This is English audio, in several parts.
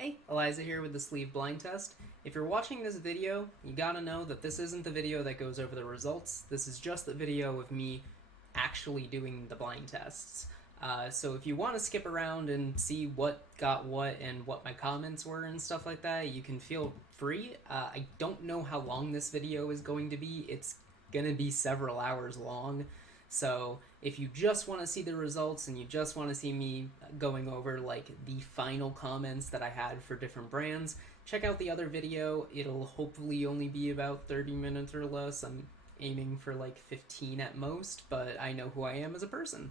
Hey, Eliza here with the sleeve blind test. If you're watching this video, you gotta know that this isn't the video that goes over the results. This is just the video of me actually doing the blind tests. So if you want to skip around and see what got what and what my comments were and stuff like that, you can feel free. I don't know how long this video is going to be. It's gonna be several hours long. So if you just want to see the results and you just want to see me going over like the final comments that I had for different brands, check out the other video. It'll hopefully only be about 30 minutes or less. I'm aiming for like 15 at most, but I know who I am as a person.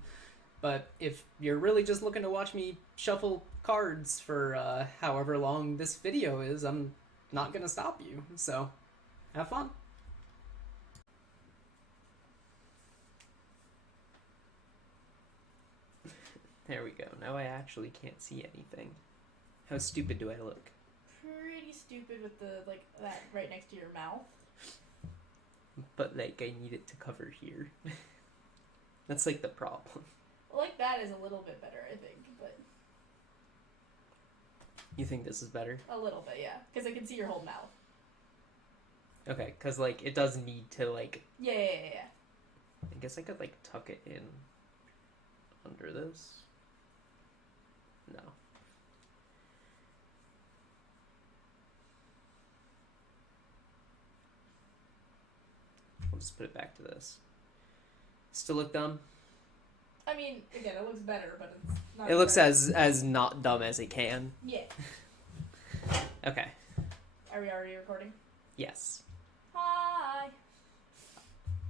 But if you're really just looking to watch me shuffle cards for however long this video is, I'm not gonna stop you. So have fun. There we go. Now I actually can't see anything. How stupid do I look? Pretty stupid with the, like, that right next to your mouth. But, like, I need it to cover here. That's, like, the problem. Like, that is a little bit better, I think, but... You think this is better? A little bit, yeah. Because I can see your whole mouth. Okay, because, like, it does need to, like... Yeah. I guess I could, like, tuck it in under this. No. I'll just put it back to this. Still look dumb? I mean, again, it looks better, but it's not... It looks better. as not dumb as it can. Yeah. Okay. Are we already recording? Yes. Hi!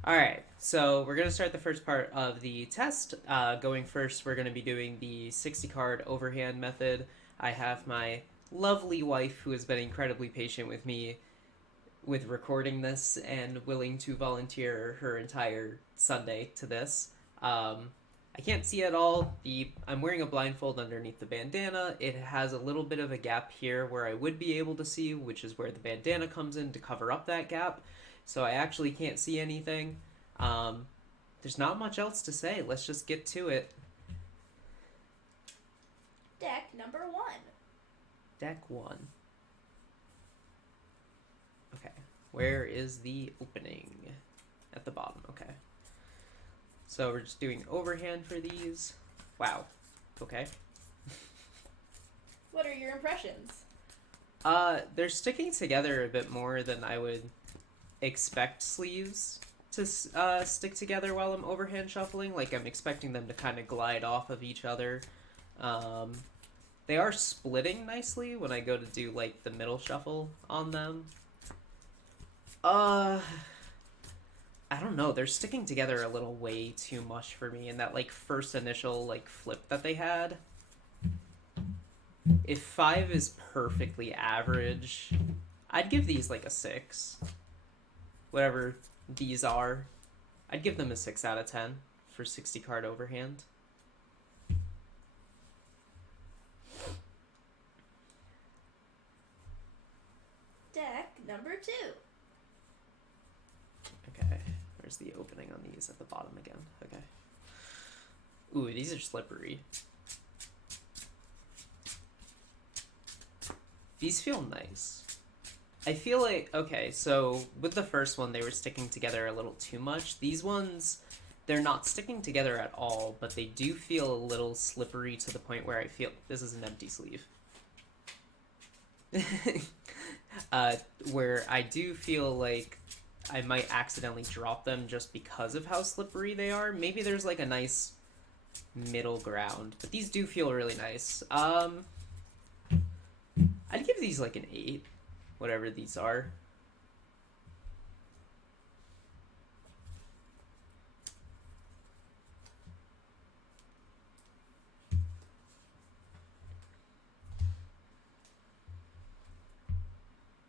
Alright, so we're going to start the first part of the test. Going first, we're going to be doing the 60 card overhand method. I have my lovely wife who has been incredibly patient with me with recording this and willing to volunteer her entire Sunday to this. I can't see at all. I'm wearing a blindfold underneath the bandana. It has a little bit of a gap here where I would be able to see, which is where the bandana comes in to cover up that gap. So I actually can't see anything. There's not much else to say. Let's just get to it. Deck number 1. Deck 1. Okay. Where is the opening? At the bottom. Okay. So we're just doing overhand for these. Wow. Okay. What are your impressions? They're sticking together a bit more than I would expect sleeves to stick together while I'm overhand shuffling. Like, I'm expecting them to kind of glide off of each other. They are splitting nicely when I go to do, like, the middle shuffle on them. I don't know, they're sticking together a little way too much for me in that, like, first initial, like, flip that they had. If 5 is perfectly average, I'd give these, like, a 6. Whatever these are. I'd give them a 6 out of 10 for 60 card overhand. Deck number 2. Okay, where's the opening on these? At the bottom again. Okay. Ooh, these are slippery. These feel nice. I feel like, okay, so with the first one, they were sticking together a little too much. These ones, they're not sticking together at all, but they do feel a little slippery to the point where I feel this is an empty sleeve. Where I do feel like I might accidentally drop them just because of how slippery they are. Maybe there's like a nice middle ground, but these do feel really nice. I'd give these like an 8, whatever these are.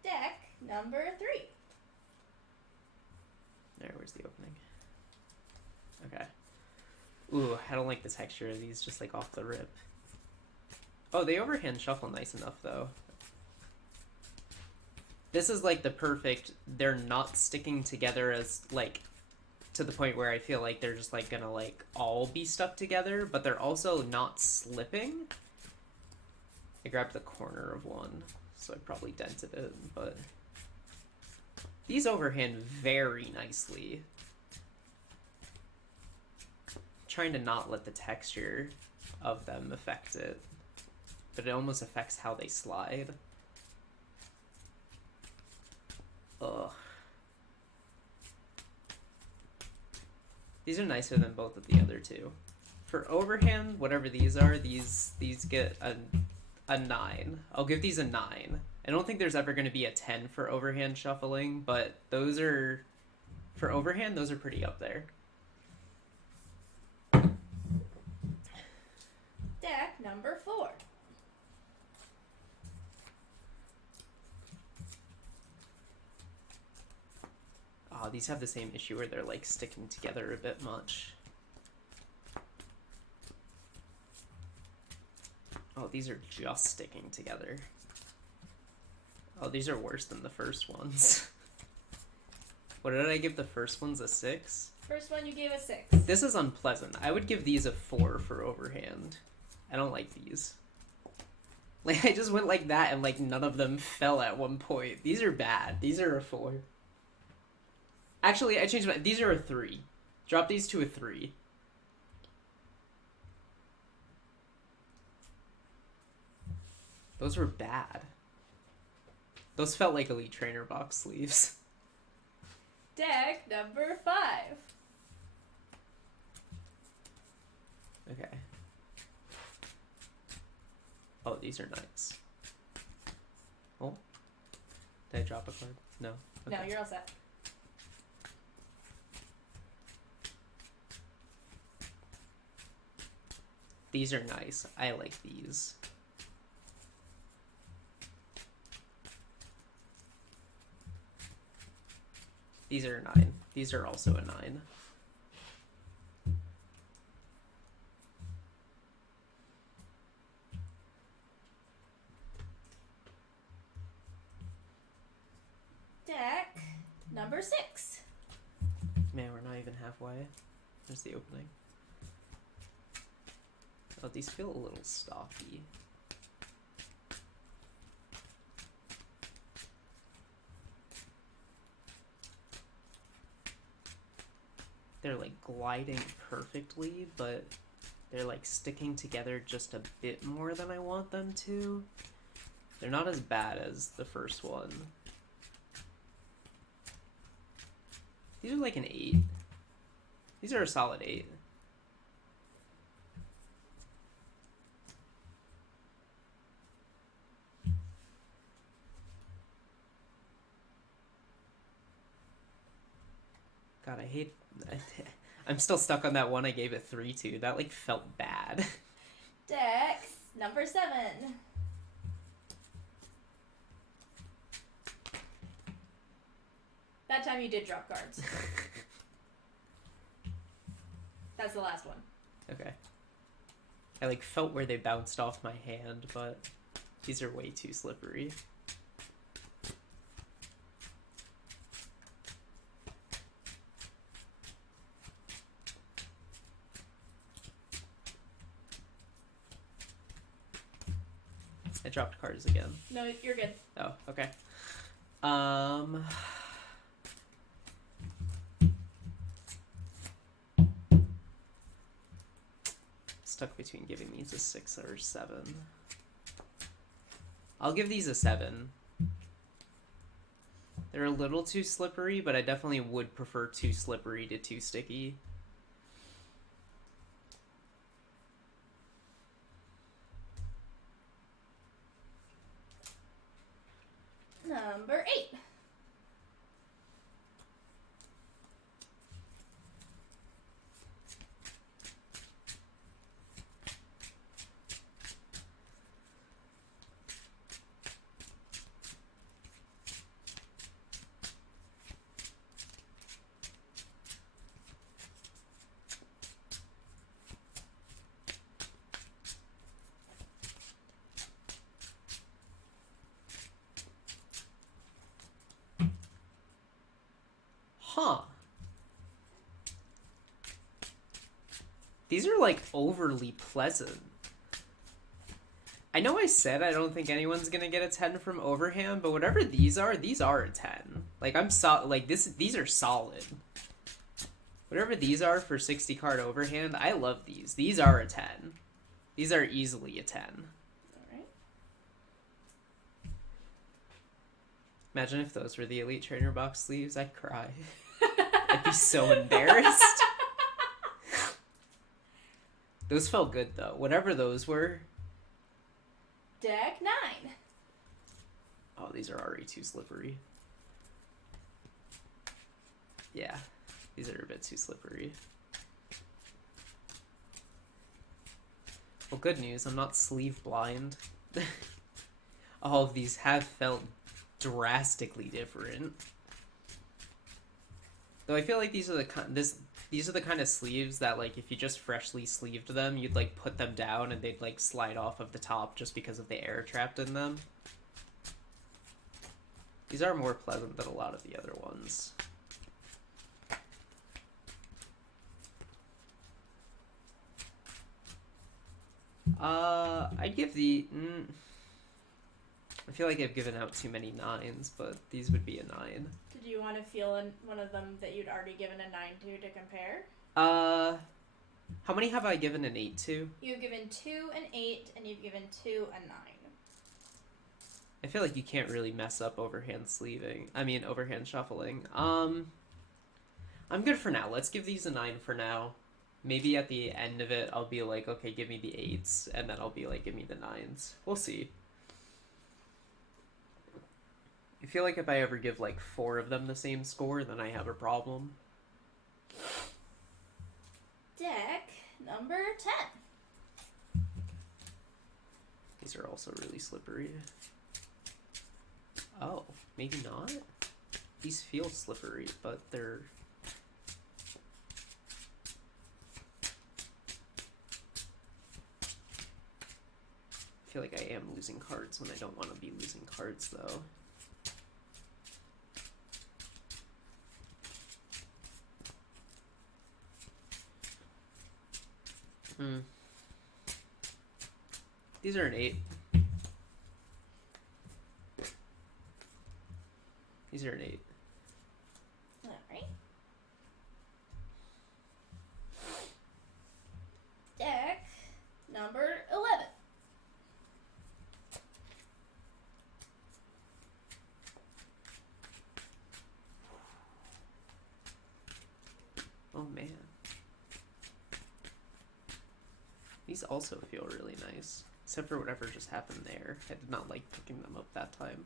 Deck number 3. There, where's the opening? Okay. Ooh, I don't like the texture of these just like off the rip. Oh, they overhand shuffle nice enough though. This is like the perfect, they're not sticking together as like to the point where I feel like they're just like gonna like all be stuck together, but they're also not slipping. I grabbed the corner of one, so I probably dented it, but these overhand very nicely. Trying to not let the texture of them affect it, but it almost affects how they slide. Ugh. These are nicer than both of the other two. For overhand, whatever these are, these get a 9. I'll give these a 9. I don't think there's ever going to be a 10 for overhand shuffling, but those are, for overhand, those are pretty up there. Deck number 4. Oh, these have the same issue where they're like sticking together a bit much. Oh, these are just sticking together. Oh, these are worse than the first ones. What did I give the first ones, a 6? First one you gave a 6. This is unpleasant. I would give these a 4 for overhand. I don't like these. Like, I just went like that and like none of them fell at one point. These are bad. These are a 4. Actually, I changed my... These are a 3. Drop these to a 3. Those were bad. Those felt like Elite Trainer box sleeves. Deck number 5. Okay. Oh, these are nice. Oh. Did I drop a card? No. Okay. No, you're all set. These are nice. I like these. These are a 9. These are also a 9. Deck number 6. Man, we're not even halfway. There's the opening. Oh, these feel a little stocky. They're like gliding perfectly, but they're like sticking together just a bit more than I want them to. They're not as bad as the first one. These are like an 8. These are a solid 8. God, I hate... I'm still stuck on that one I gave it 3 to. That, like, felt bad. Deck number 7. That time you did drop cards. That's the last one. Okay. I, like, felt where they bounced off my hand, but these are way too slippery. I dropped cards again. No, you're good. Oh, okay. Stuck between giving these a 6 or 7. I'll give these a 7. They're a little too slippery, but I definitely would prefer too slippery to too sticky. Number 8. Huh. These are like overly pleasant. I know I said I don't think anyone's gonna get a 10 from overhand, but whatever these are a 10. Like, these are solid. Whatever these are for 60 card overhand, I love these. These are a 10. These are easily a 10. Alright. Imagine if those were the Elite Trainer box sleeves, I'd cry. I'd be so embarrassed. Those felt good, though. Whatever those were. Deck 9. Oh, these are already too slippery. Yeah, these are a bit too slippery. Well, good news, I'm not sleeve blind. All of these have felt drastically different. Though I feel like these are the kind of sleeves that, like, if you just freshly sleeved them, you'd, like, put them down and they'd, like, slide off of the top just because of the air trapped in them. These are more pleasant than a lot of the other ones. I'd give the... I feel like I've given out too many 9s, but these would be a 9. Did you want to feel in one of them that you'd already given a 9 to compare? How many have I given an 8 to? You've given 2 an 8, and you've given 2 a 9. I feel like you can't really mess up overhand shuffling. I'm good for now. Let's give these a 9 for now. Maybe at the end of it, I'll be like, okay, give me the 8s, and then I'll be like, give me the 9s. We'll see. I feel like if I ever give, like, 4 of them the same score, then I have a problem. Deck number 10. These are also really slippery. Oh, maybe not? These feel slippery, but they're... I feel like I am losing cards when I don't want to be losing cards, though. These are an 8. These are an 8. Alright. Deck number 11. Oh man. These also feel really nice. Except for whatever just happened there. I did not like picking them up that time.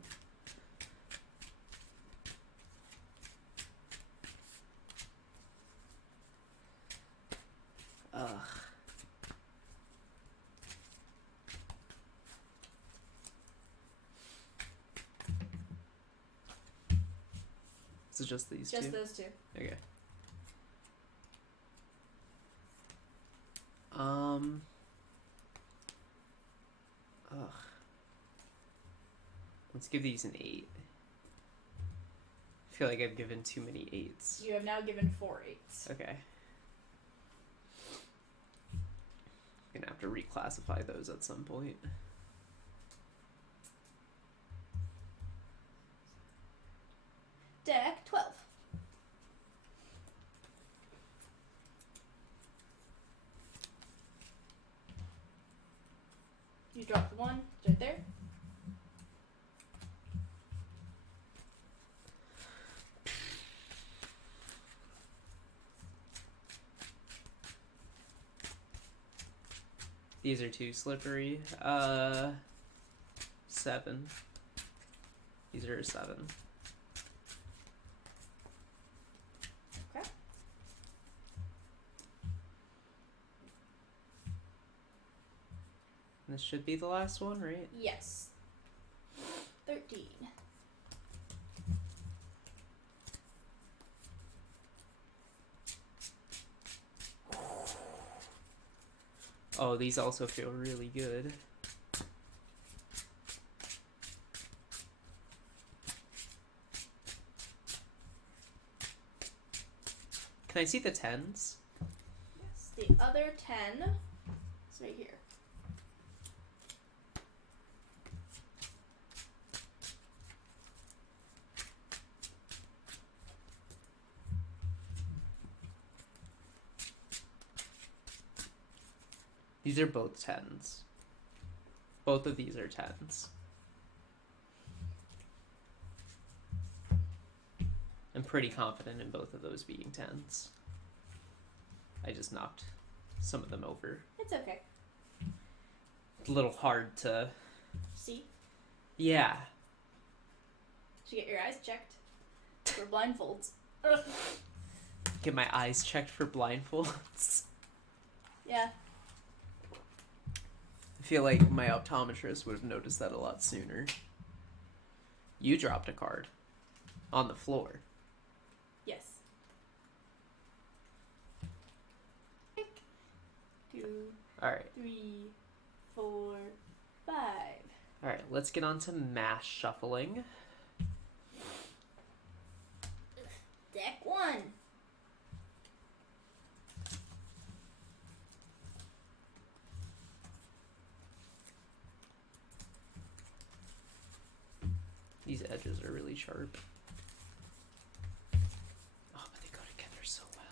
Ugh. Is it just these two? Just those two. Okay. Ugh. Let's give these an 8. I feel like I've given too many 8s. You have now given 4 8s. Okay. I'm gonna have to reclassify those at some point. Deck 12. You drop the 1, it's right there. These are too slippery. 7. These are a 7. Okay. This should be the last one, right? Yes. 13. Oh, these also feel really good. Can I see the 10s? Yes. The other 10 is right here. These are both 10s. Both of these are 10s. I'm pretty confident in both of those being 10s. I just knocked some of them over. It's okay. It's a little hard to... See? Yeah. Should get your eyes checked for blindfolds. Get my eyes checked for blindfolds. Yeah. I feel like my optometrist would have noticed that a lot sooner. You dropped a card on the floor. Yes. 2, All right. 3, 4, 5. All right, let's get on to mass shuffling. Deck 1. These edges are really sharp. Oh, but they go together so well.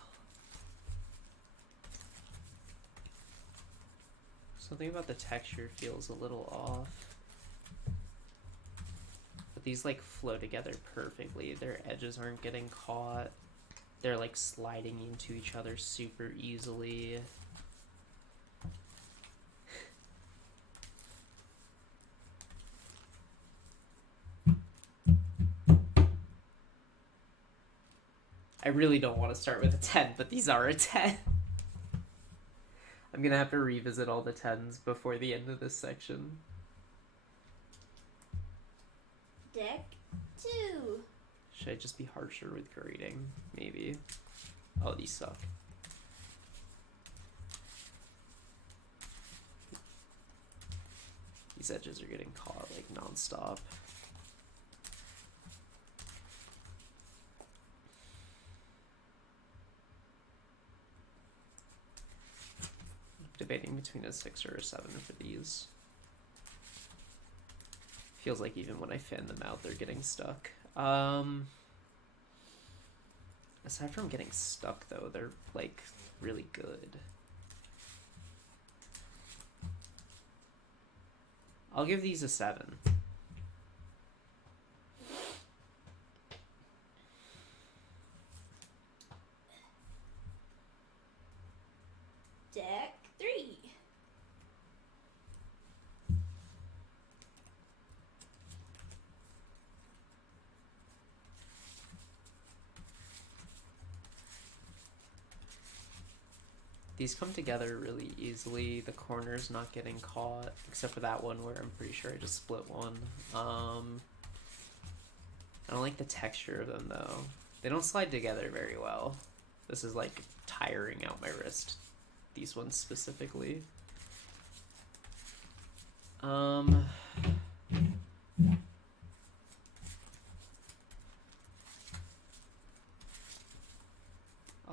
Something about the texture feels a little off. But these like flow together perfectly. Their edges aren't getting caught. They're like sliding into each other super easily. I really don't want to start with a 10, but these are a 10. I'm gonna have to revisit all the 10s before the end of this section. Deck 2. Should I just be harsher with grading? Maybe. Oh, these suck. These edges are getting caught like nonstop. Debating between a 6 or a 7 for these. Feels like even when I fan them out, they're getting stuck. Aside from getting stuck, though, they're, like, really good. I'll give these a 7. Deck 3. These come together really easily. The corner's not getting caught, except for that one where I'm pretty sure I just split one. I don't like the texture of them, though. They don't slide together very well. This is, like, tiring out my wrist. These ones specifically. I'll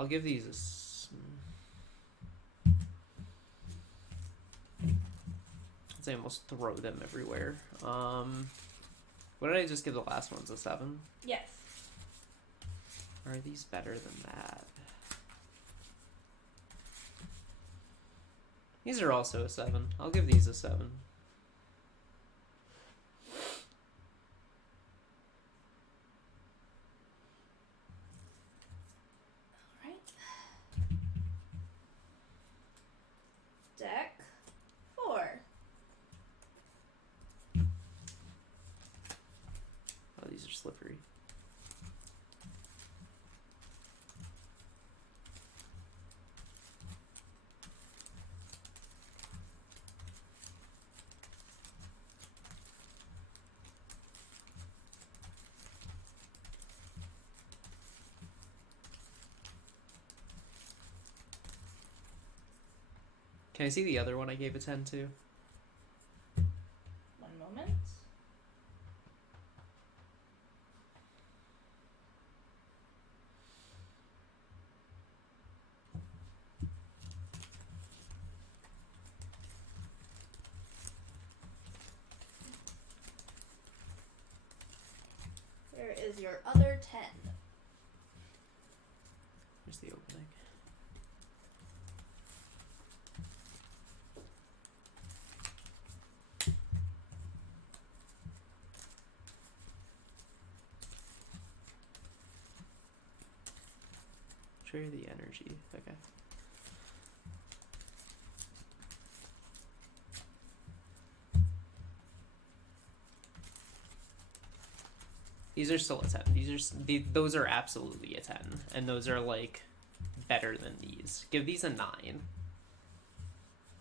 give these a I'd say almost throw them everywhere. What did I just give the last ones, a 7? Yes. Or are these better than that? These are also a 7. I'll give these a 7. Alright. Deck 4. Oh, these are slippery. Can I see the other one I gave a 10 to? One moment. There is your other 10. Here's the opening. Capture the energy. Okay. These are still a 10. Those are absolutely a 10. And those are, like, better than these. Give these a 9.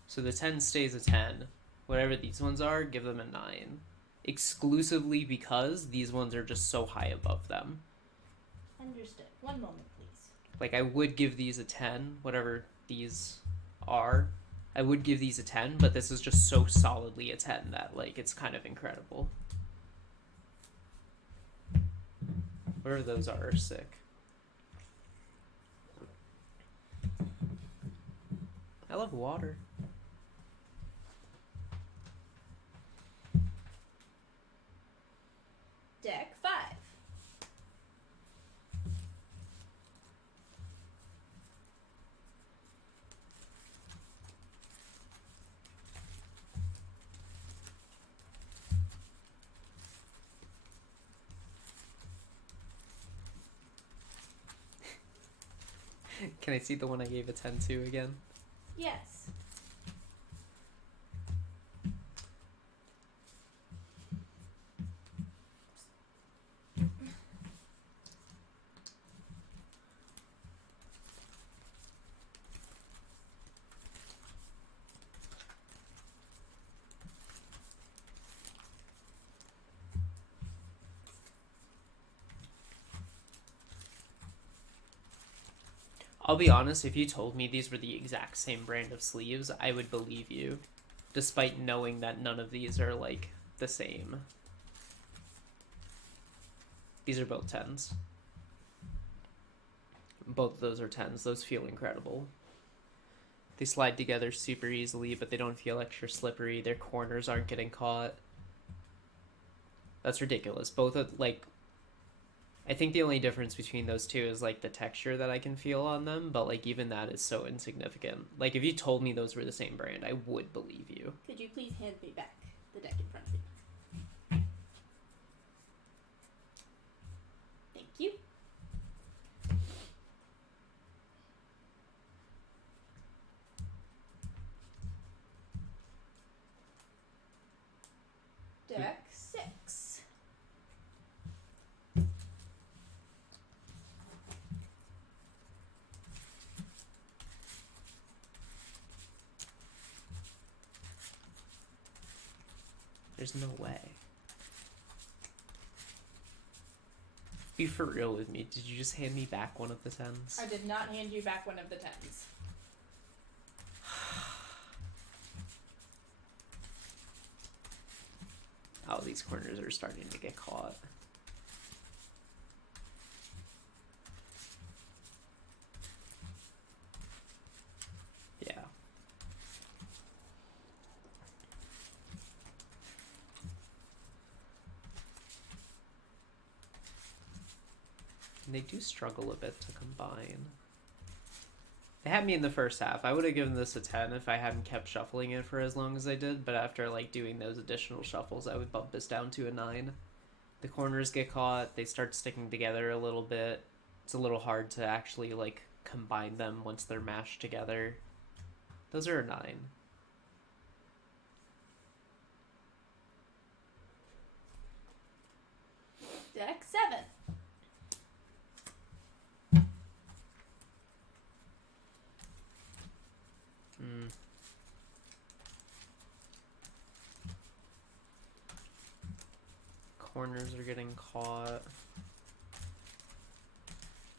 So the 10 stays a 10. Whatever these ones are, give them a 9. Exclusively because these ones are just so high above them. Understood. One moment, please. Like, I would give these a 10, whatever these are. I would give these a 10, but this is just so solidly a 10 that, like, it's kind of incredible. Whatever those are sick. I love water. Deck 5. Can I see the one I gave a 10 to again? Yes. I'll be honest, if you told me these were the exact same brand of sleeves, I would believe you. Despite knowing that none of these are, like, the same. These are both 10s. Both of those are 10s. Those feel incredible. They slide together super easily, but they don't feel extra slippery. Their corners aren't getting caught. That's ridiculous. Both of, like... I think the only difference between those two is, like, the texture that I can feel on them, but, like, even that is so insignificant. Like, if you told me those were the same brand, I would believe you. Could you please hand me back the deck in front of you? Thank you. Deck 6. There's no way. Be for real with me. Did you just hand me back one of the 10s? I did not hand you back one of the 10s. Oh, these corners are starting to get caught. Yeah. And they do struggle a bit to combine. They had me in the first half. I would have given this a 10 if I hadn't kept shuffling it for as long as I did, but after, like, doing those additional shuffles, I would bump this down to a 9. The corners get caught, they start sticking together a little bit. It's a little hard to actually, like, combine them once they're mashed together. Those are a 9. Deck 7. Corners are getting caught.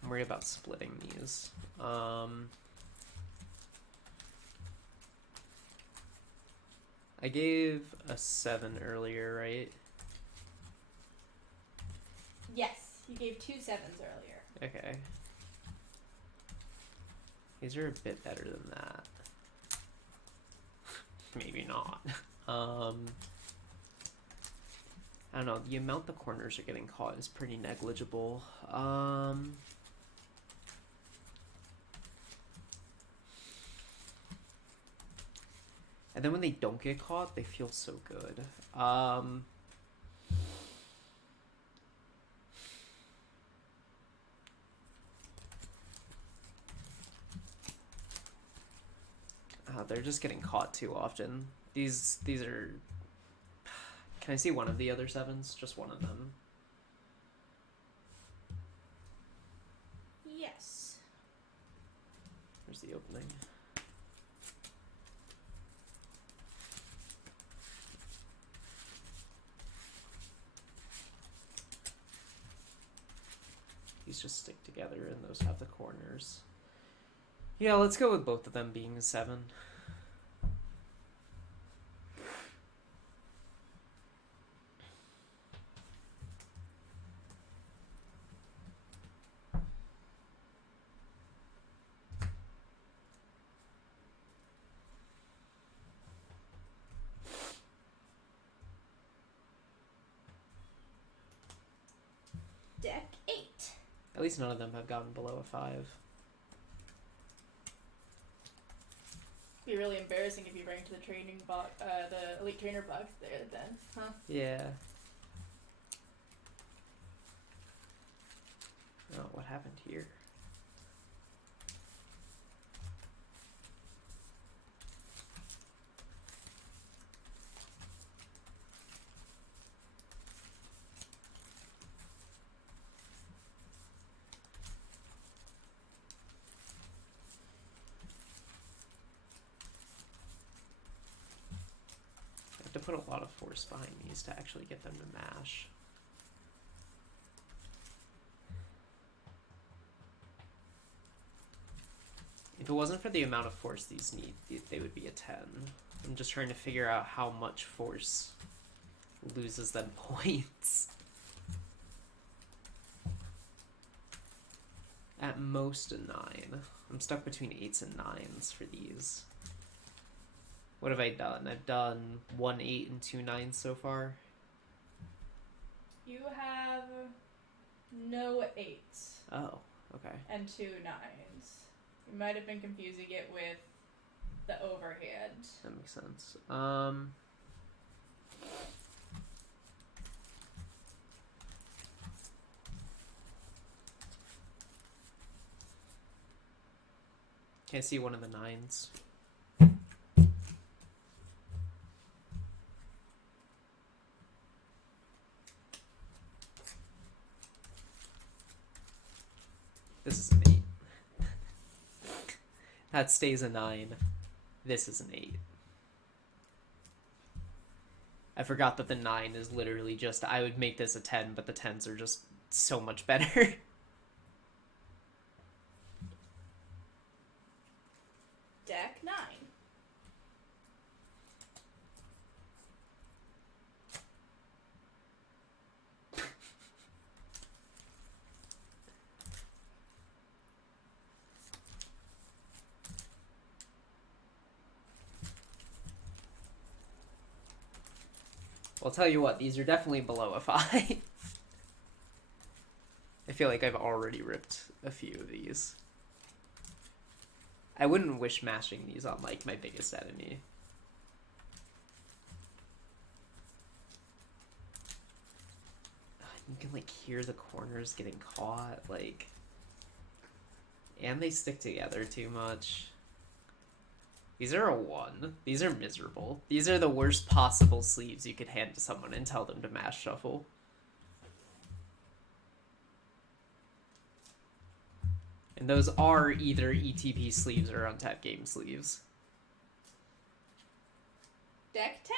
I'm worried about splitting these. I gave a 7 earlier, right? Yes, you gave 2 7s earlier. Okay. These are a bit better than that. Maybe not. I don't know, the amount the corners are getting caught is pretty negligible. And then when they don't get caught, they feel so good. They're just getting caught too often. These are... Can I see one of the other 7s? Just one of them. Yes. There's the opening. These just stick together and those have the corners. Yeah, let's go with both of them being a 7. Deck 8. At least none of them have gotten below a 5. Be really embarrassing if you bring to the training box, the elite trainer box there then, huh? Yeah. Oh, what happened here? I have to put a lot of force behind these to actually get them to mash. If it wasn't for the amount of force these need, they would be a 10. I'm just trying to figure out how much force loses them points. At most a 9. I'm stuck between 8s and 9s for these. What have I done? I've done 1 8 and 2 9s so far. You have no 8s. Oh, okay. And 2 9s. You might have been confusing it with the overhand. That makes sense. Can I see one of the 9s? This is an 8. That stays a 9. This is an 8. I forgot that the 9 is literally just, I would make this a 10, but the 10s are just so much better. Deck 9. Well, I'll tell you what, these are definitely below a 5. I feel like I've already ripped a few of these. I wouldn't wish mashing these on, like, my biggest enemy. You can, like, hear the corners getting caught, like... And they stick together too much. These are a 1. These are miserable. These are the worst possible sleeves you could hand to someone and tell them to mash shuffle. And those are either ETP sleeves or untapped game sleeves. Deck 10.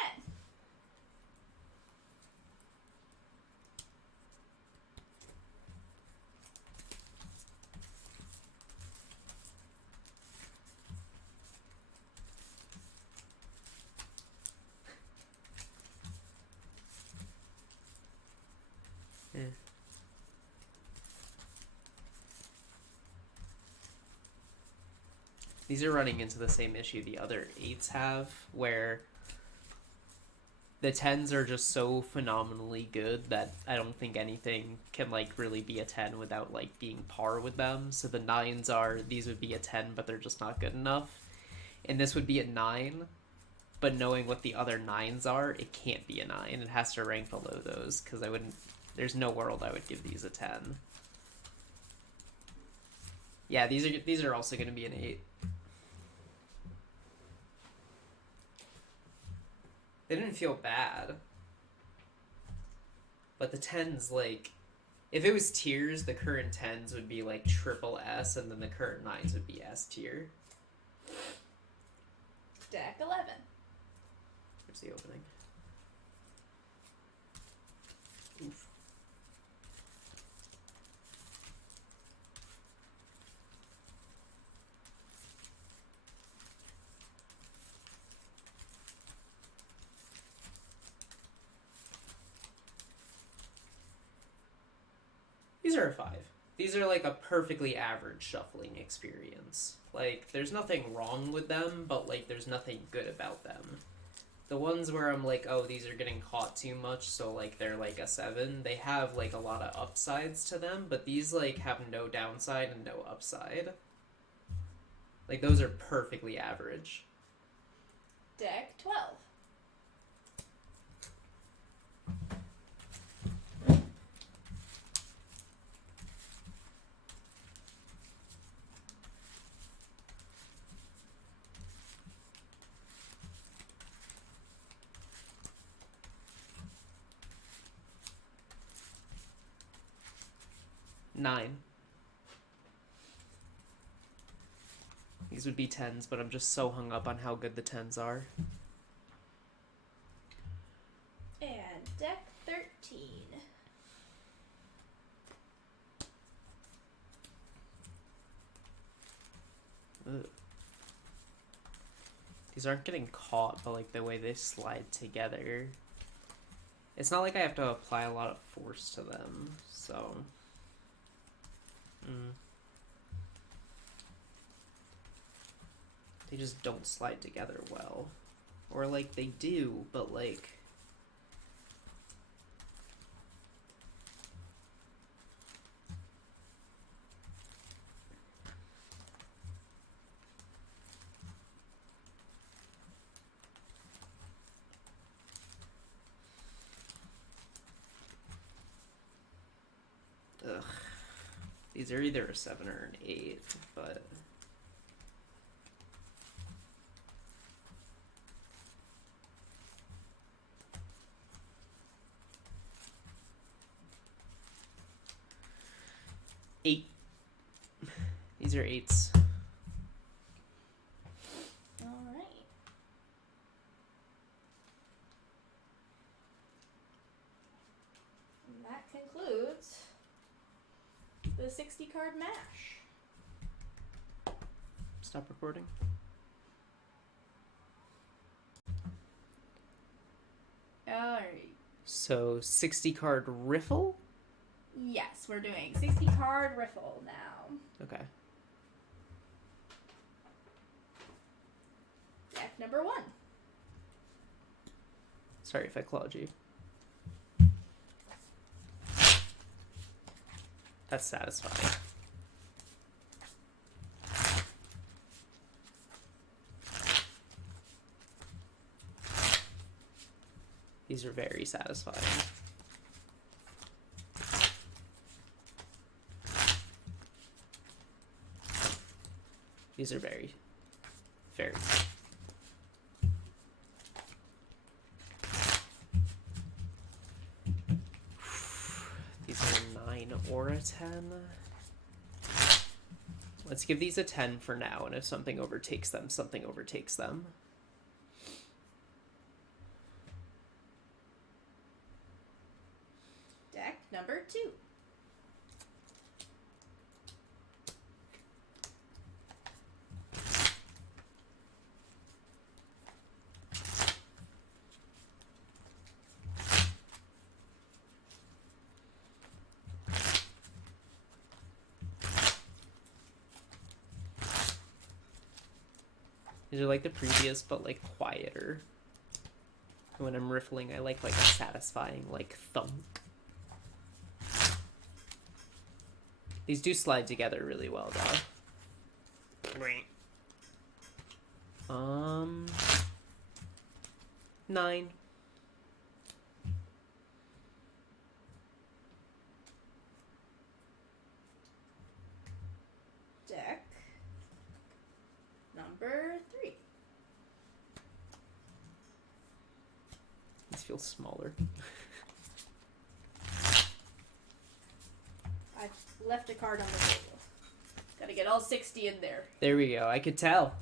Eh. These are running into the same issue the other 8s have, where the 10s are just so phenomenally good that I don't think anything can, like, really be a 10 without, like, being par with them. So the 9s are, these would be a 10, but they're just not good enough. And this would be a 9, but knowing what the other 9s are, it can't be a 9. It has to rank below those, because I wouldn't, there's no world I would give these a 10. Yeah, these are also going to be an 8. They didn't feel bad. But the 10s, like, if it was tiers, the current 10s would be like triple S, and then the current 9s would be S tier. Deck 11. Here's the opening. Oof. These are a 5. These are like a perfectly average shuffling experience. Like, there's nothing wrong with them, but like, there's nothing good about them. The ones where I'm like, oh, these are getting caught too much, so like they're like a 7, they have like a lot of upsides to them, but these like have no downside and no upside. Like, those are perfectly average. Deck 12. Nine. These would be 10s, but I'm just so hung up on how good the 10s are. And deck 13. Ugh. These aren't getting caught, but like the way they slide together. It's not like I have to apply a lot of force to them, so... They just don't slide together well. Or like they do, but like... Ugh. These are either a 7 or an 8, but... Eight. These are 8s. Alright. And that concludes the 60 card mash. Stop recording. Alright. So, 60 card riffle? Yes, we're doing 60 card riffle now. Okay. Deck number 1. Sorry if I clawed you. That's satisfying. These are very satisfying. These are very, very. These are a 9 or a 10. Let's give these a 10 for now, and if something overtakes them, something overtakes them. Deck number 2. These are like the previous, but like quieter. When I'm riffling, I like a satisfying like thunk. These do slide together really well, though. 9. Deck number 3. feels smaller. I left a card on the table. Gotta get all 60 in there. There we go. I could tell.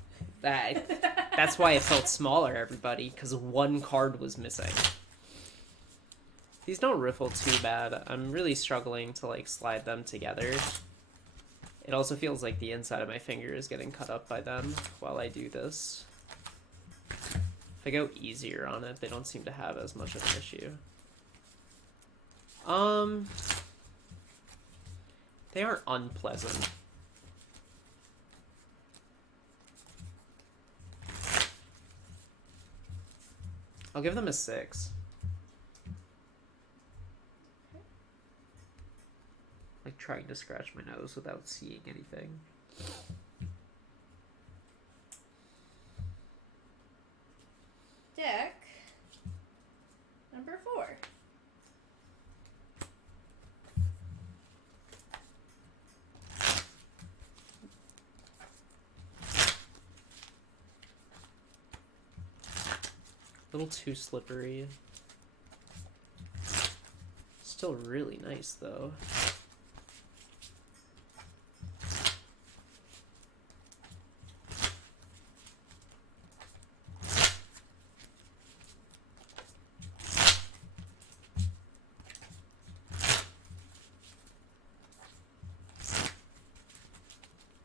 That's why it felt smaller, everybody, because one card was missing. These don't riffle too bad. I'm really struggling to like slide them together. It also feels like the inside of my finger is getting cut up by them while I do this. If I go easier on it, they don't seem to have as much of an issue. They aren't unpleasant. I'll give them a 6. Like trying to scratch my nose without seeing anything. Deck number 4. A little too slippery. Still really nice though.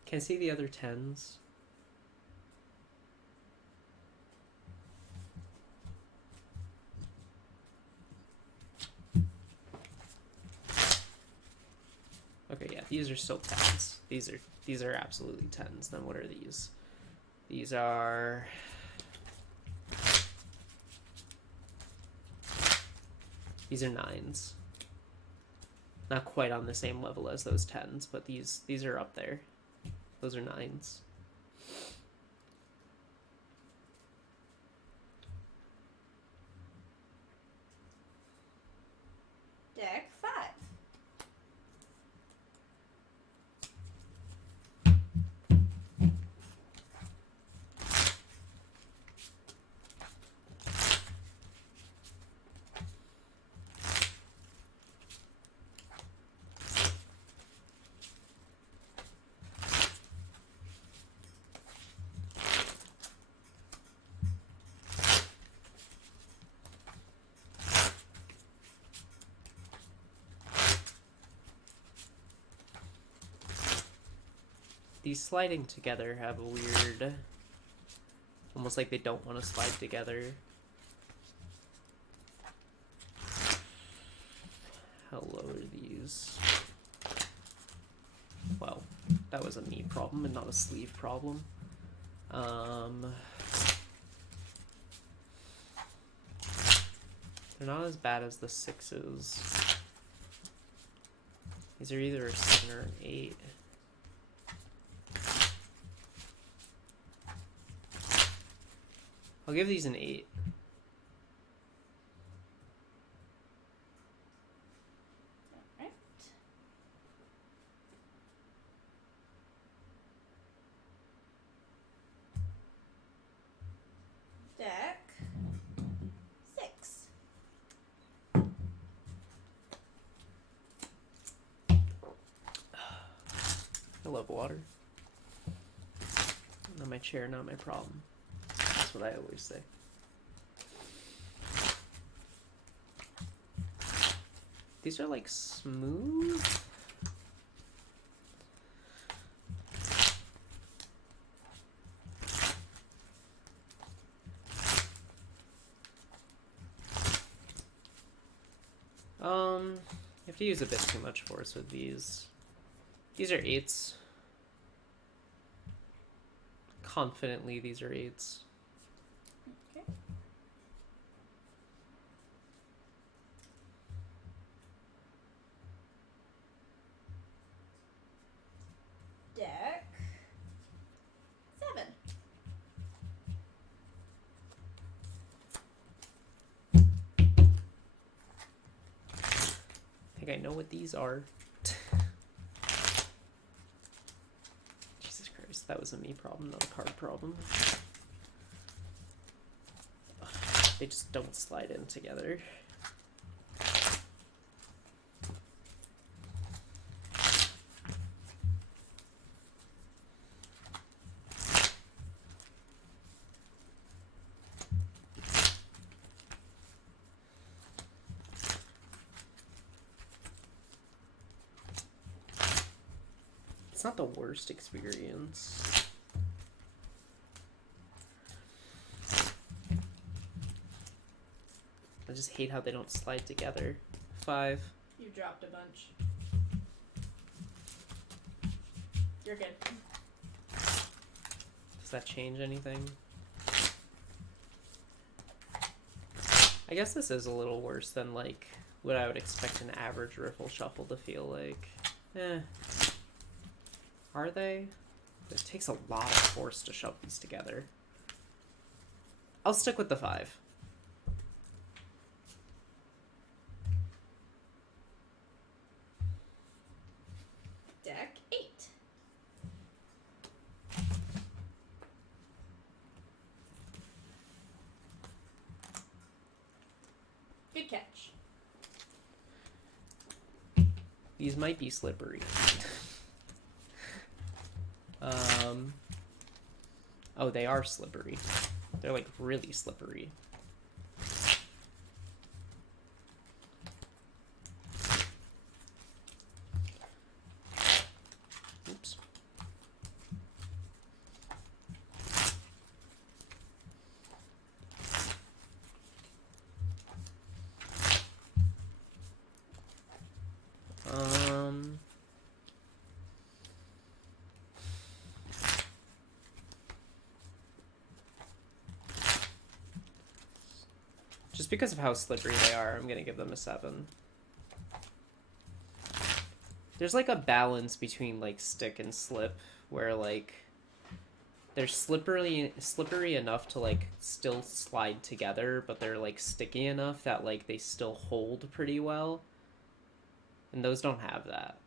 Can I see the other 10s? Okay, yeah, these are still 10s. These are absolutely 10s. Then what are these? These are These are 9s. Not quite on the same level as those 10s, but these are up there. Those are 9s. Deck 5. These sliding together have a weird, almost like they don't want to slide together. How low are these? Well, that was a me problem and not a sleeve problem. They're not as bad as the 6s. These are either a 7 or an 8. I'll give these an 8. Alright. Deck 6. I love water. Not my chair, not my problem. That's what I always say. These are like smooth. You have to use a bit too much force with these. These are 8s. Confidently, these are 8s. Okay. Deck 7. I think I know what these are. Jesus Christ, that was a me problem, not a card problem. They just don't slide in together. It's not the worst experience. I just hate how they don't slide together. 5. You dropped a bunch. You're good. Does that change anything? I guess this is a little worse than, like, what I would expect an average riffle shuffle to feel like. Are they? It takes a lot of force to shove these together. I'll stick with the 5. Deck 8. Good catch. These might be slippery. Oh, they are slippery. They're like really slippery. Oops. Just because of how slippery they are, I'm gonna give them a 7. There's like a balance between like stick and slip, where like they're slippery enough to like still slide together, but they're like sticky enough that like they still hold pretty well. And those don't have that.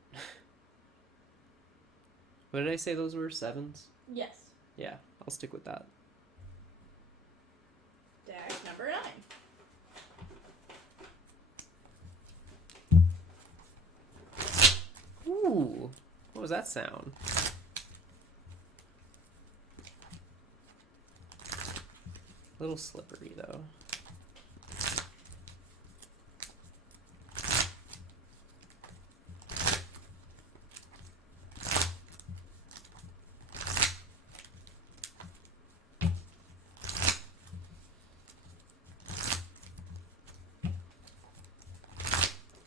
What did I say those were? 7s? Yes. Yeah, I'll stick with that. Deck number 9. Ooh, what was that sound? A little slippery though.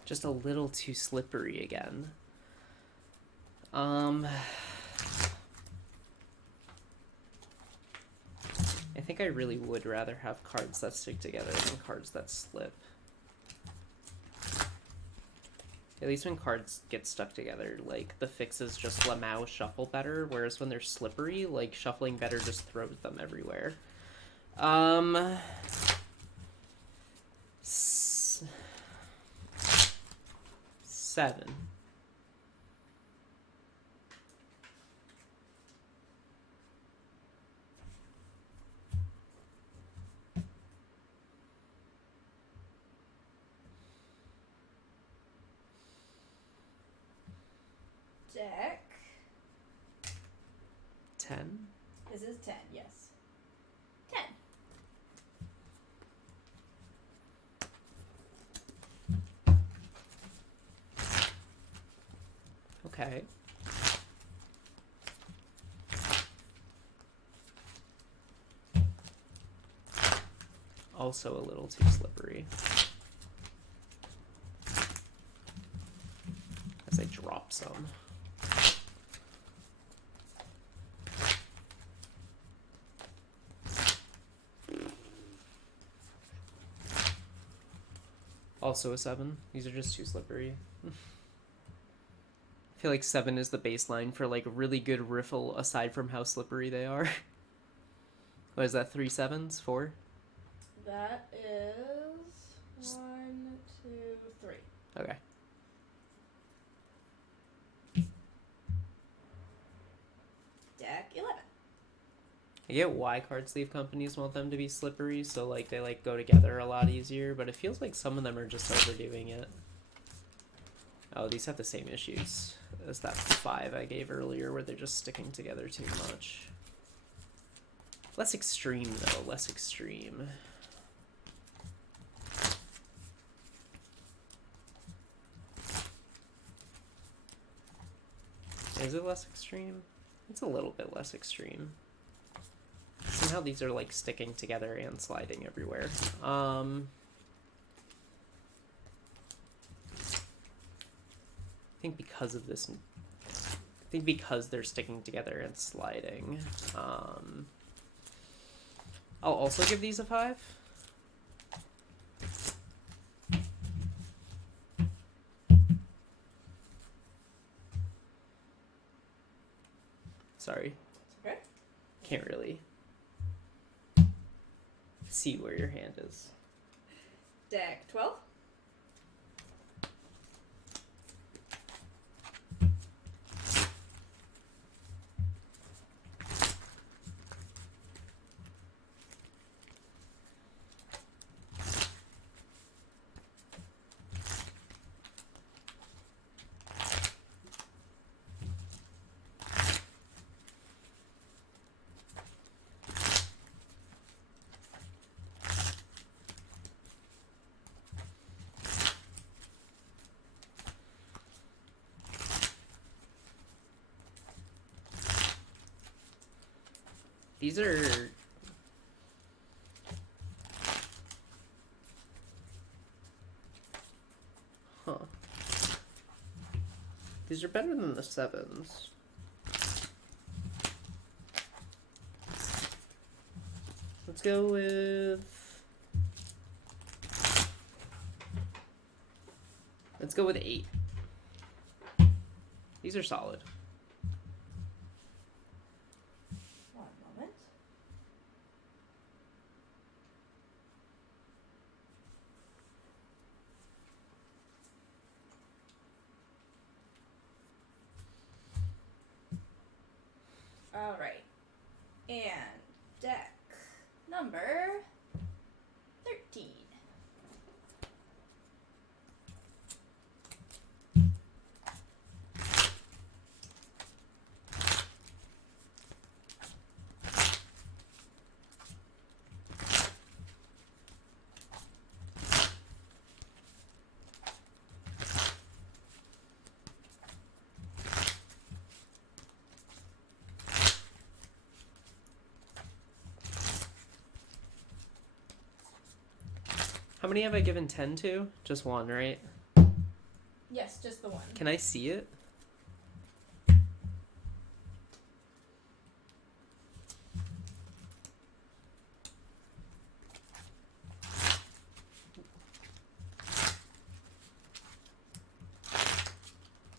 Just a little too slippery again. I think I really would rather have cards that stick together than cards that slip. At least when cards get stuck together, like, the fixes just Lamau shuffle better, whereas when they're slippery, like, shuffling better just throws them everywhere. 7. Deck. 10? This is 10, yes. 10. Okay. Also a little too slippery. As I drop some. Also a 7. These are just too slippery. I feel like 7 is the baseline for like really good riffle aside from how slippery they are. What is that, 3 7s? 4? That is 1, 2, 3. Okay. Deck 11. I get why card sleeve companies want them to be slippery, so like they like go together a lot easier, but it feels like some of them are just overdoing it. Oh, these have the same issues as that 5 I gave earlier, where they're just sticking together too much. Less extreme, though. Less extreme. Is it less extreme? It's a little bit less extreme. Somehow these are, like, sticking together and sliding everywhere. I think because of this... I think because they're sticking together and sliding, I'll also give these a 5. Sorry. Okay. Can't really see where your hand is. Deck 12. These are... Huh. These are better than the 7s. Let's go with... Let's go with 8. These are solid. One moment. All right. And deck number 13. How many have I given 10 to? Just one, right? Yes, just the one. Can I see it?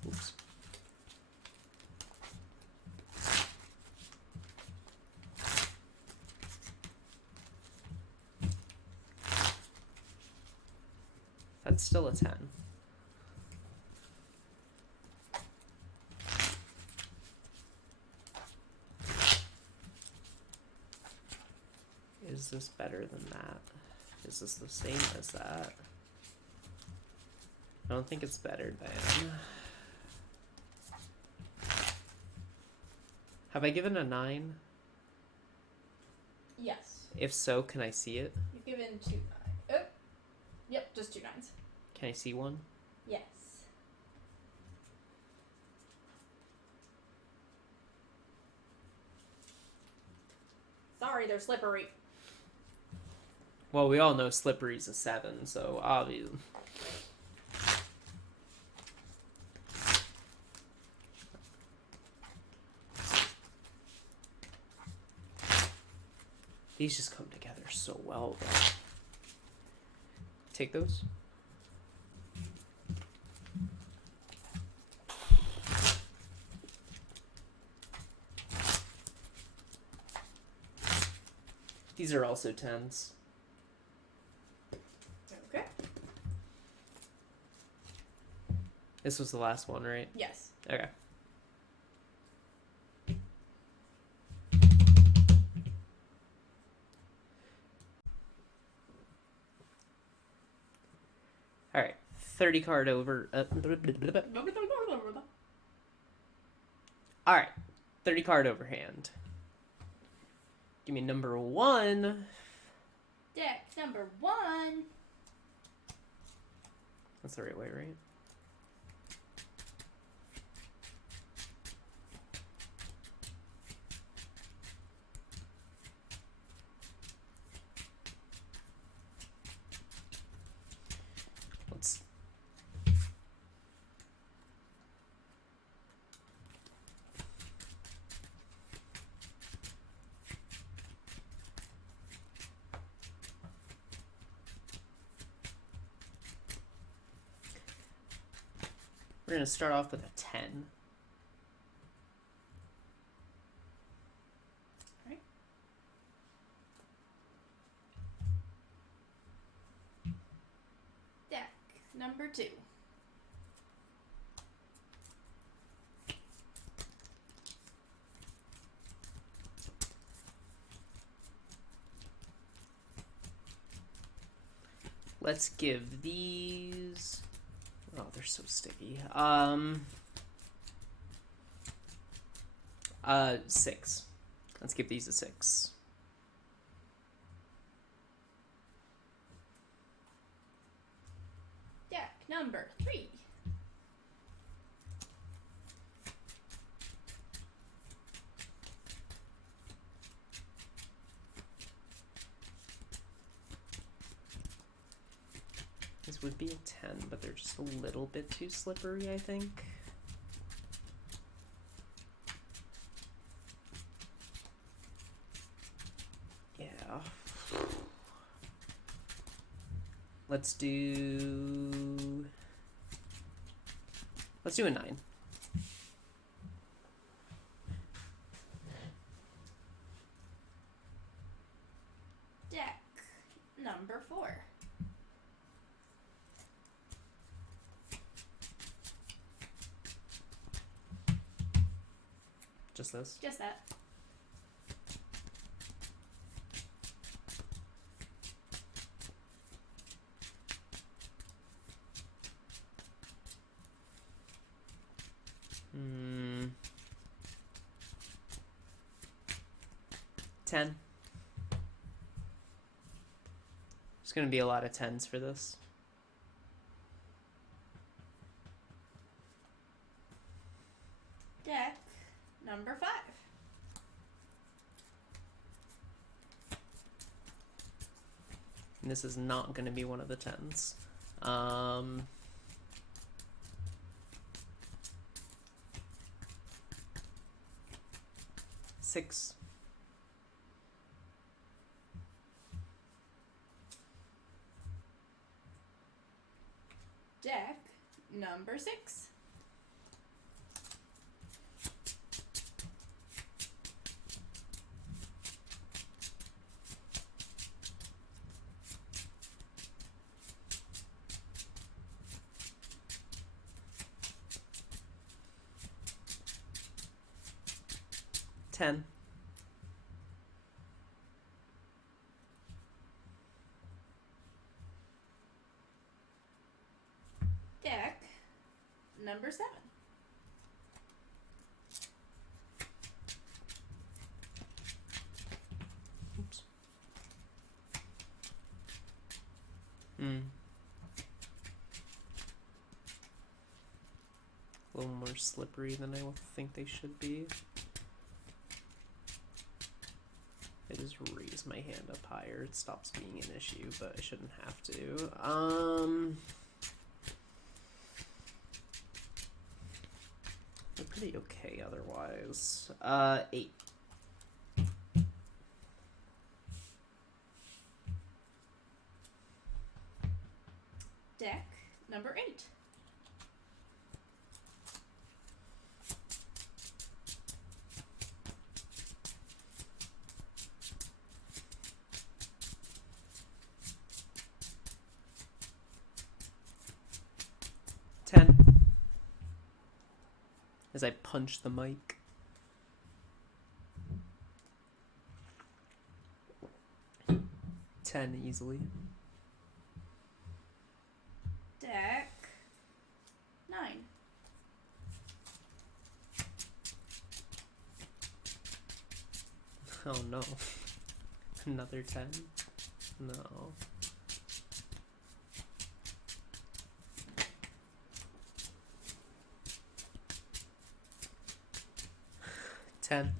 Oops. That's still a 10. Is this better than that? Is this the same as that? I don't think it's better than... Have I given a 9? Yes. If so, can I see it? You've given 2 9. Oh. Yep, just 2 9s. Can I see one? Yes. Sorry, they're slippery. Well, we all know Slippery's a 7, so obviously... These just come together so well, though. Take those. These are also 10s. Okay. This was the last one, right? Yes. Okay. 30 card over. Alright. 30 card overhand. Give me number 1. Deck number 1. That's the right way, right? Let's... We're going to start off with a 10. Alright. Deck number 2. Let's give these... Oh, they're so sticky. 6. Let's give these a 6. Deck number 3. This would be a 10, but they're just a little bit too slippery, I think. Yeah. Let's do a 9. Deck number 4. Just this. Just that. Hmm. 10. There's gonna be a lot of 10s for this. Deck number 5. And this is not gonna be one of the 10s. 6. Deck number 6. Ten. Deck number 7. Oops. Hmm. A little more slippery than I would think they should be. I just raise my hand up higher, it stops being an issue, but I shouldn't have to. They're pretty okay otherwise. 8. Deck number 8. As I punch the mic. $10 easily. Deck Oh no. Another 10? No. Ten.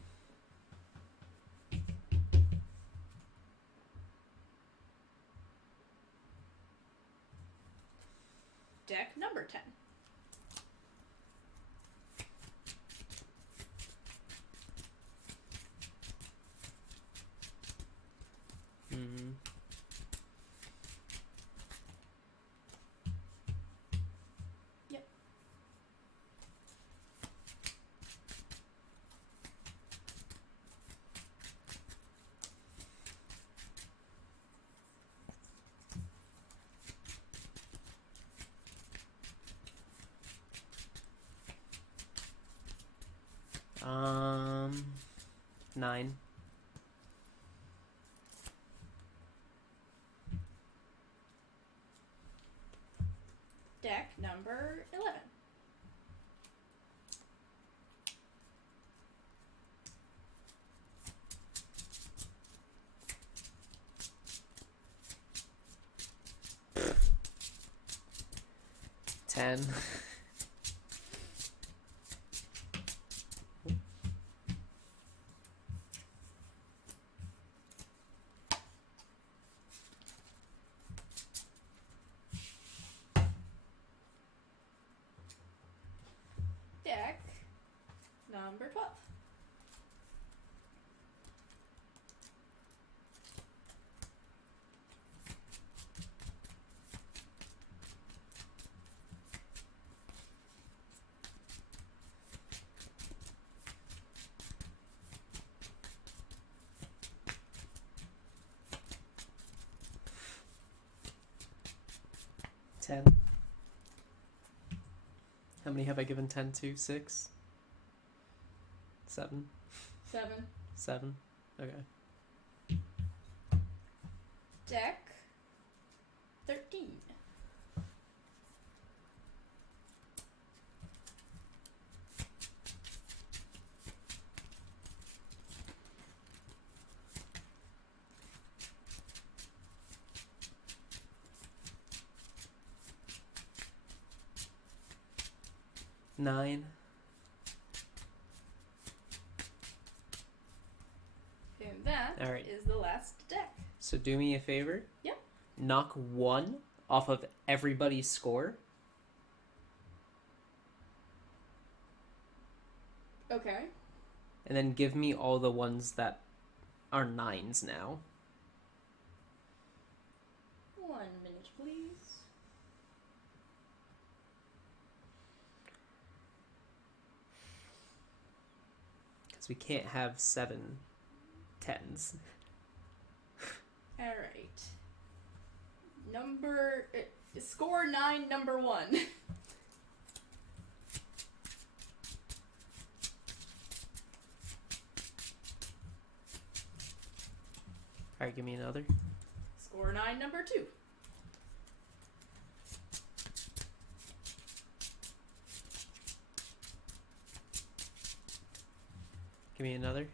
Deck number 10. Mm-hmm. Yep. Um, 9. Deck number 11. Ten. Deck number 12. Ten. How many have I given 10 to? 6? 7? 7. 7? Okay. Deck 13. Nine. And that is All right. the last deck. So do me a favor. Yep. Knock 1 off of everybody's score. Okay. And then give me all the ones that are 9s now. 1 minute, please. Because we can't have 7 10s. Alright. Score 9, number 1. Alright, give me another. Score 9, number 2. Give me another.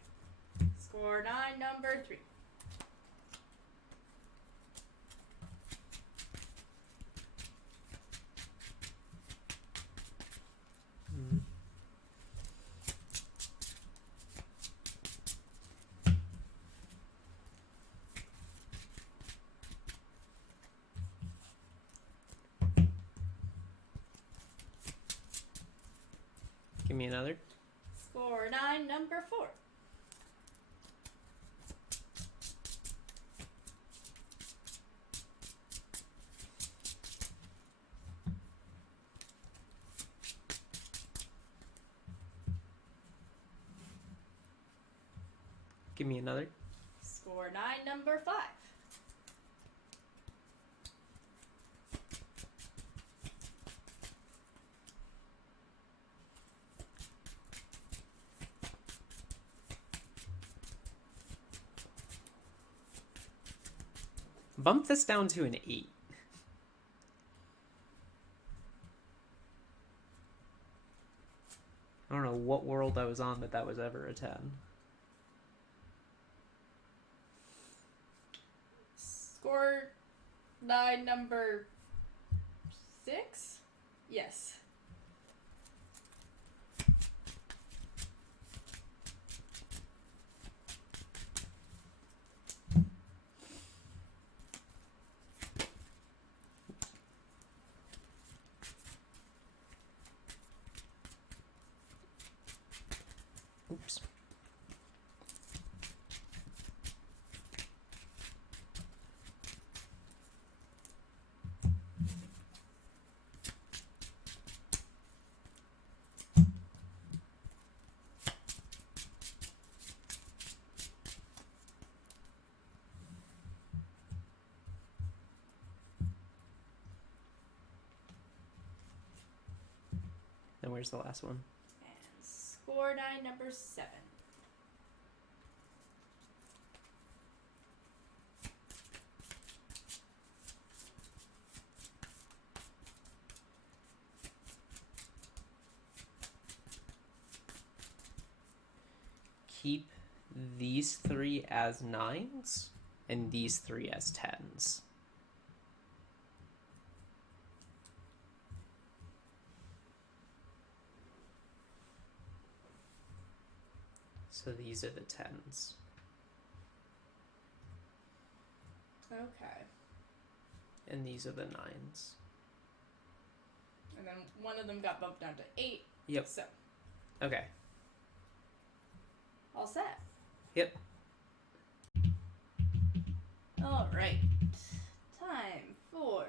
Score 9, number 3. Mm. Give me another. Score 9, number 4. Give me another. Score 9, number 5. Bump this down to an 8. I don't know what world I was on that was ever a 10. Line number 6? Yes. Oops. And where's the last one? And score die number 7. Keep these 3 as 9s and these 3 as 10s. So these are the 10s. Okay. And these are the 9s. And then one of them got bumped down to 8. Yep. So, Okay. all set. Yep. Alright. Time for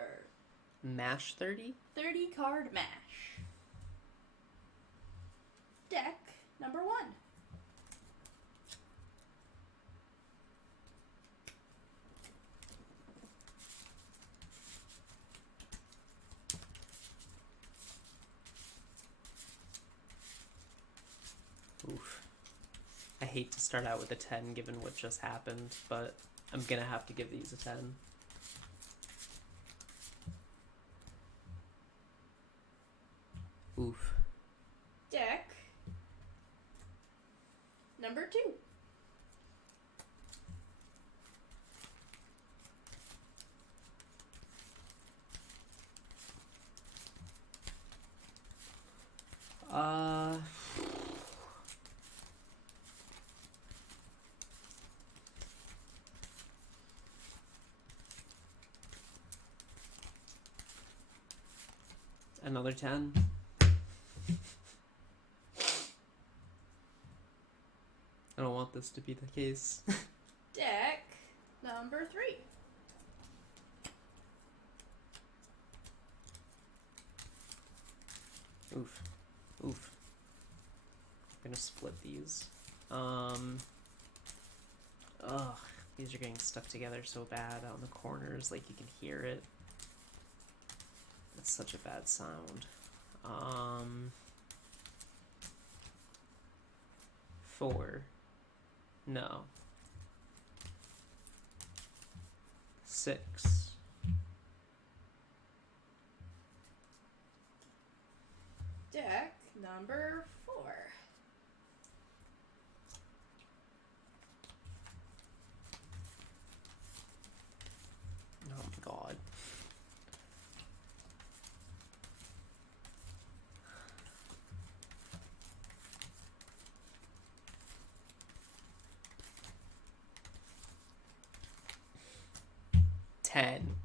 Mash 30? 30 card mash. Deck number 1. Oof. I hate to start out with a 10 given what just happened, but I'm gonna have to give these a 10. Oof. Deck number 2. Another 10. I don't want this to be the case. Deck number 3. Oof. Oof. I'm gonna split these. Ugh. These are getting stuck together so bad on the corners, like you can hear it. That's such a bad sound. 4. No. 6. Deck number 4. Oh my god. Ten.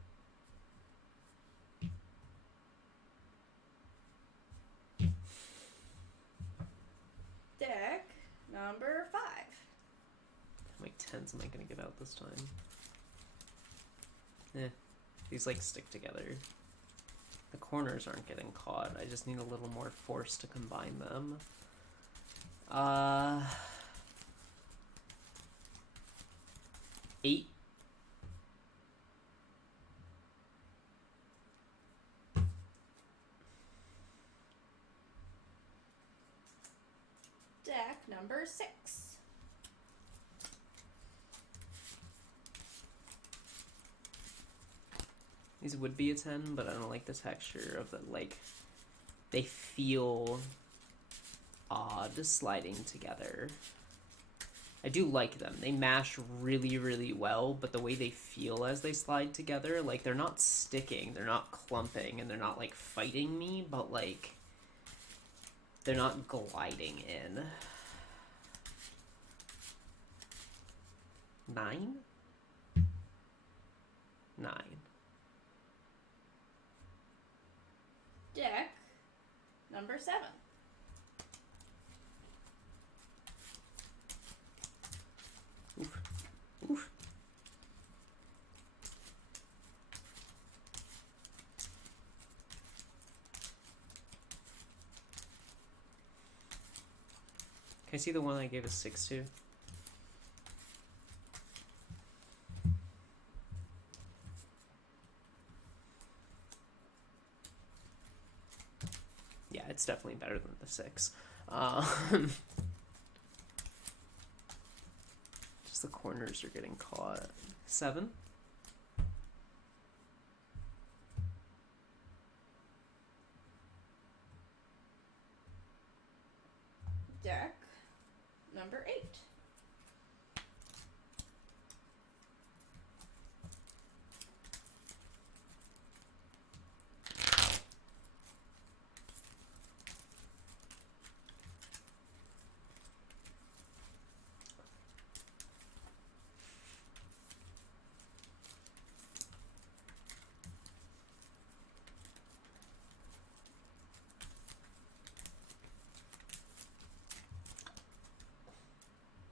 Deck number 5. How many 10s am I gonna get out this time? These like stick together. The corners aren't getting caught. I just need a little more force to combine them. 8. Deck number 6. These would be a 10, but I don't like the texture of the, like, they feel odd sliding together. I do like them. They mash really, really well, but the way they feel as they slide together, like, they're not sticking, they're not clumping, and they're not, like, fighting me, but, like, they're not gliding in. 9? 9. Deck number 7. Oof. Oof. Can I see the one I gave a 6 to? Yeah, it's definitely better than the 6. Just the corners are getting caught. 7? Deck number 8.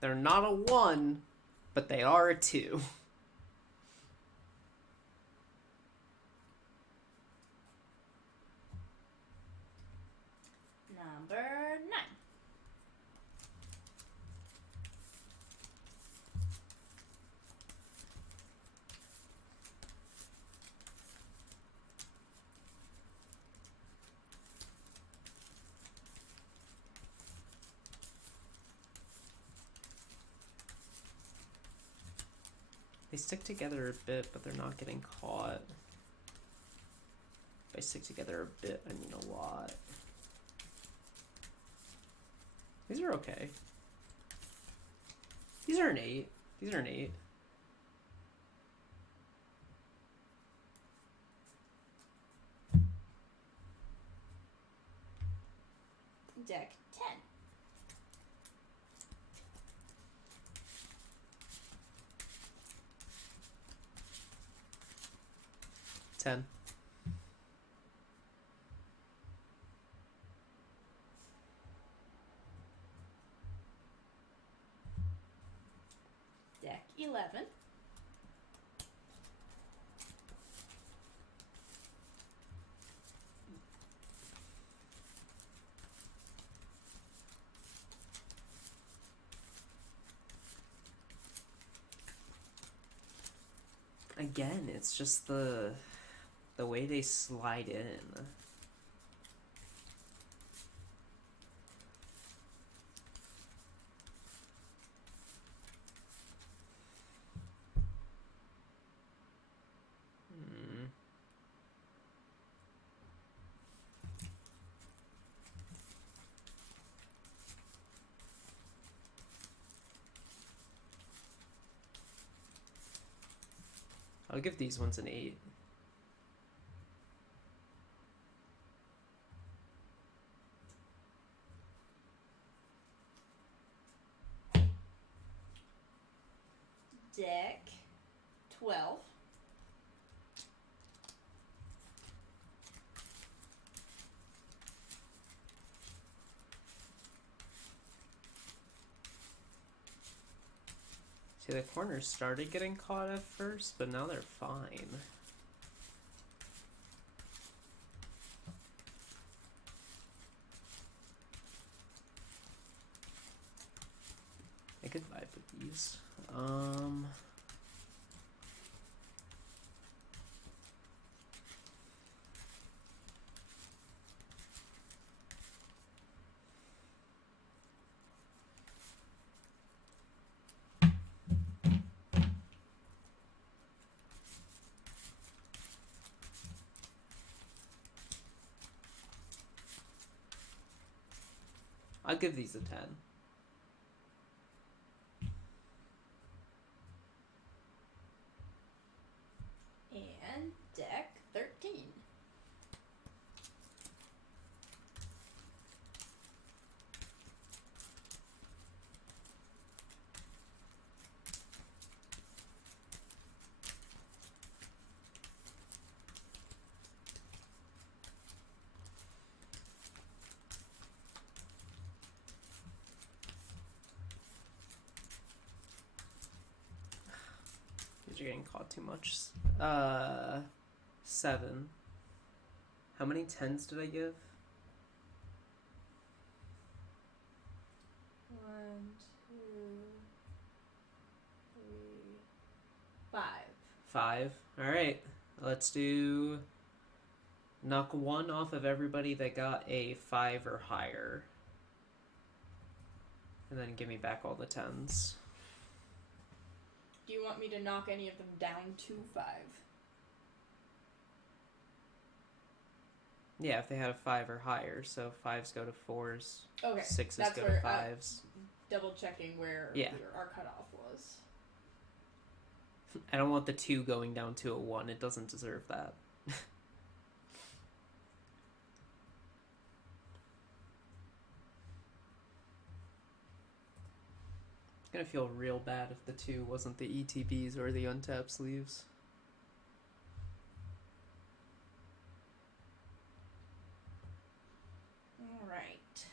They're not a 1, but they are a 2. Number 9. They stick together a bit, but they're not getting caught. By stick together a bit, I mean a lot. These are okay. These are an 8. These are an 8. Deck 10. Ten. Deck 11. Again, it's just the way they slide in. I'll give these ones an 8. Deck 12. See, the corners started getting caught at first, but now they're fine. I could vibe with these. I'll give these a 10. are getting caught too much. 7. How many 10s did I give? 1, 2, 3, 5. 5. Alright. Let's do... knock 1 off of everybody that got a 5 or higher. And then give me back all the 10s. Do you want me to knock any of them down to 5? Yeah, if they had a 5 or higher. So 5s go to 4s. Okay. 6s that's go where, to 5s. Double checking where our cutoff was. I don't want the 2 going down to a 1. It doesn't deserve that. Gonna feel real bad if the 2 wasn't the ETBs or the untapped sleeves. Alright.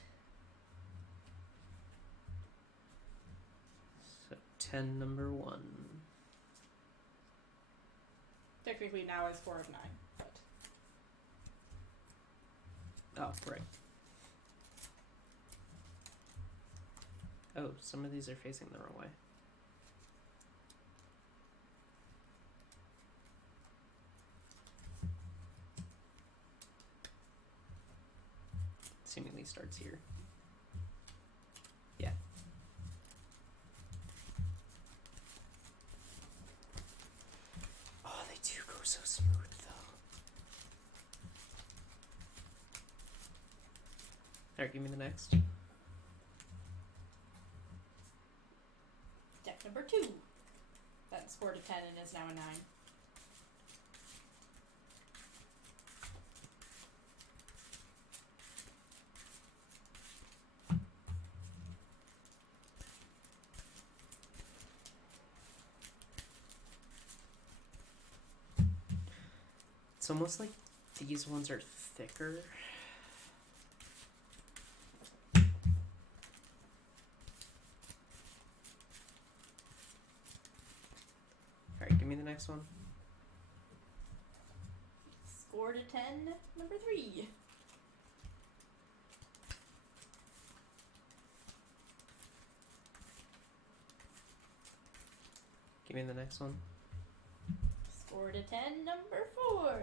So 10 number 1. Technically now it's 4 of 9, but... Oh, right. Oh, some of these are facing the wrong way. Seemingly starts here. Yeah. Oh, they do go so smooth, though. Alright, give me the next. Deck number 2. That scored a 10 and is now a 9. It's almost like these ones are thicker. Alright, give me the next one. Scored a 10, number 3. Give me the next one. Scored a 10, number 4.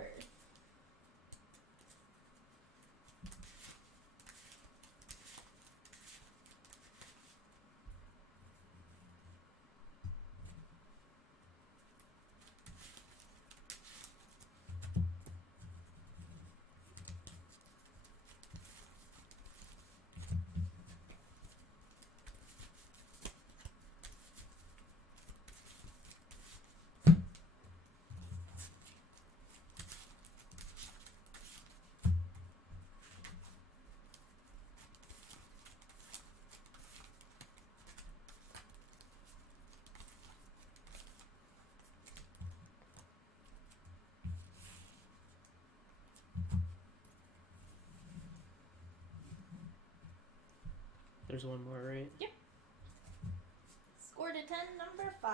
There's one more, right? Yep. Scored a 10, number 5.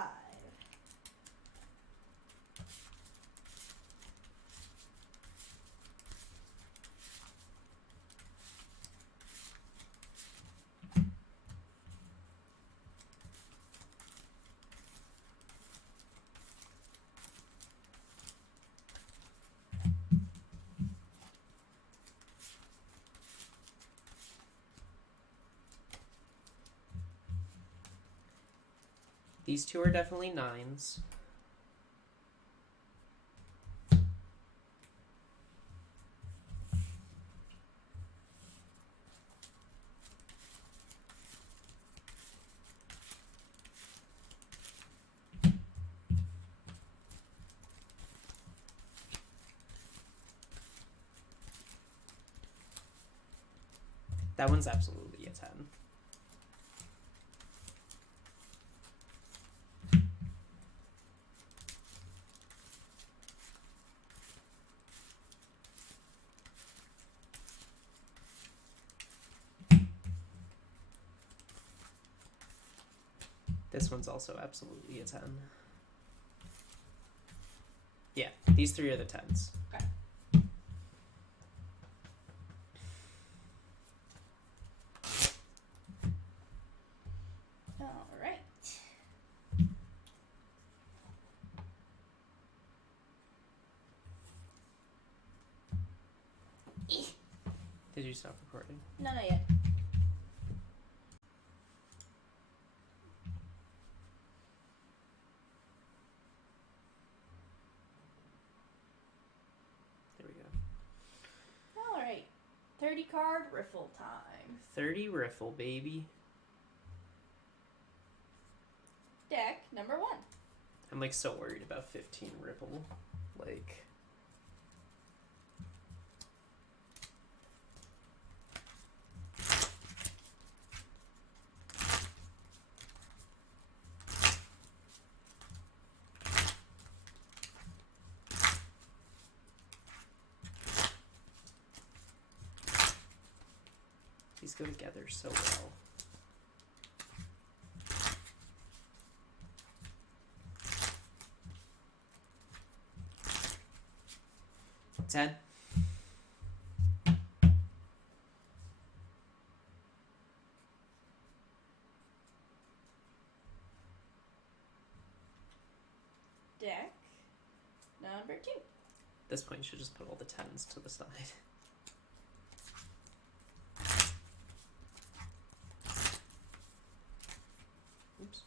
These 2 are definitely 9s. That one's absolutely a 10. This one's also absolutely a 10. These three are the 10s. Okay. All right. Did you stop recording? No, not yet. There we go. All right. 30 card riffle time. 30 riffle, baby. Deck number 1. I'm like so worried about 15 ripple. Like, these go together so well. Ten. Deck number 2. At this point, you should just put all the 10s to the side. Oops.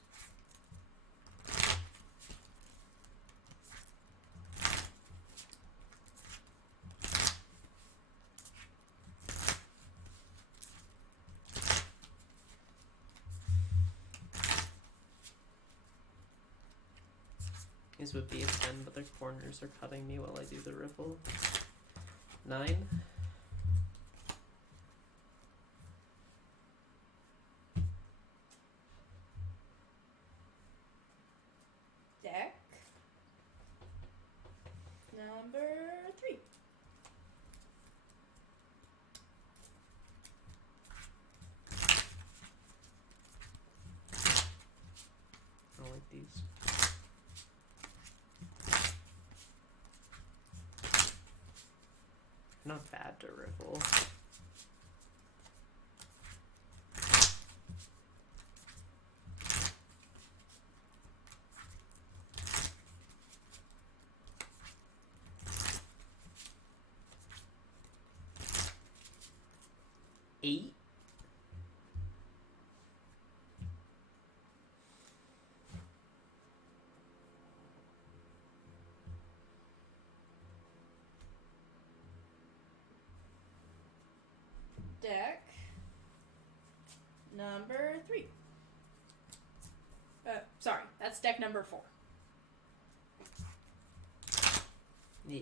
These would be a 10, but their corners are cutting me while I do the riffle. 9. Deck number 3. I don't like these. Not bad to riffle. Eight. Deck number 3. Sorry, that's deck number 4. Yeah.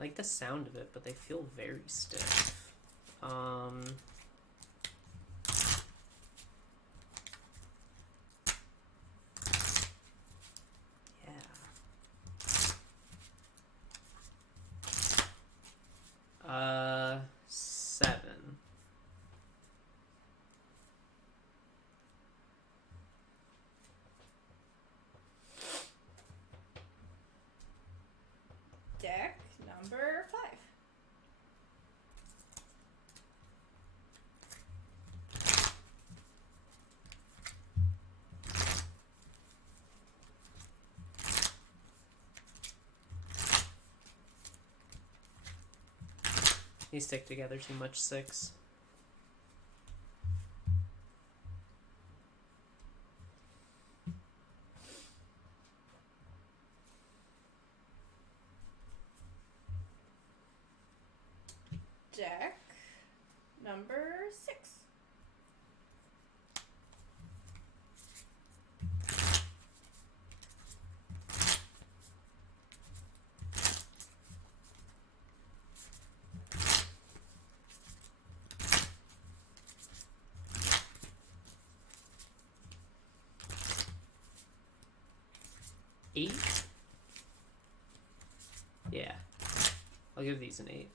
I like the sound of it, but they feel very stiff. Yeah. 7. Deck number 5. These stick together too much. 6. Deck number 6. 8? Yeah. I'll give these an 8.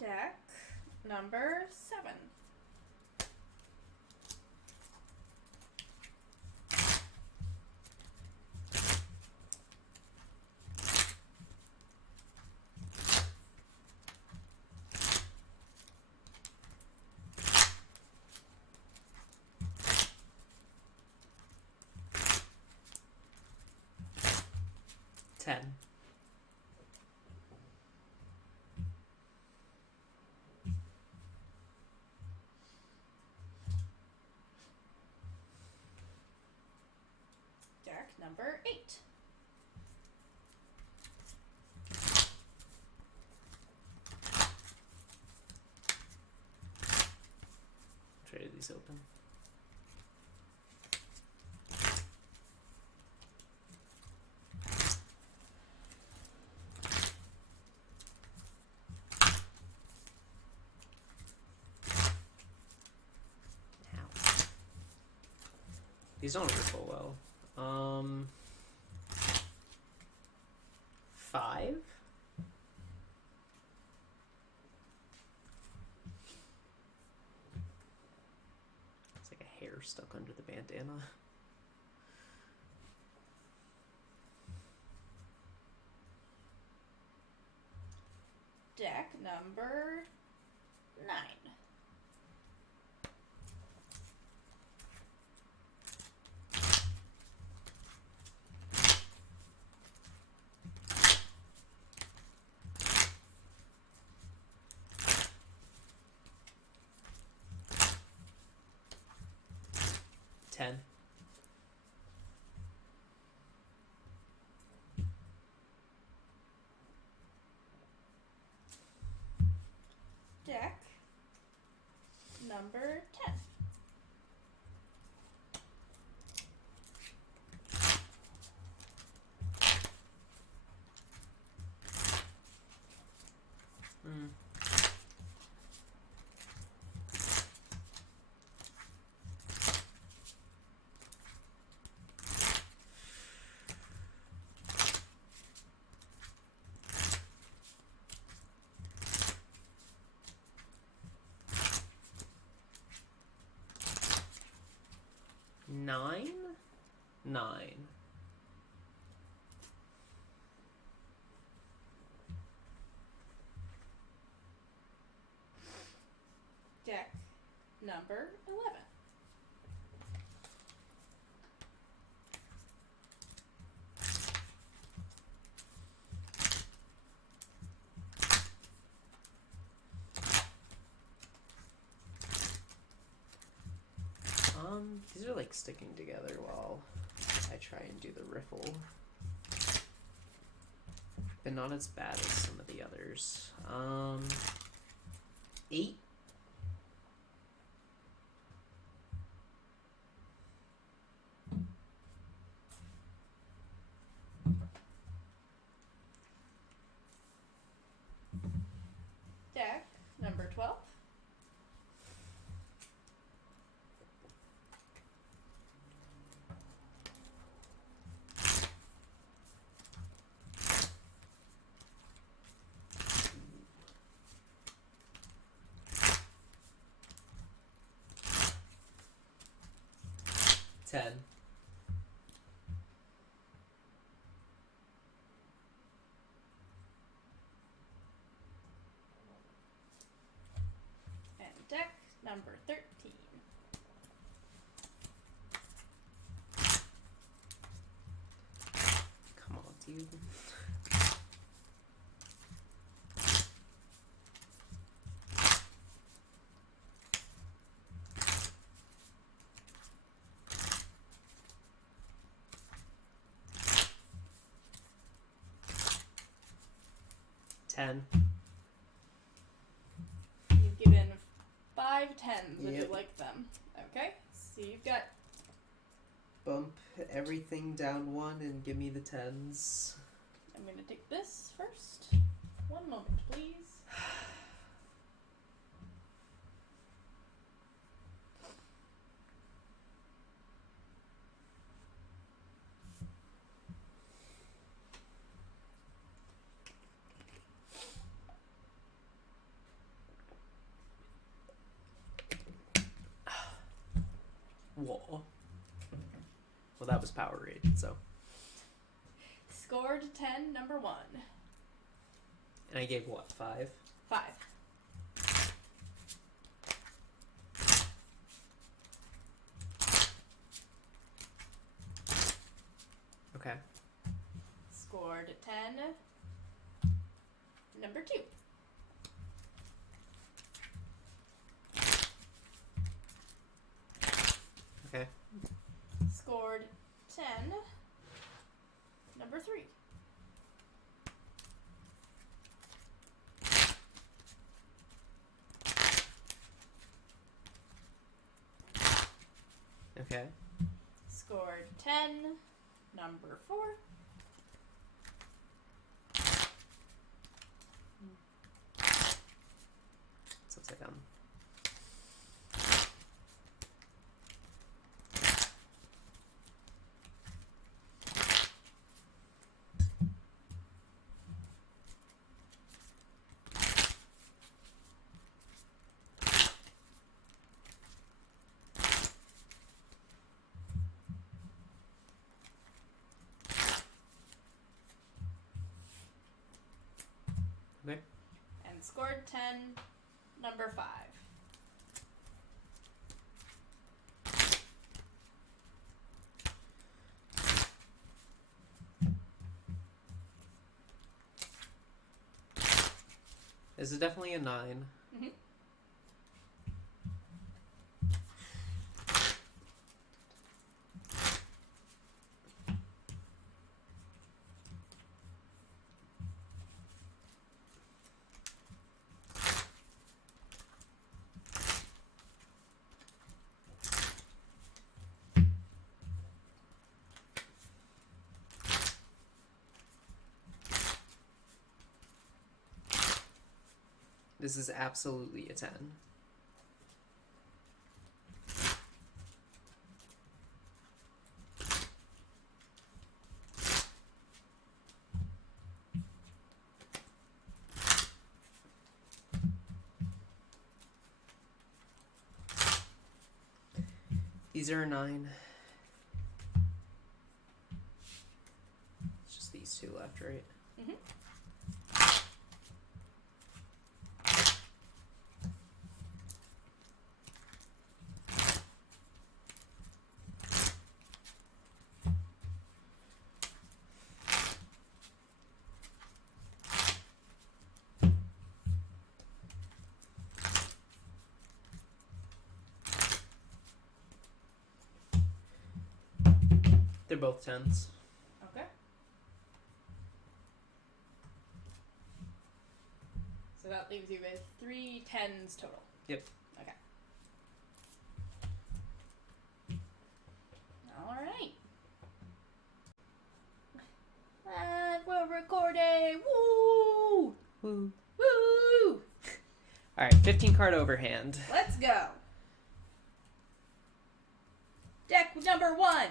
Deck number 7. Ten. Deck number 8. Trade these open. These don't riffle well. 5? It's like a hair stuck under the bandana. Deck number 9. Ten. Deck number 10. Mm. Nine? 9. Deck number 11. These are like sticking together while I try and do the riffle. But not as bad as some of the others. 8. Deck number 12. Ten. And deck number 13. Come on, dude. Ten. You've given 5 10s if Yep. you like them. Okay, so you've got bump everything down 1 and give me the 10s. I'm gonna take this first. 1 moment, please. Whoa. Well, that was power rated, so. Scored 10, number 1. And I gave what, 5? 5. Okay. Scored 10, number 2. Okay. Scored 10, number 3. Okay. Scored 10, number 4. It's upside down. Okay. And scored 10, number 5. This is definitely a 9. Mm-hmm. This is absolutely a 10. These are a 9. It's just these 2 left, right? Mm-hmm. They're both 10s. Okay. So that leaves you with 3 10s total. Yep. Okay. Alright. And we're recording! Woo! Woo. Woo! Alright, 15 card overhand. Let's go! Deck number 1!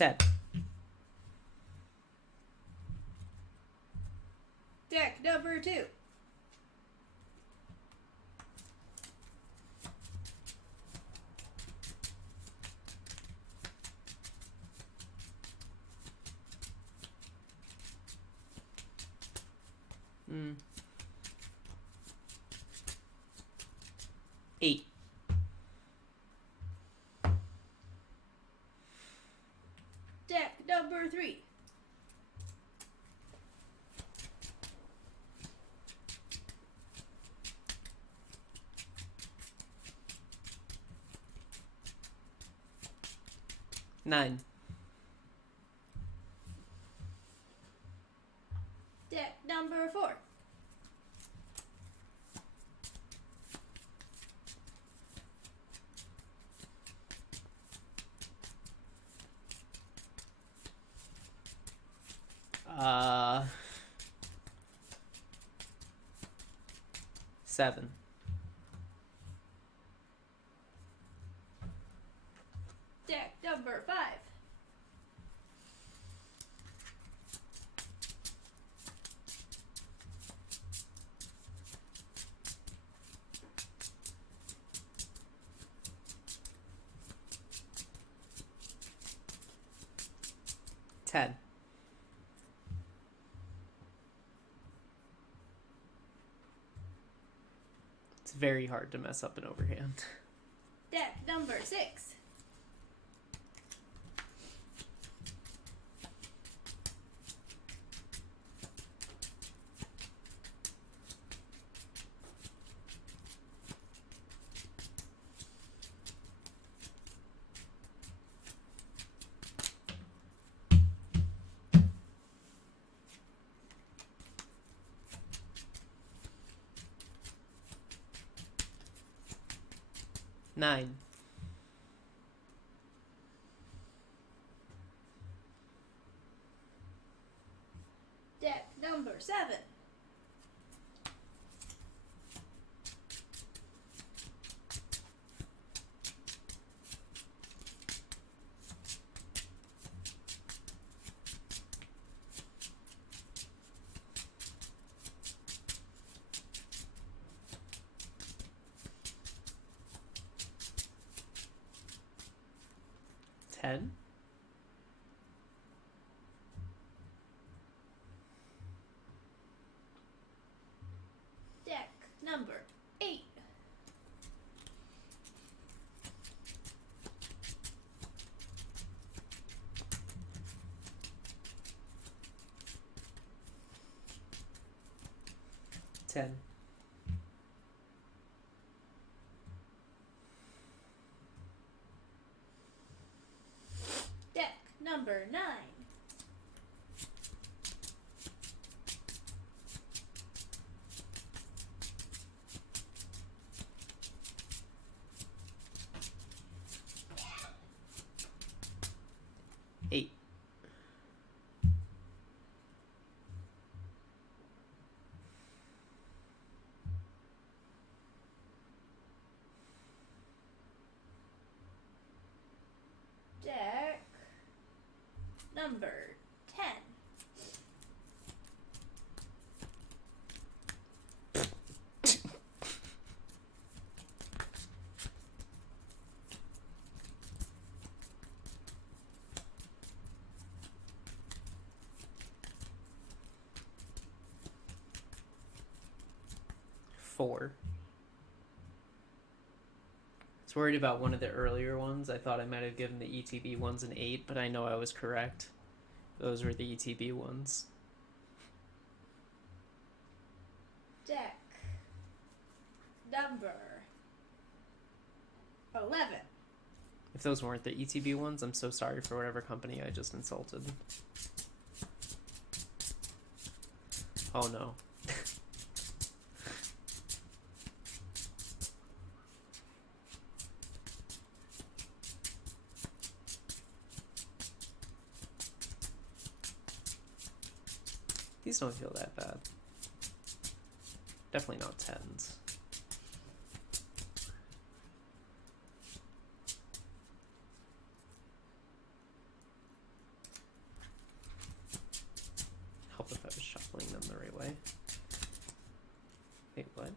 Ted. Deck number 2. Mm. 8. Deck number 3. Nine. Seven. Deck number 5. Ten. It's very hard to mess up an overhand. Deck number 6. Nine. Deck number 7. Ten. Deck number 8. Ten. Deck number 9. Eight. Deck number 10. Four. I was worried about one of the earlier ones. I thought I might have given the ETB ones an 8, but I know I was correct. Those were the ETB ones. Deck number 11. If those weren't the ETB ones, I'm so sorry for whatever company I just insulted. Oh no. These don't feel that bad. Definitely not 10s. Help if I was shuffling them the right way. Wait, what?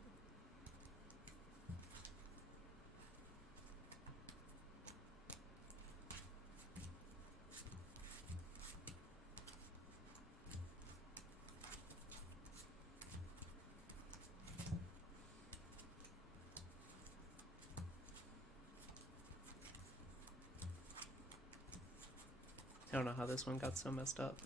I don't know how this one got so messed up.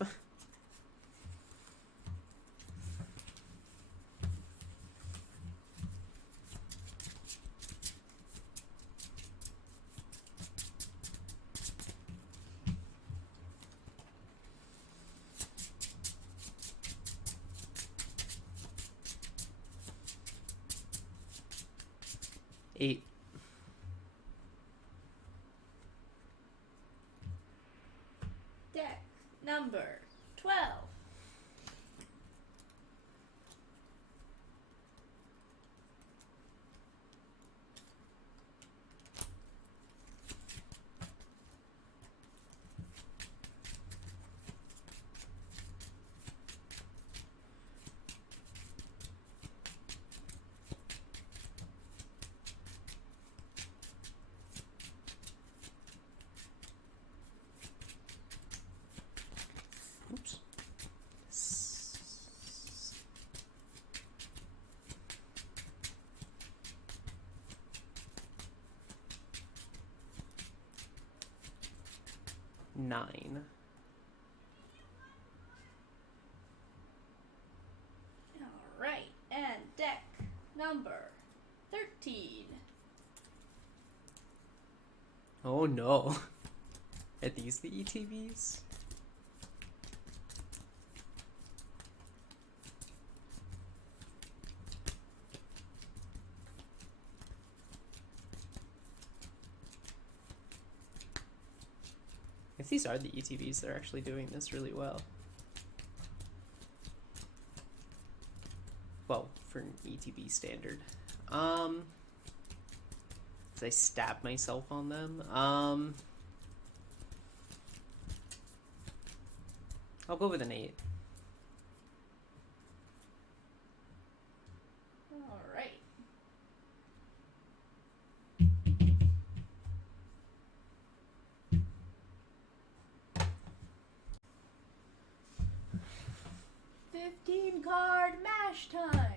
Eight. Deck number 12. 9. Alright, and deck number 13. Oh no. Are these the ETBs? If these are the ETBs, they're actually doing this really well. Well, for an ETB standard. Did I stab myself on them? I'll go with an 8. Alright. $15 mash time.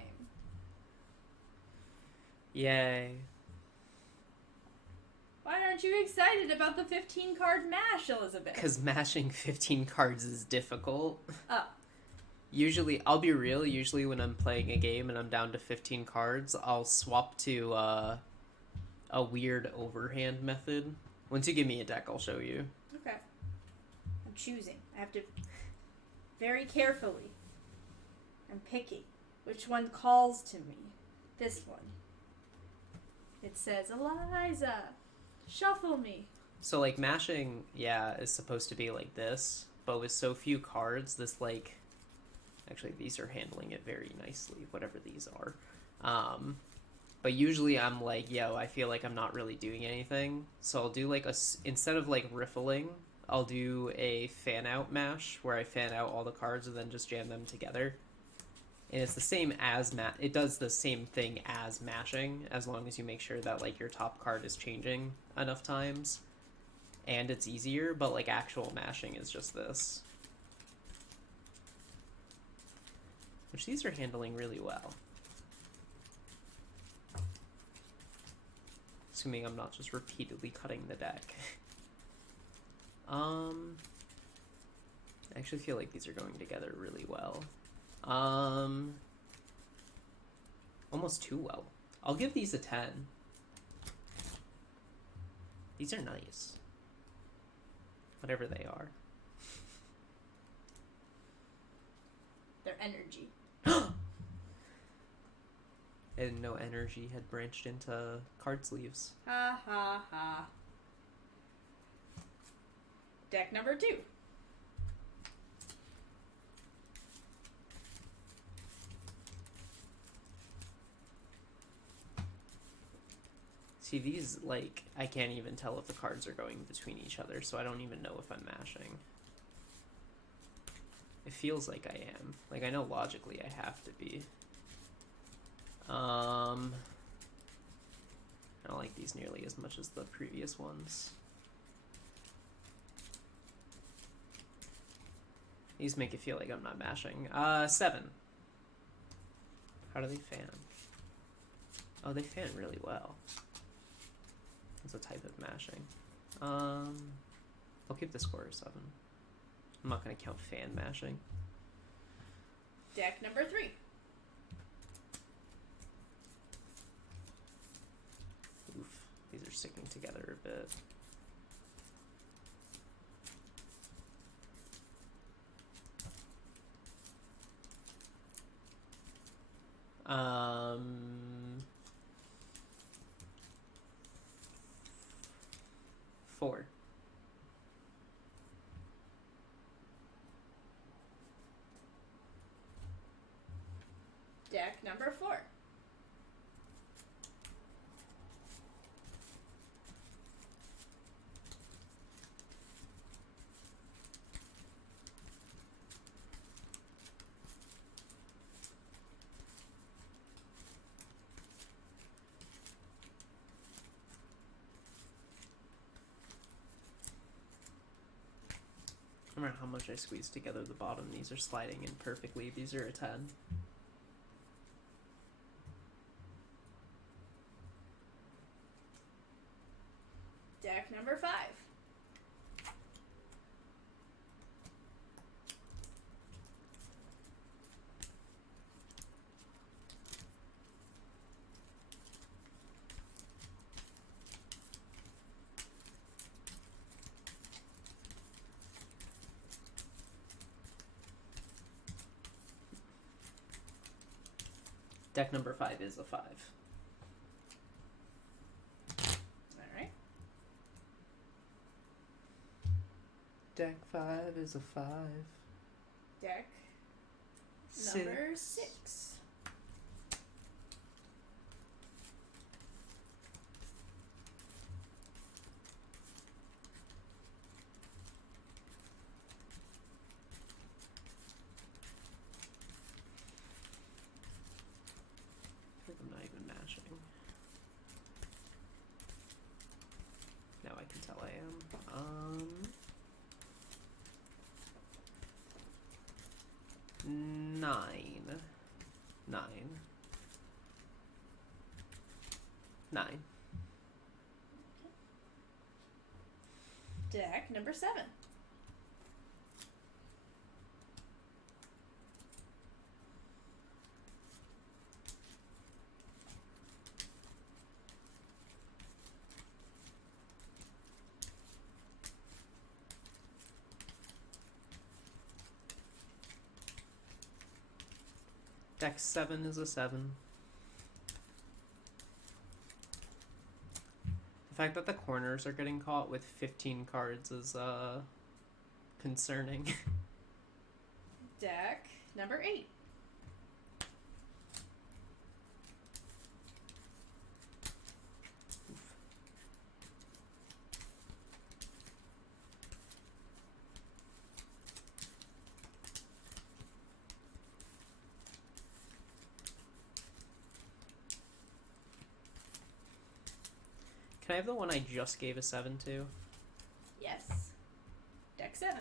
Yay. Why aren't you excited about the 15-card mash, Elizabeth? Because mashing 15 cards is difficult. Oh. Usually, I'll be real, usually when I'm playing a game and I'm down to 15 cards, I'll swap to a weird overhand method. Once you give me a deck, I'll show you. Okay. I'm choosing. I have to very carefully. I'm picking which one calls to me. This one. It says, Eliza, shuffle me. So, like, mashing, yeah, is supposed to be like this, but with so few cards, this, like... Actually, these are handling it very nicely, whatever these are. But usually I'm like, yo, I feel like I'm not really doing anything. So I'll do, like, instead of, like, riffling, I'll do a fan-out mash, where I fan out all the cards and then just jam them together. And it's the same as it does the same thing as mashing, as long as you make sure that, like, your top card is changing enough times. And it's easier, but, like, actual mashing is just this. Which these are handling really well. Assuming I'm not just repeatedly cutting the deck. I actually feel like these are going together really well. Almost too well. I'll give these a 10. These are nice. Whatever they are. Their energy. And no energy had branched into card sleeves. Ha ha ha. Deck number 2. See, these, like, I can't even tell if the cards are going between each other, so I don't even know if I'm mashing. It feels like I am. Like, I know logically I have to be. I don't like these nearly as much as the previous ones. These make it feel like I'm not mashing. 7. How do they fan? Oh, they fan really well. It's a type of mashing. I'll keep the score as 7. I'm not going to count fan mashing. Deck number 3. Oof, these are sticking together a bit. Four. Deck number 4. No matter how much I squeeze together the bottom, these are sliding in perfectly. These are a 10. Deck number 5. Deck number 5 is a 5. Alright. Deck 5 is a 5. Deck number 6. I'm not even matching. Now I can tell I am. 9. Deck number 7. Deck 7 is a 7. The fact that the corners are getting caught with 15 cards is concerning. Deck number 8. Can I have the one I just gave a 7 to? Yes. Deck 7.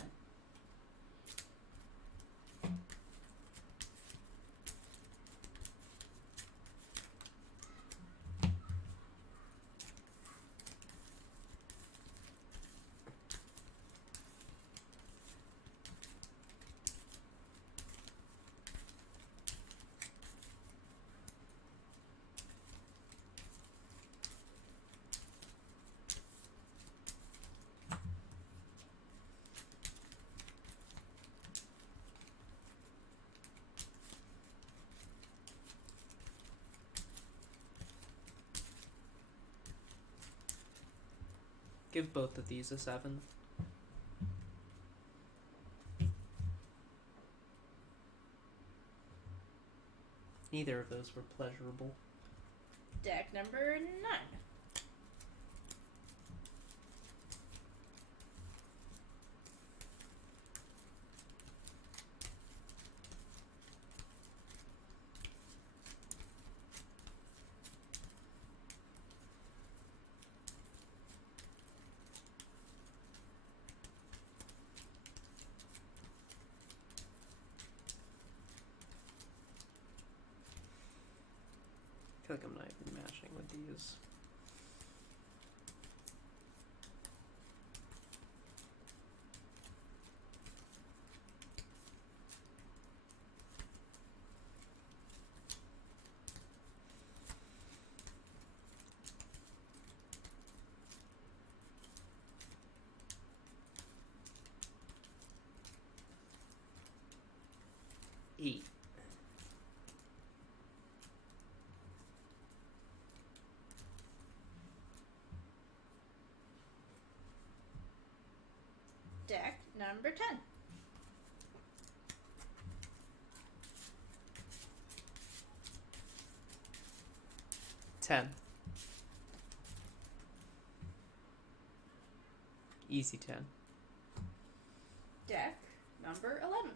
Give both of these a 7. Neither of those were pleasurable. Deck number 9. I feel like I'm not even matching with these. Eight. Deck number 10. Easy 10. Deck number 11.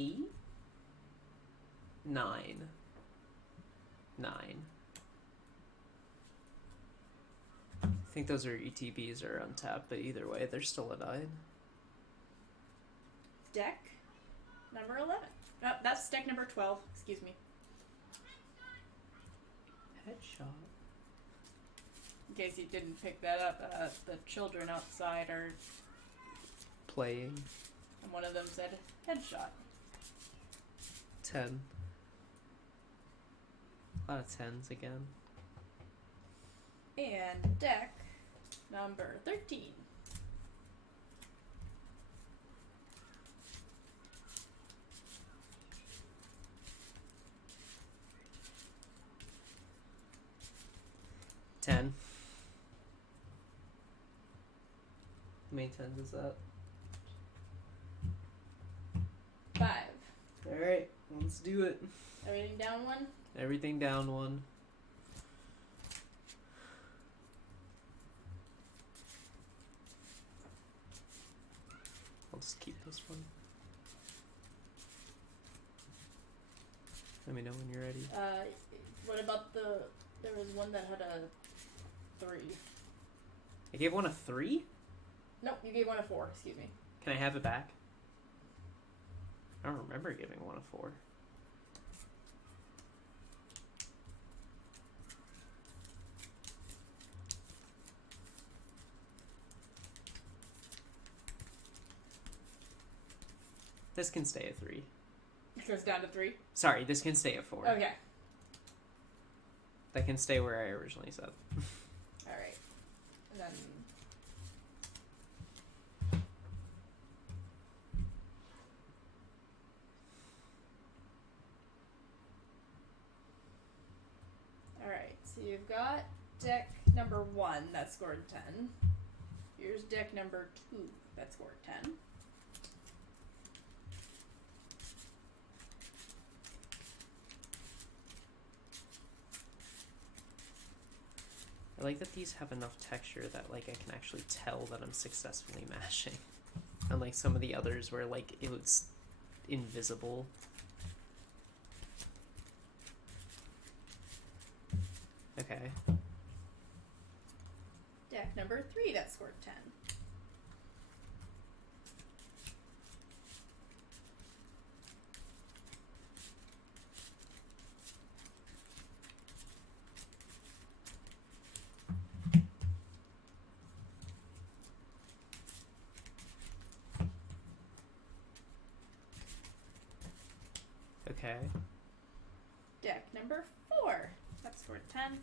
Eight? 9. 9. I think those are ETBs or untapped, but either way, they're still a 9. deck number 11. Oh, that's deck number 12. Excuse me. Headshot. In case you didn't pick that up, the children outside are Playing. and one of them said headshot. 10. A lot of 10s again. And deck number 13. Ten. How many 10s is that? 5. Alright, let's do it. Everything down 1? Everything down 1. I'll just keep this one. Let me know when you're ready. What about there was one that had a 3. I gave one a 3? Nope, you gave one a 4, excuse me. Can I have it back? I don't remember giving one a 4. This can stay a 3. It goes down to 3? Sorry, this can stay a 4. Okay. That can stay where I originally said. Alright. And then... Alright, so you've got deck number 1 that scored 10. Here's deck number 2 that scored 10. I like that these have enough texture that like I can actually tell that I'm successfully mashing. Unlike some of the others where like it was invisible. Okay. Deck number 3 that scored 10. Okay. Deck number 4 that scored 10.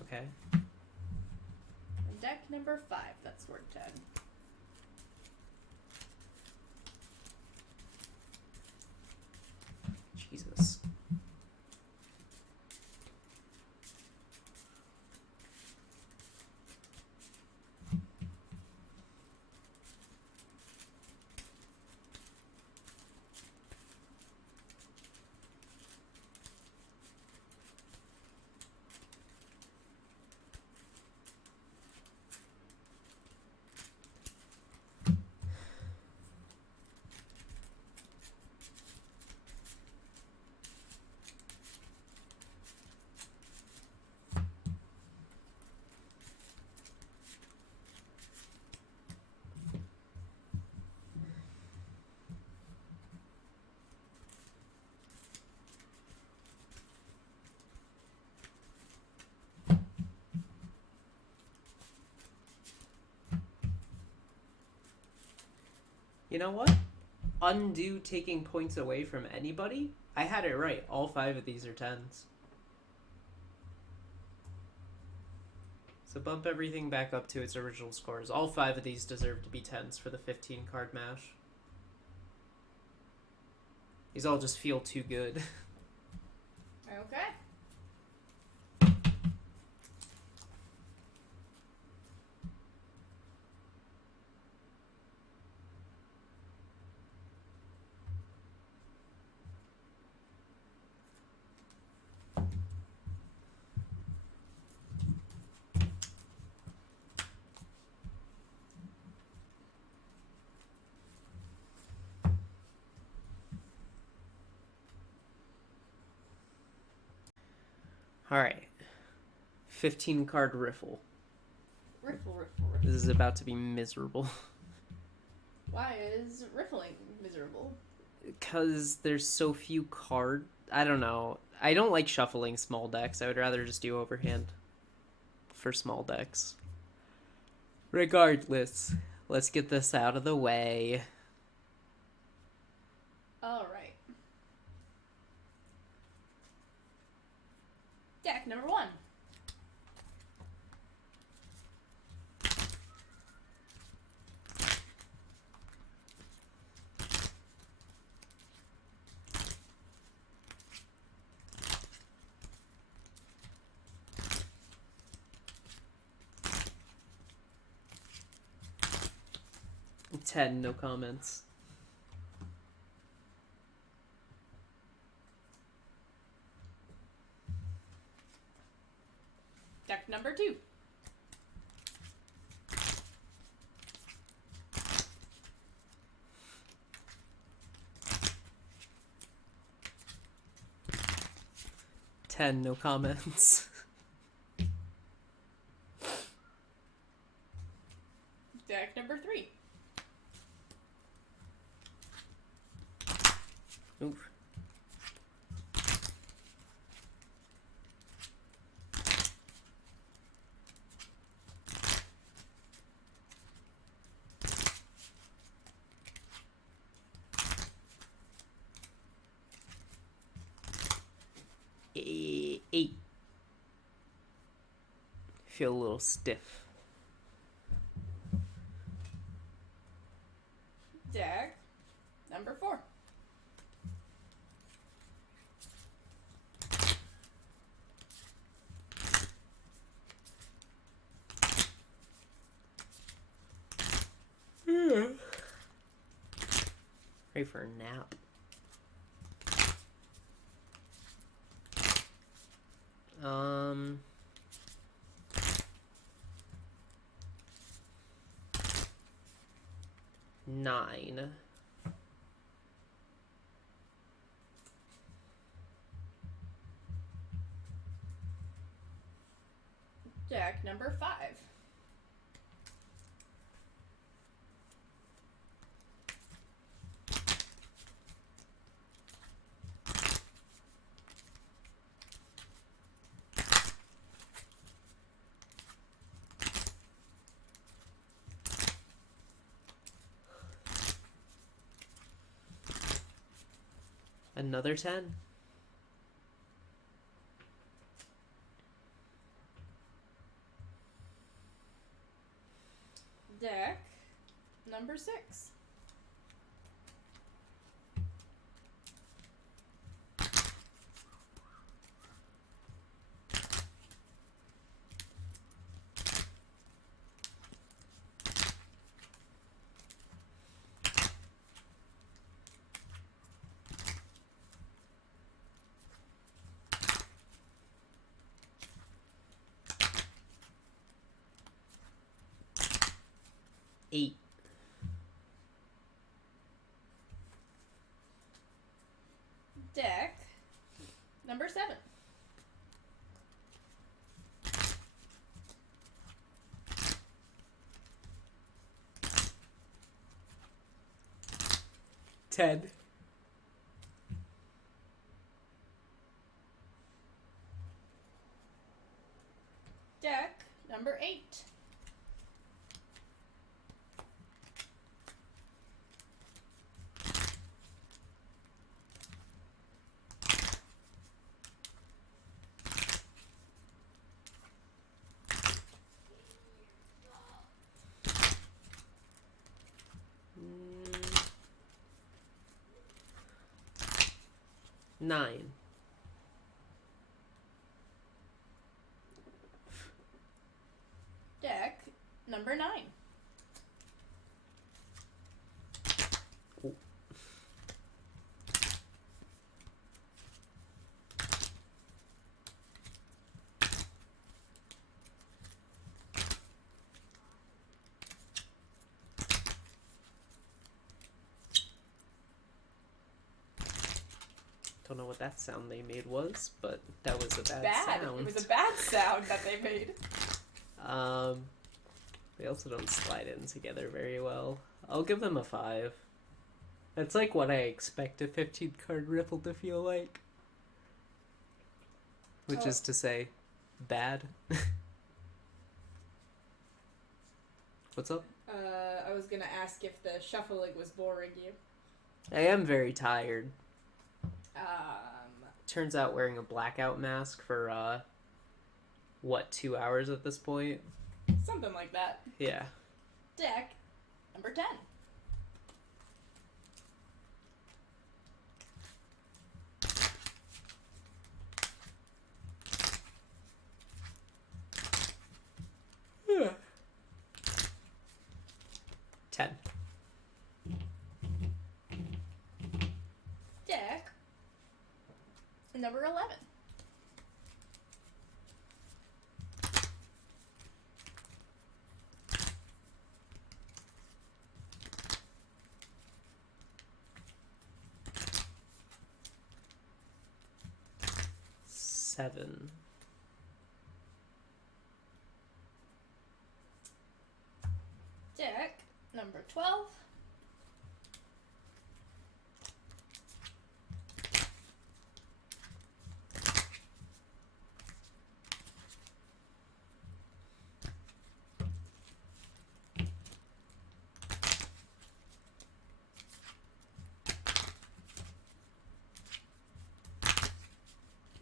Okay. And deck number 5 that scored 10. Jesus. You know what? Undo taking points away from anybody? I had it right. All 5 of these are 10s. So bump everything back up to its original scores. All 5 of these deserve to be 10s for the 15 card mash. These all just feel too good. Okay. Alright. 15 card riffle. Riffle. This is about to be miserable. Why is riffling miserable? Because there's so few card. I don't know. I don't like shuffling small decks. I would rather just do overhand for small decks. Regardless, let's get this out of the way. Alright. Deck number 1. Ted, no comments. Deck number 2. Ted, no comments. Deck number 3. Oof. Eight. Feel a little stiff. Deck number 4. Ready for a nap. Nine. Deck number 5. Another 10. Deck number 6. Eight. Deck number 7. Ted. Deck number 8. Nine. Deck number 9. Oh. Don't know what that sound they made was, but that was a bad sound. It was a bad sound that they made. They also don't slide in together very well. I'll give them a 5. That's like what I expect a 15 card riffle to feel like. Which is to say, bad. What's up? I was gonna ask if the shuffling was boring you. I am very tired. Um, Turns out wearing a blackout mask for, 2 hours at this point? Something like that. Yeah. Deck number 10. Yeah. 10. Deck number 11. Seven. Deck number 12.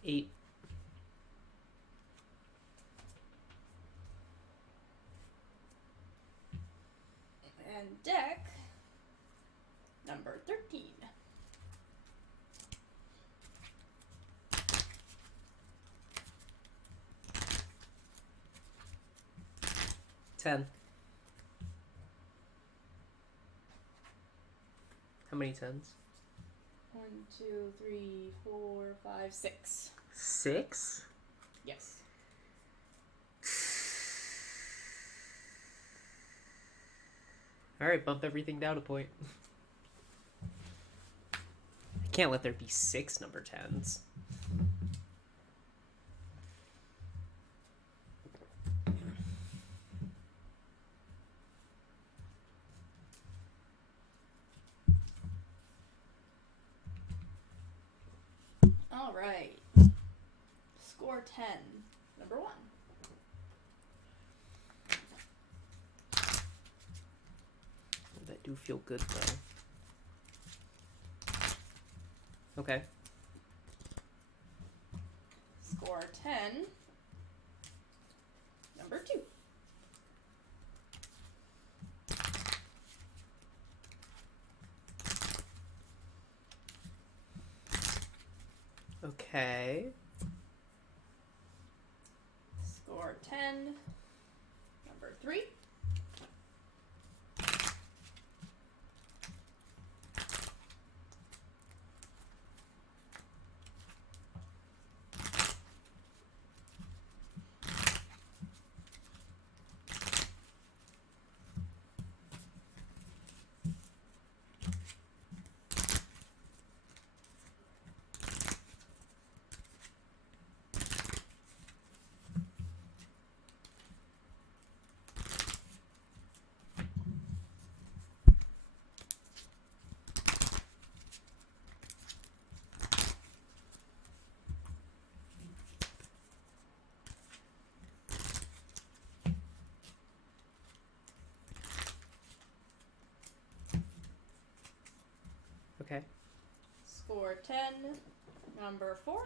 Eight. And deck number 13. Ten. How many tens? 1, 2, 3, 4, 5, 6. 6? Yes. Alright, bump everything down a point. I can't let there be 6 number 10s. All right. Score 10. Number 1. That do feel good, though. Okay. Score 10. Number 2. Okay. Score 10. Number 3. Okay. Score 10. Number 4.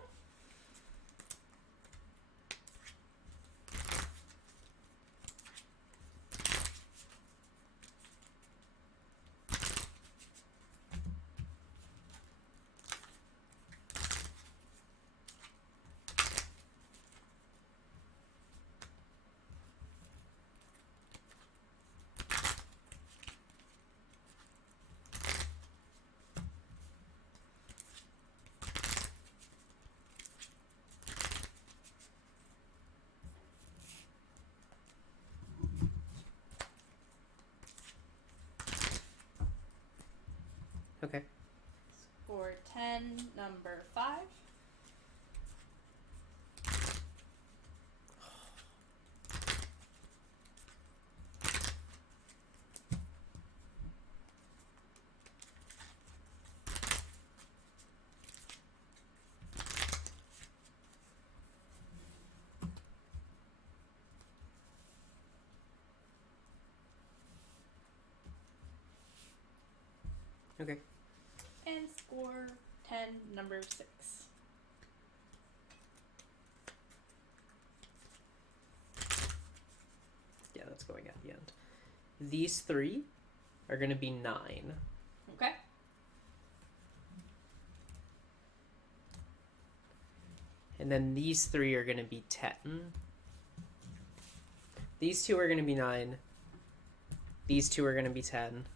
Okay. Score 10, number 5. Okay. And score 10, number 6. Yeah, that's going at the end. These 3 are going to be 9. Okay. And then these 3 are going to be 10. These 2 are going to be 9. These 2 are going to be 10.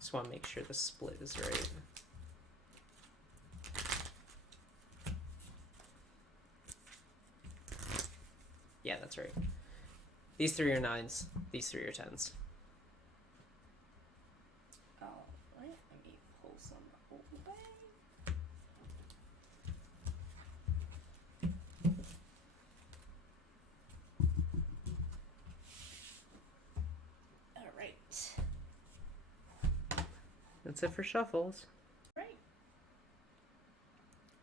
Just want to make sure the split is right. Yeah, that's right. These 3 are 9s. These 3 are 10s. Alright, let me pull some away. Alright. That's it for shuffles. Right.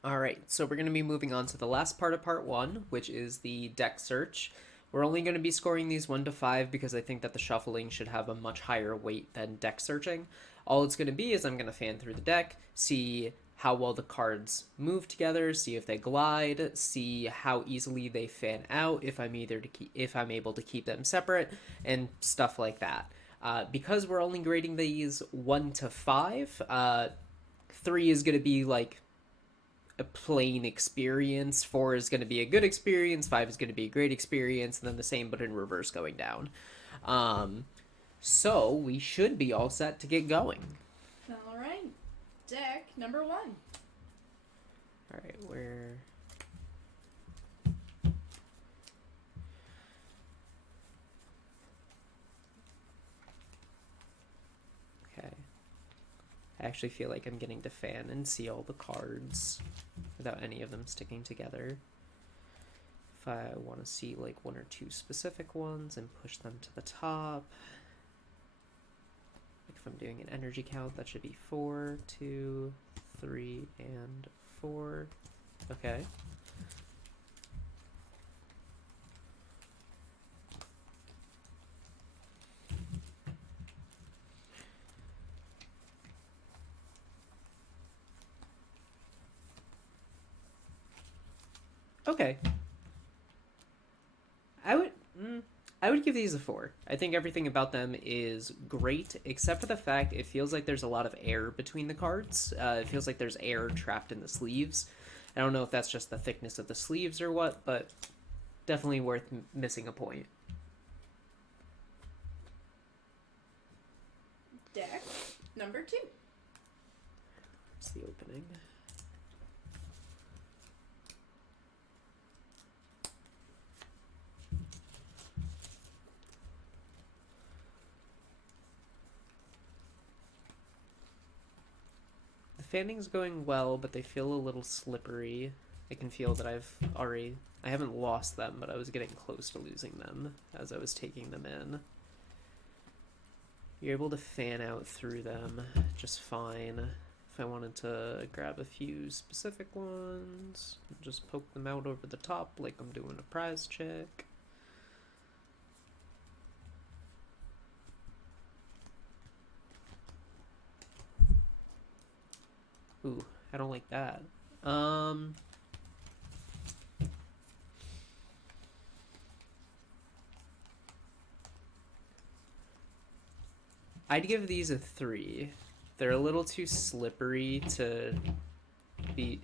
Alright, so we're going to be moving on to the last part of part 1, which is the deck search. We're only going to be scoring these 1 to 5 because I think that the shuffling should have a much higher weight than deck searching. All it's going to be is I'm going to fan through the deck, see how well the cards move together, see if they glide, see how easily they fan out, if I'm able to keep them separate, and stuff like that. Because we're only grading these 1 to 5, 3 is going to be like a plain experience, 4 is going to be a good experience, 5 is going to be a great experience, and then the same but in reverse going down. So we should be all set to get going. Alright. Deck number 1. Alright, where... Okay. I actually feel like I'm getting to fan and see all the cards without any of them sticking together. If I want to see like 1 or 2 specific ones and push them to the top. Like if I'm doing an energy count, that should be 4, 2, 3, and 4. Okay. Okay. I would give these a 4. I think everything about them is great, except for the fact it feels like there's a lot of air between the cards. It feels like there's air trapped in the sleeves. I don't know if that's just the thickness of the sleeves or what, but definitely worth missing a point. Deck number 2. It's the opening. Fanning's going well, but they feel a little slippery. I can feel that I haven't lost them, but I was getting close to losing them as I was taking them in. You're able to fan out through them just fine. If I wanted to grab a few specific ones, just poke them out over the top like I'm doing a prize check. Ooh, I don't like that. I'd give these a 3. They're a little too slippery to be...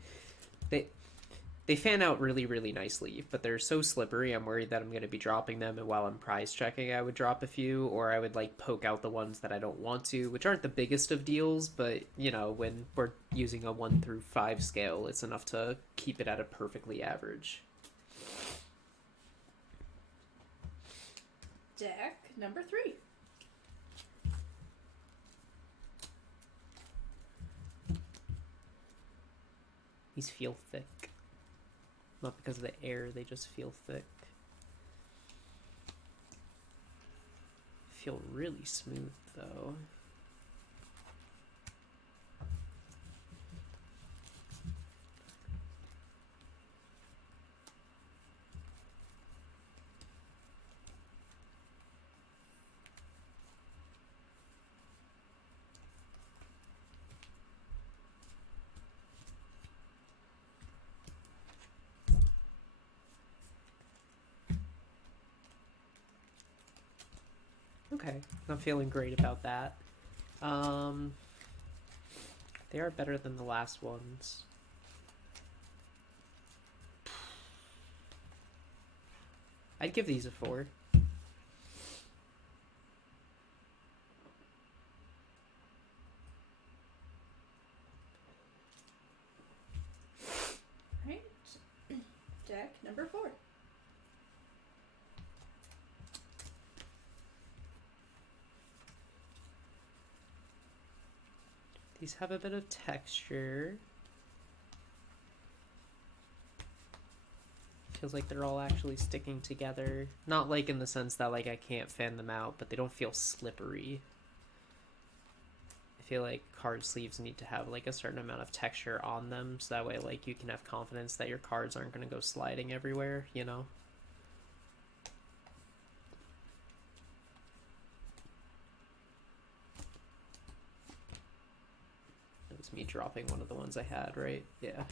They fan out really, really nicely, but they're so slippery, I'm worried that I'm going to be dropping them, and while I'm prize checking, I would drop a few, or I would, like, poke out the ones that I don't want to, which aren't the biggest of deals, but, you know, when we're using a 1 through 5 scale, it's enough to keep it at a perfectly average. Deck number 3. These feel thick. Not because of the air, they just feel thick. Feel really smooth though. Okay, I'm feeling great about that. They are better than the last ones. I'd give these a 4. Alright. Deck number 4. These have a bit of texture. Feels like they're all actually sticking together. Not like in the sense that like I can't fan them out, but they don't feel slippery. I feel like card sleeves need to have like a certain amount of texture on them, so that way like you can have confidence that your cards aren't going to go sliding everywhere, you know? It was me dropping one of the ones I had, right? Yeah.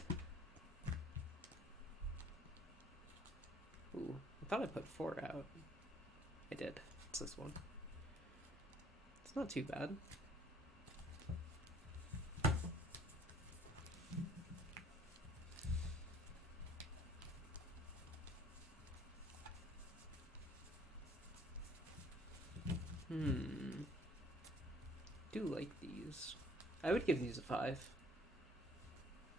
Ooh, I thought I put 4 out. I did. It's this one. It's not too bad. Do like these. I would give these a 5.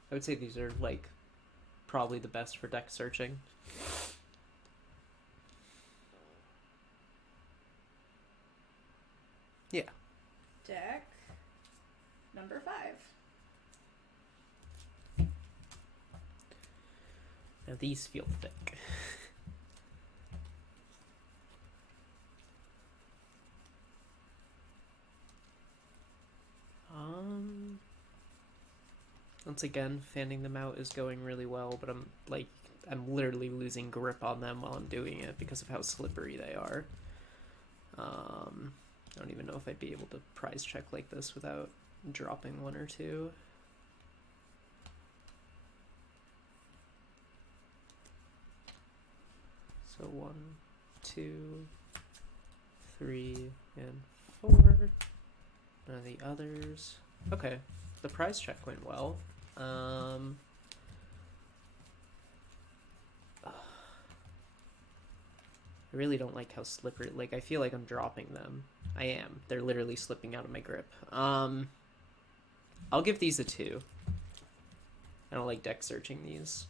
I would say these are like probably the best for deck searching. Yeah. Deck number 5. Now these feel thick. Once again, fanning them out is going really well, but I'm literally losing grip on them while I'm doing it because of how slippery they are. I don't even know if I'd be able to prize check like this without dropping 1 or 2. So 1, 2, 3, and 4. None of the others. Okay, the prize check went well. I really don't like how slippery, like I feel like I'm dropping them. I am. They're literally slipping out of my grip. I'll give these a 2. I don't like deck searching these.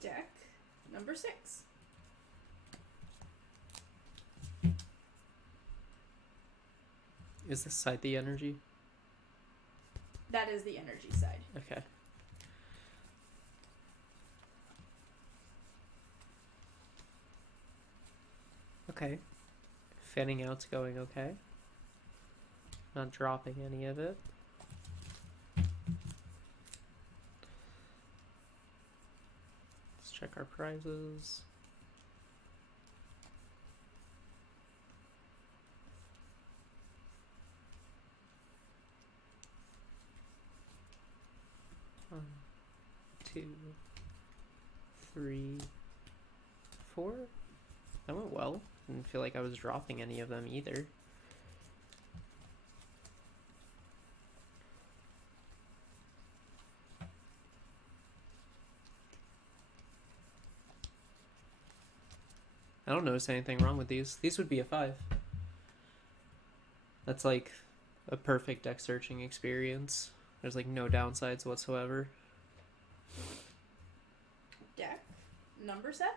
Deck number 6. Is this side the energy? That is the energy side. Okay. Okay. Fanning out's going okay. Not dropping any of it. Let's check our prizes. One, 2, 3, 4. That went well. Didn't feel like I was dropping any of them either. I don't notice anything wrong with these. These would be a 5. That's like a perfect deck searching experience. There's like no downsides whatsoever. Deck number 7.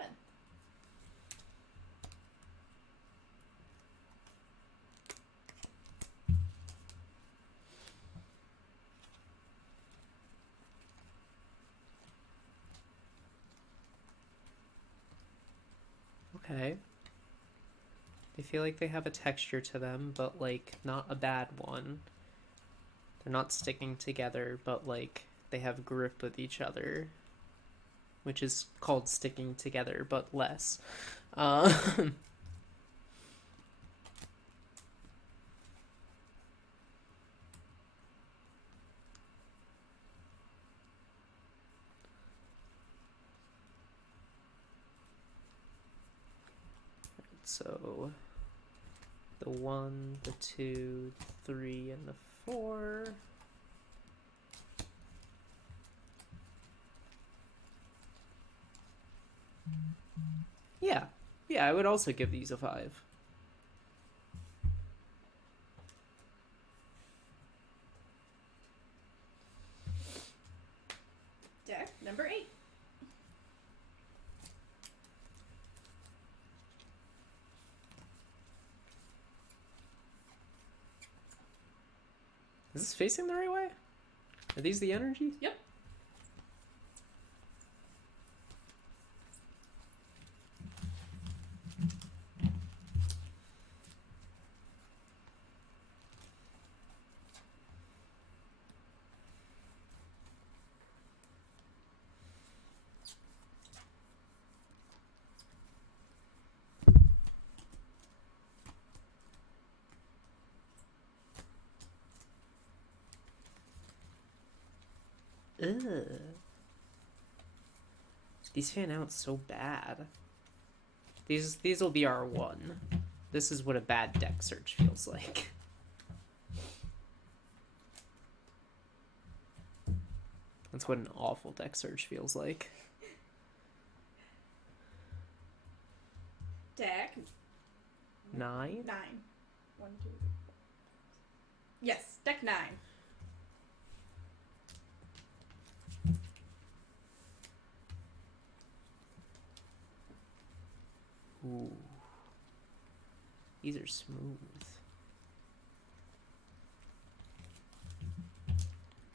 Okay. They feel like they have a texture to them, but like not a bad one. They're not sticking together, but like they have grip with each other, which is called sticking together, but less. Um, so the 1, the 2, 3, and the 4. Yeah. Yeah, I would also give these a 5. Deck number 8. Is this facing the right way? Are these the energy? Yep. Ugh. These fan out so bad. These will be our 1. This is what a bad deck search feels like. That's what an awful deck search feels like. Deck 9? 9. 1, 2, 3, 4. Yes, deck 9. Ooh. These are smooth.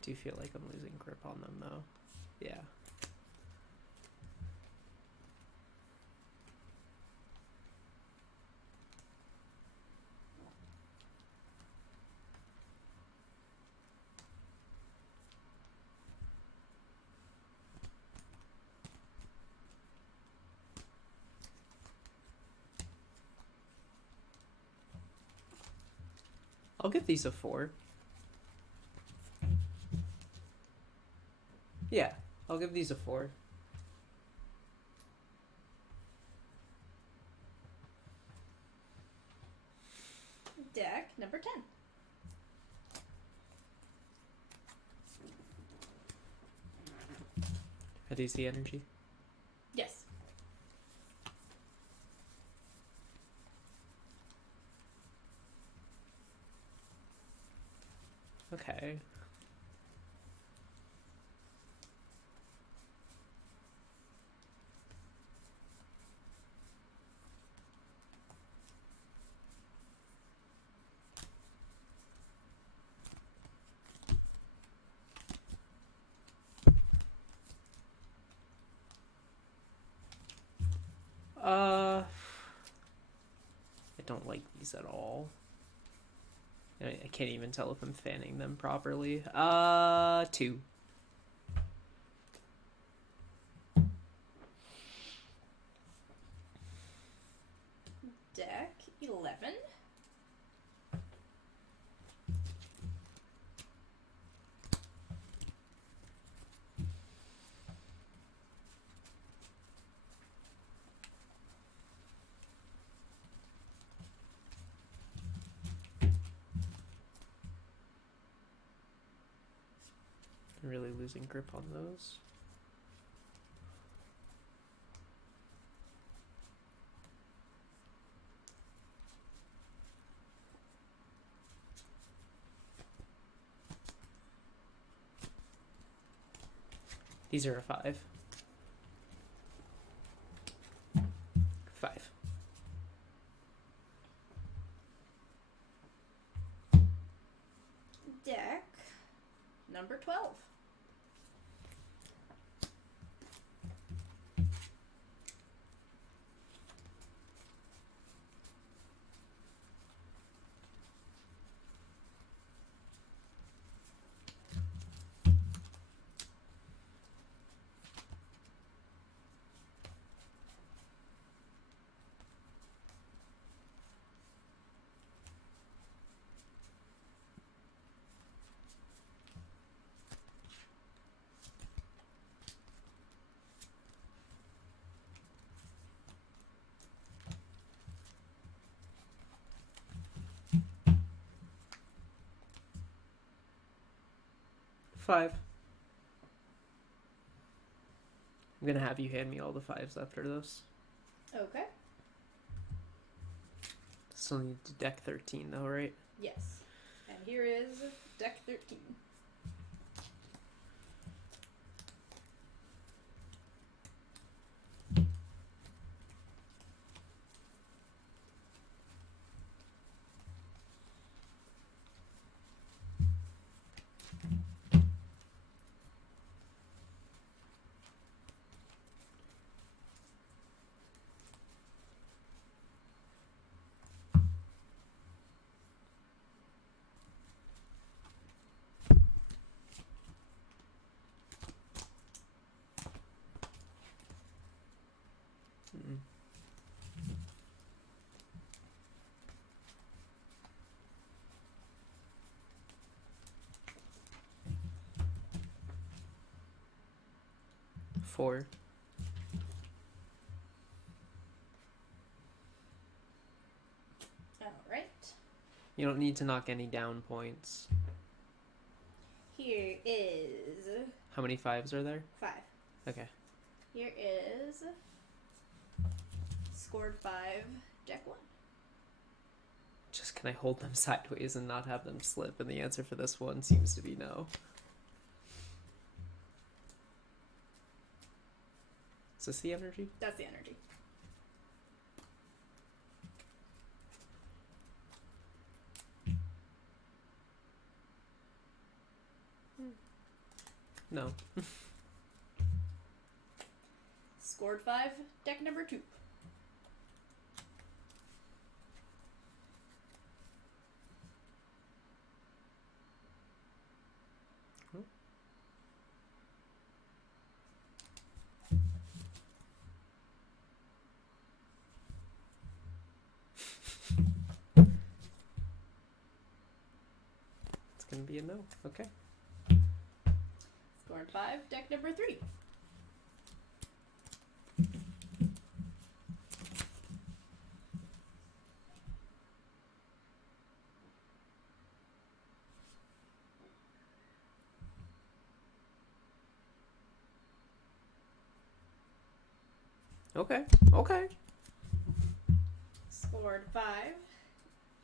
Do you feel like I'm losing grip on them though? Yeah. I'll give these a 4. Yeah, I'll give these a 4. Deck number 10. Are these the energy? Yes. Okay. I don't like these at all. I can't even tell if I'm fanning them properly. 2. Deck 11. I'm really losing grip on those. These are a 5. 5. Deck number 12. 5. I'm gonna have you hand me all the 5s after this. Okay. Still need to deck 13 though, right? Yes. And here is deck 13. Mm. Four. All right. You don't need to knock any down points. Here is How many 5s are there? 5. Okay. Here is scored 5, deck 1. Just can I hold them sideways and not have them slip? And the answer for this one seems to be no. Is this the energy? That's the energy. No. Scored 5, deck number 2. It's gonna be a no. Okay. Scored 5, deck number 3. Okay. Okay. Scored 5,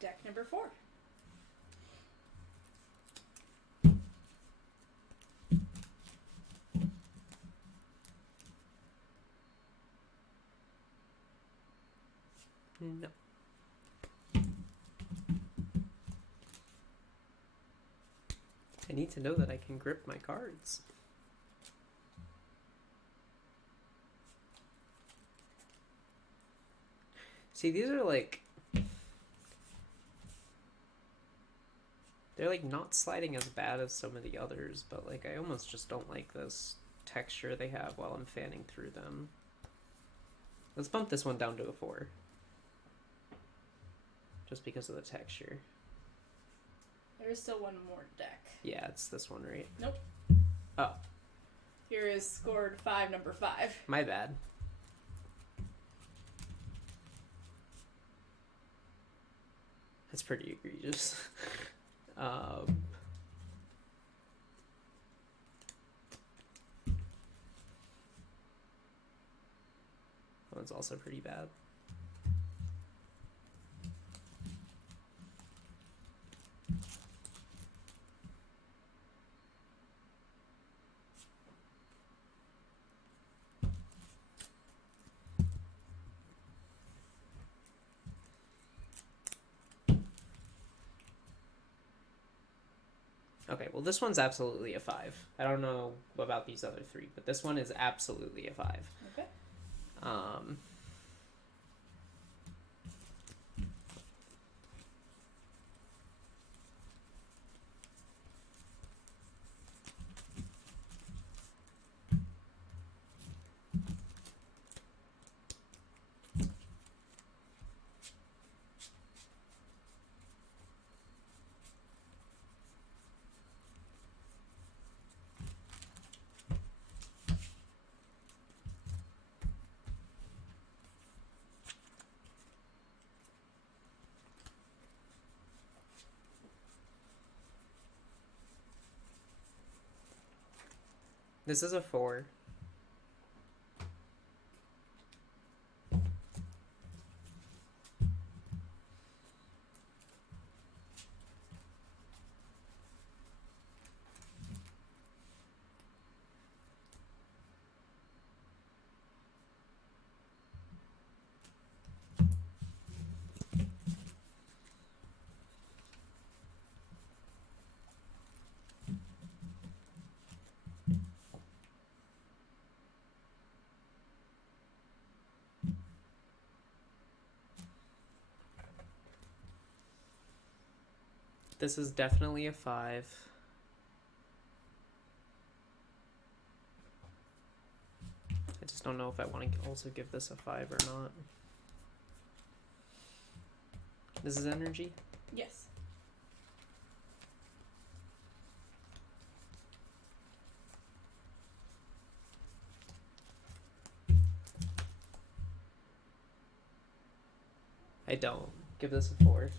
deck number 4. No. I need to know that I can grip my cards. See, these are like... They're like not sliding as bad as some of the others, but like I almost just don't like this texture they have while I'm fanning through them. Let's bump this one down to a 4. Just because of the texture. There is still one more deck. Yeah, it's this one, right? Nope. Oh, Here is scored 5, number 5. my bad. That's pretty egregious. That one's also pretty bad. Okay, well this one's absolutely a 5. I don't know about these other 3, but this one is absolutely a 5. Okay. This is a 4. This is definitely a 5. I just don't know if I want to also give this a 5 or not. This is energy? Yes. I don't. Give this a 4.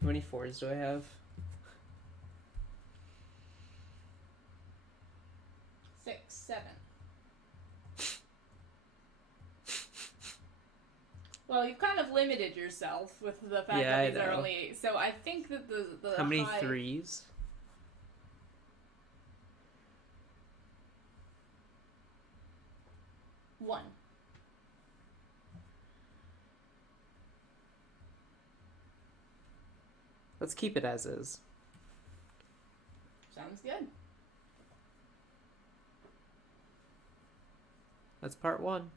How many 4s do I have? 6, 7. Well, you've kind of limited yourself with the fact Yeah, I that these are know. only 8. So I think that the How many high... 3s? 1. Let's keep it as is. Sounds good. That's part 1.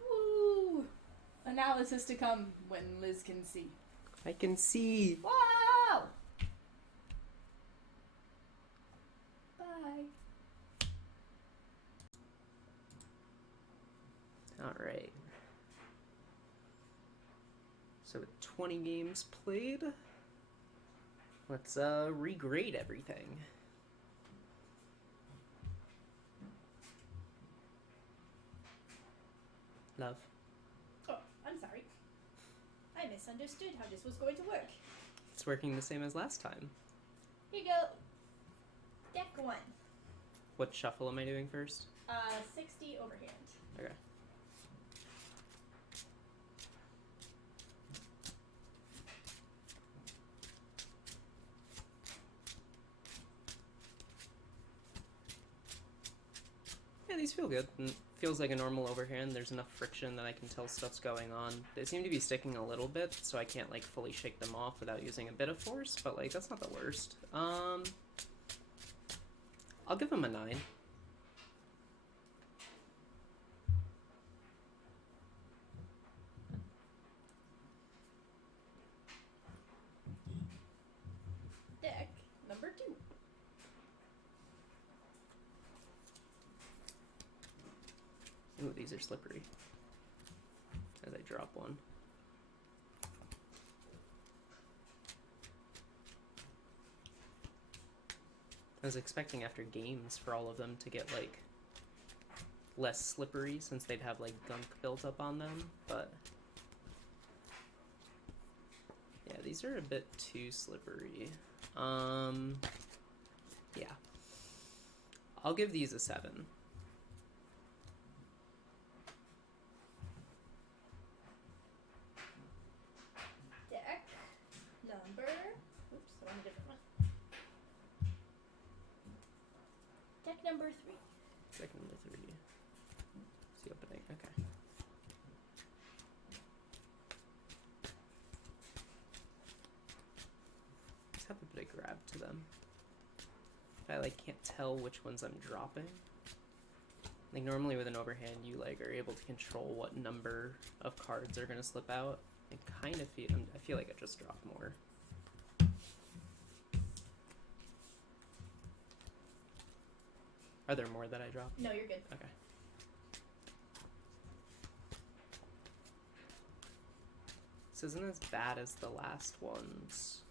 Woo! Analysis to come when Liz can see. I can see. Wow! Bye. Alright. So with 20 games played, let's regrade everything. Love. Oh, I'm sorry. I misunderstood how this was going to work. It's working the same as last time. Here you go. Deck 1. What shuffle am I doing first? 60 overhand. Okay. Yeah, these feel good. Feels like a normal overhand. There's enough friction that I can tell stuff's going on. They seem to be sticking a little bit, so I can't like fully shake them off without using a bit of force, but like that's not the worst. I'll give them a 9. Deck number 2. Ooh, these are slippery. As I drop one. I was expecting after games for all of them to get like less slippery since they'd have like gunk built up on them, but yeah, these are a bit too slippery. Yeah. I'll give these a 7. Deck number... Oops, I want a different one. Deck number 3. Deck number 3. See opening. Okay. Just have a bit of grab to them. I like can't tell which ones I'm dropping. Like normally with an overhand, you like are able to control what number of cards are gonna slip out. I kind of feel I feel like I just dropped more. Are there more that I dropped? No, you're good. Okay. This isn't as bad as the last ones.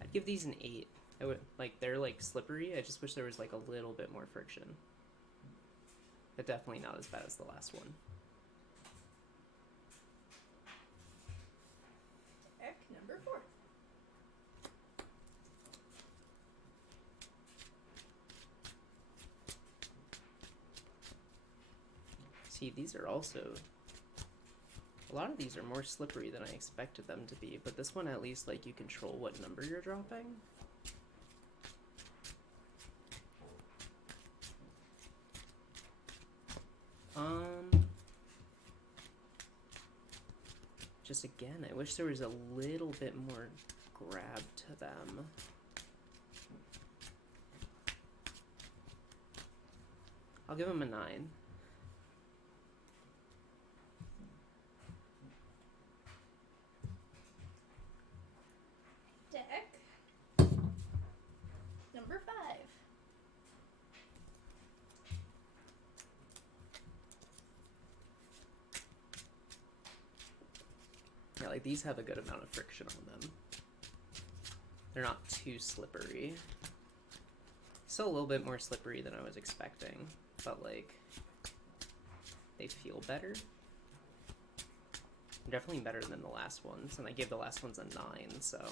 I'd give these an 8. I would like they're like slippery. I just wish there was like a little bit more friction. But definitely not as bad as the last one. Deck number 4. See, these are also... A lot of these are more slippery than I expected them to be, but this one at least, like, you control what number you're dropping. Just again, I wish there was a little bit more grab to them. I'll give them a 9. Deck number 5. Yeah, like these have a good amount of friction on them. They're not too slippery. Still a little bit more slippery than I was expecting, but like, they feel better. Definitely better than the last ones, and I gave the last ones a 9, so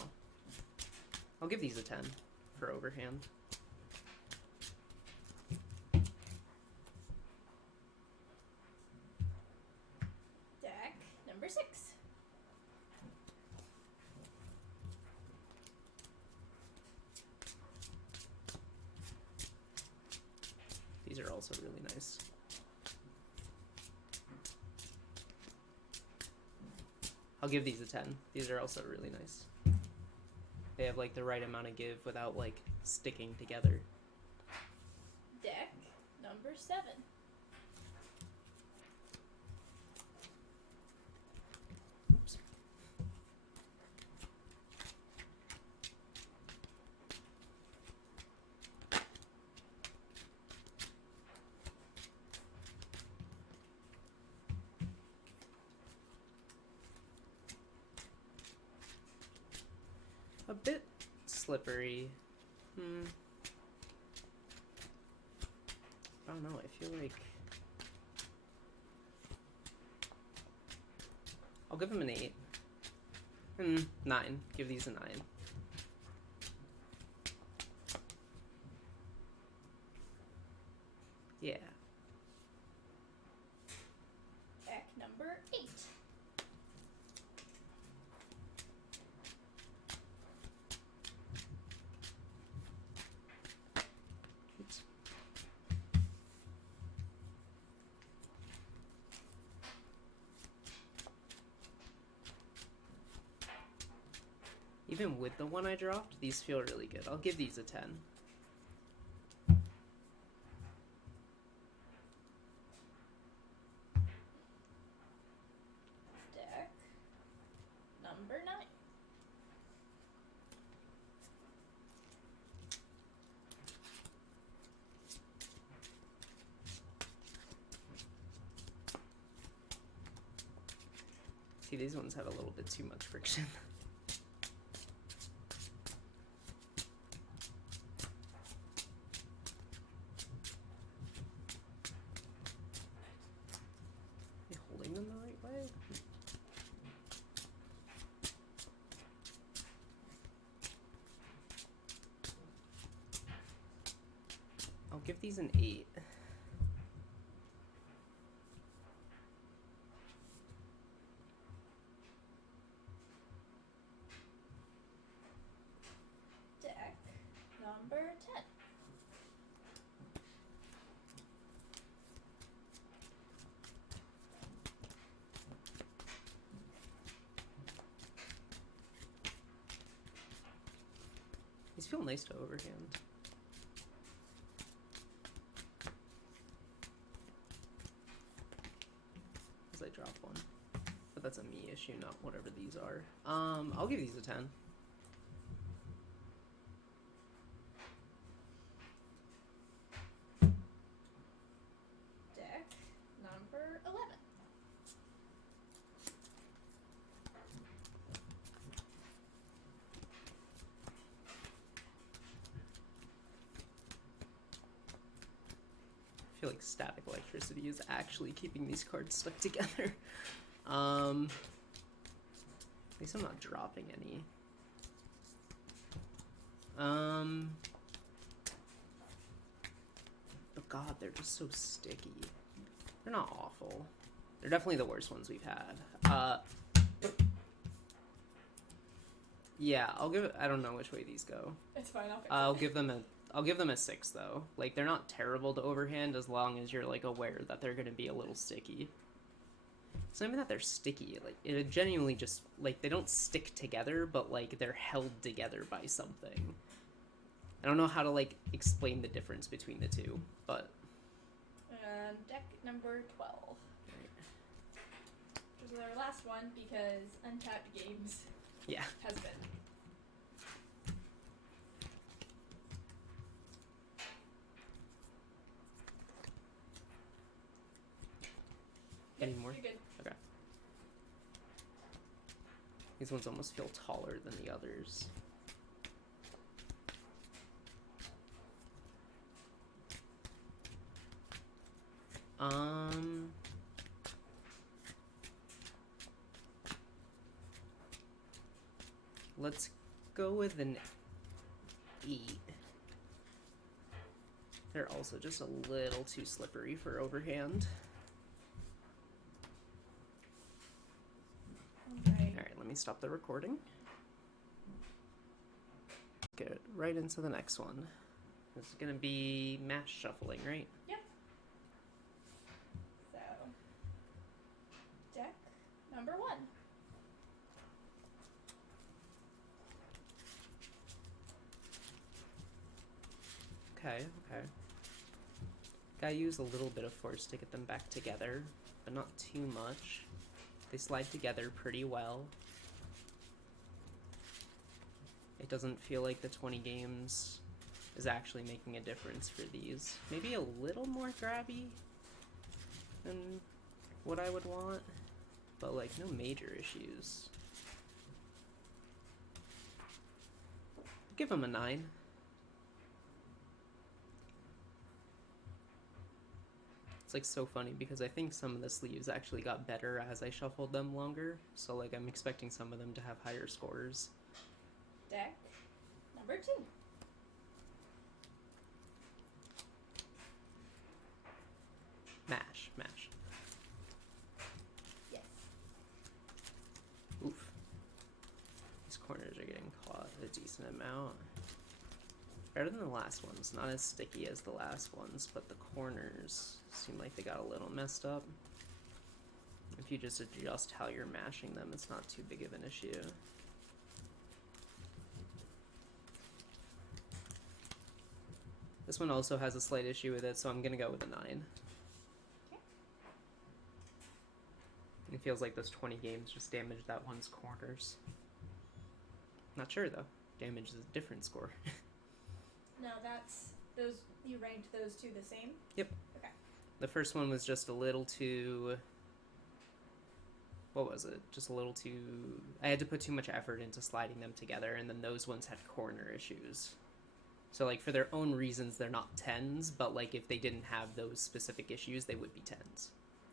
I'll give these a 10 for overhand. Deck number 6. These are also really nice. I'll give these a 10. These are also really nice. They have like the right amount of give without like sticking together. Deck number 7. Oops. A bit slippery. I don't know, I feel like... I'll give them an 8. 9. Give these a 9. Yeah. Deck number 8. Oops. Even with the one I dropped, these feel really good. I'll give these a 10. Deck number 9. See, these ones have a little bit too much friction. Am I holding them the right way? I'll give these an 8. Deck number 10. These feel nice to overhand. As I drop one. But that's a me issue, not whatever these are. I'll give these a 10. Deck number 11. I feel like static electricity is actually keeping these cards stuck together. At least I'm not dropping any. But God, they're just so sticky. They're not awful. They're definitely the worst ones we've had. Yeah, I'll give it. I don't know which way these go. It's fine. I'll fix I'll it. give them a. I'll give them a 6 though. Like they're not terrible to overhand as long as you're like aware that they're gonna be a little sticky. It's not even that they're sticky. Like it genuinely just like they don't stick together, but like they're held together by something. I don't know how to like explain the difference between the two, but Deck number 12. Which is our last one because Untapped Games yeah. has been. Any Yep, more? You're good. Okay. These ones almost feel taller than the others. Let's go with an 8. They're also just a little too slippery for overhand. Alright. Alright, let me stop the recording. Get right into the next one. This is gonna be mash shuffling, right? Yep. So, deck number 1. Okay, okay. Gotta use a little bit of force to get them back together, but not too much. They slide together pretty well. It doesn't feel like the 20 games is actually making a difference for these. Maybe a little more grabby than what I would want, but like no major issues. Give them a 9. It's like so funny because I think some of the sleeves actually got better as I shuffled them longer, so like I'm expecting some of them to have higher scores. Deck number 2. Mash, mash. Yes. Oof. These corners are getting caught a decent amount. Better than the last ones. Not as sticky as the last ones, but the corners seem like they got a little messed up. If you just adjust how you're mashing them, it's not too big of an issue. This one also has a slight issue with it, so I'm gonna go with a 9. Okay. It feels like those 20 games just damaged that one's corners. Not sure though. Damage is a different score. No, that's those. You ranked those two the same. Yep. Okay. The first one was just a little too... What was it? Just a little too... I had to put too much effort into sliding them together, and then those ones had corner issues. So, like, for their own reasons, they're not 10s, but, like, if they didn't have those specific issues, they would be 10s.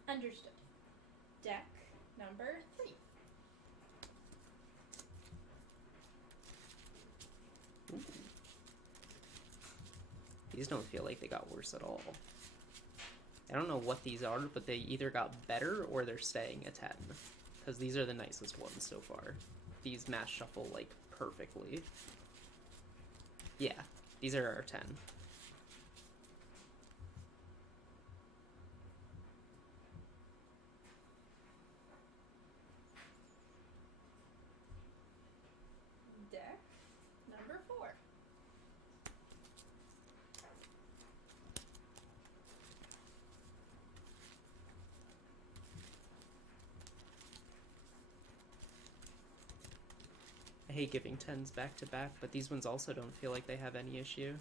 Understood. Deck number 3. Ooh. These don't feel like they got worse at all. I don't know what these are, but they either got better or they're staying a 10. Because these are the nicest ones so far. These mash shuffle, like, perfectly. Yeah, these are our 10. Deck number 4. I hate giving 10s back to back, but these ones also don't feel like they have any issue.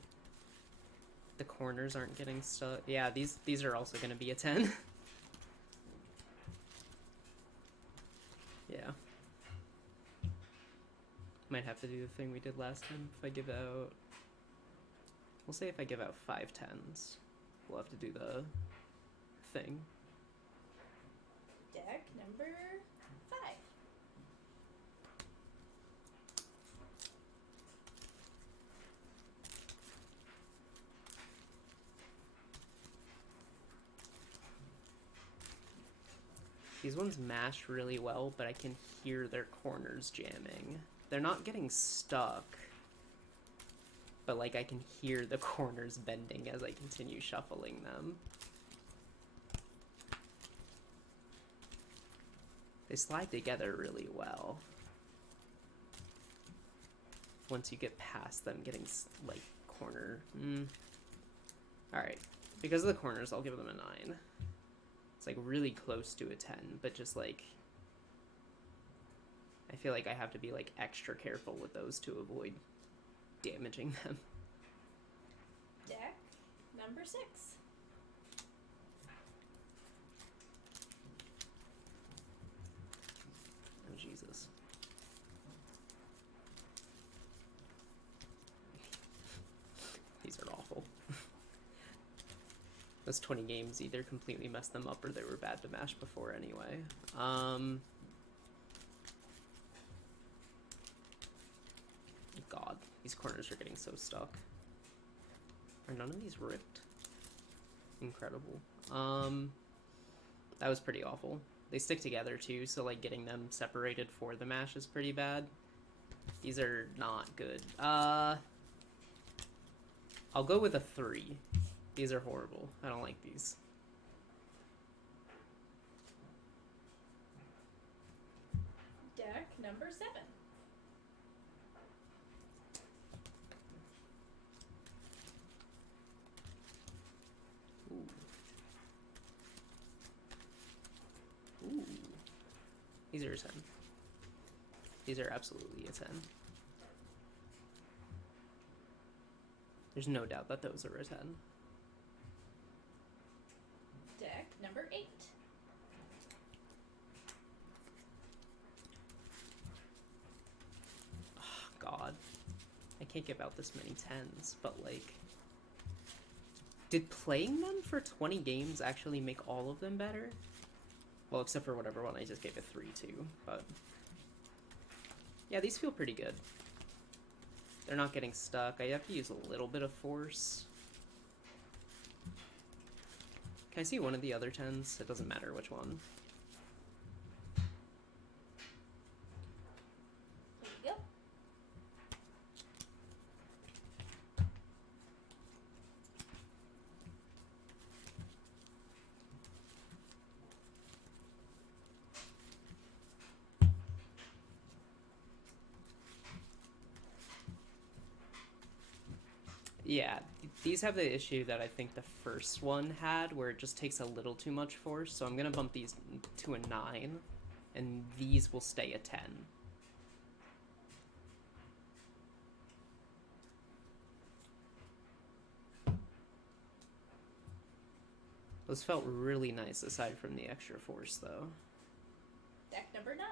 The corners aren't getting stuck. Yeah, these are also going to be a 10. Yeah. Might have to do the thing we did last time. If I give out... We'll say if I give out 5 10s, we'll have to do the thing. Deck number 5. These ones mash really well, but I can hear their corners jamming. They're not getting stuck, but like I can hear the corners bending as I continue shuffling them. They slide together really well. Once you get past them getting like corner. Alright, because of the corners I'll give them a 9. It's like really close to a 10, but just like I feel like I have to be like extra careful with those to avoid damaging them. Deck number 6. Oh Jesus. These are awful. Those 20 games either completely messed them up or they were bad to mash before anyway. God, these corners are getting so stuck. Are none of these ripped? Incredible. That was pretty awful. They stick together too, so like getting them separated for the mash is pretty bad. These are not good. I'll go with a 3. These are horrible. I don't like these. Deck number 7. Ooh. Ooh. These are a 10. These are absolutely a 10. There's no doubt that those are a 10. Deck number 8. Oh, God. I can't give out this many 10s, but like... Did playing them for 20 games actually make all of them better? Well, except for whatever one I just gave a 3 to, but... Yeah, these feel pretty good. They're not getting stuck. I have to use a little bit of force. Can I see one of the other 10s? It doesn't matter which one. Here you go. Yeah, these have the issue that I think the first one had, where it just takes a little too much force, so I'm gonna bump these to a 9, and these will stay a 10. Those felt really nice, aside from the extra force, though. Deck number 9.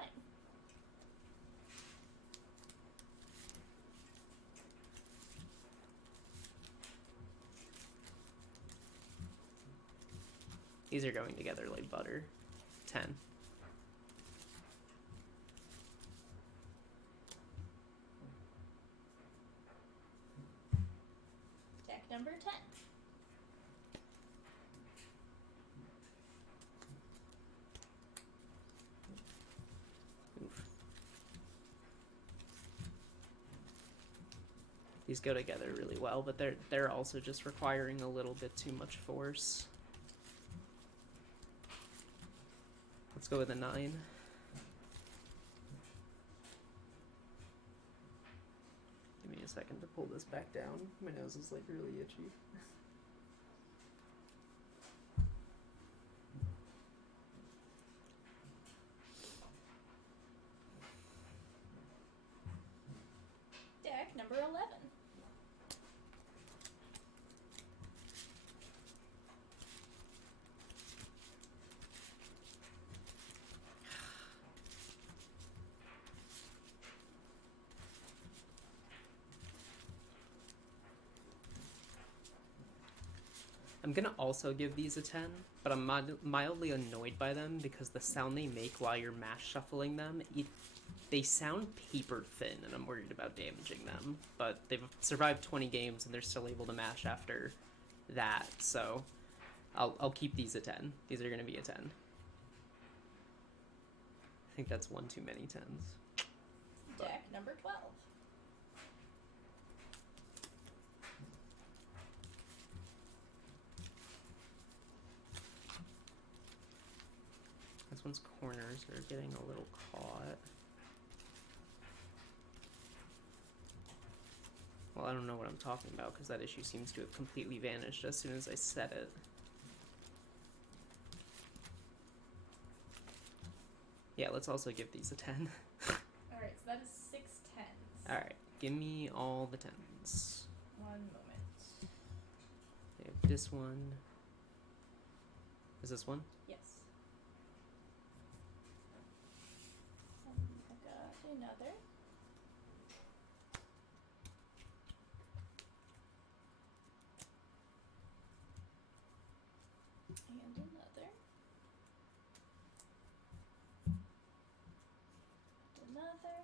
These are going together like butter. 10. Deck number 10. Oof. These go together really well, but they're also just requiring a little bit too much force. Let's go with a 9. Give me a second to pull this back down. My nose is like really itchy. Deck number 11. I'm gonna also give these a 10, but I'm mildly annoyed by them because the sound they make while you're mash shuffling them, they sound paper thin, and I'm worried about damaging them. But they've survived 20 games and they're still able to mash after that, so I'll keep these a 10. These are gonna be a 10. I think that's one too many 10s. Deck number 12. This one's corners are getting a little caught. Well, I don't know what I'm talking about because that issue seems to have completely vanished as soon as I said it. Yeah, let's also give these a 10. Alright, so that is 6 10s. Alright, give me all the 10s. One moment. I have this one. Is this one? Yes. I've got another. And another. Another.